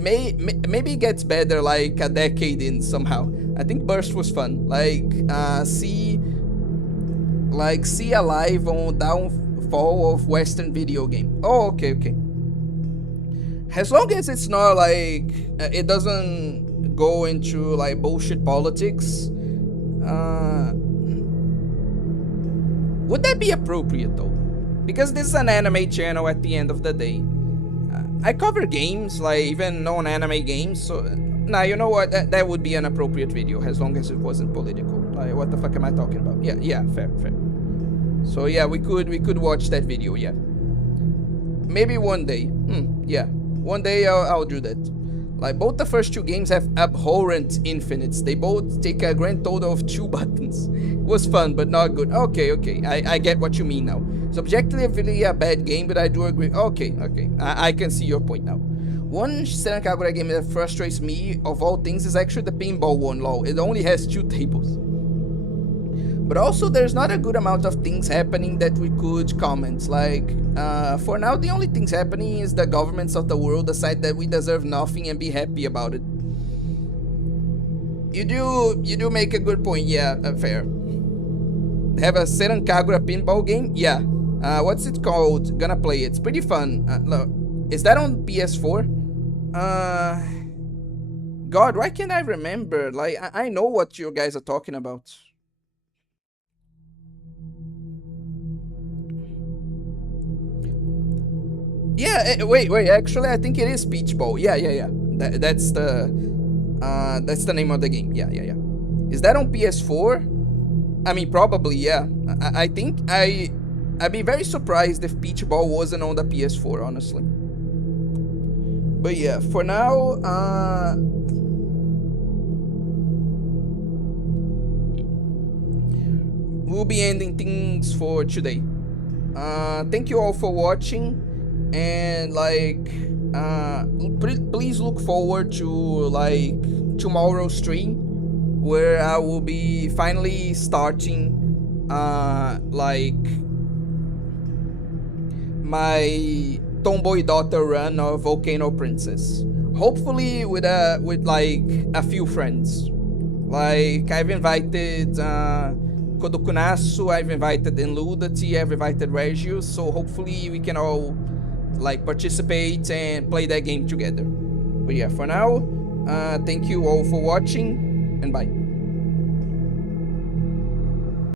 Maybe it gets better like a decade in somehow. I think Burst was fun. Like, see Alive on Downfall of Western Video Game. Oh, okay. As long as it's not like, it doesn't go into like bullshit politics, would that be appropriate though? Because this is an anime channel at the end of the day. I cover games, like even non-anime games, so nah, you know what, that would be an appropriate video as long as it wasn't political. Like, what the fuck am I talking about? Yeah, fair. So yeah, we could watch that video, yeah. Maybe one day. Yeah, one day I'll do that. Like, both the first 2 games have abhorrent infinites. They both take a grand total of 2 buttons. It was fun, but not good. Okay, I get what you mean now. It's objectively a bad game, but I do agree. Okay, I can see your point now. One Seran Kagura game that frustrates me, of all things, is actually the pinball one, lol. It only has 2 tables. But also, there's not a good amount of things happening that we could comment. Like, for now, the only things happening is the governments of the world decide that we deserve nothing and be happy about it. You do make a good point, yeah, fair. Have a Seran Kagura pinball game? Yeah. What's it called? Gonna play it. It's pretty fun. Look, is that on PS4? God, why can't I remember? Like, I know what you guys are talking about. Yeah, wait, actually, I think it is Peach Ball. Yeah. That's the That's the name of the game. Yeah, yeah, yeah. Is that on PS4? I mean, probably, yeah. I think I'd be very surprised if Peach Ball wasn't on the PS4, honestly. But yeah, for now, we'll be ending things for today. Thank you all for watching, and like, please look forward to like tomorrow's stream, where I will be finally starting, like my Tomboy Daughter run of Volcano Princess. Hopefully with like a few friends. Like I've invited Kodokunasu, I've invited Enludati, I've invited Regius, so hopefully we can all like participate and play that game together. But yeah, for now, thank you all for watching, and bye.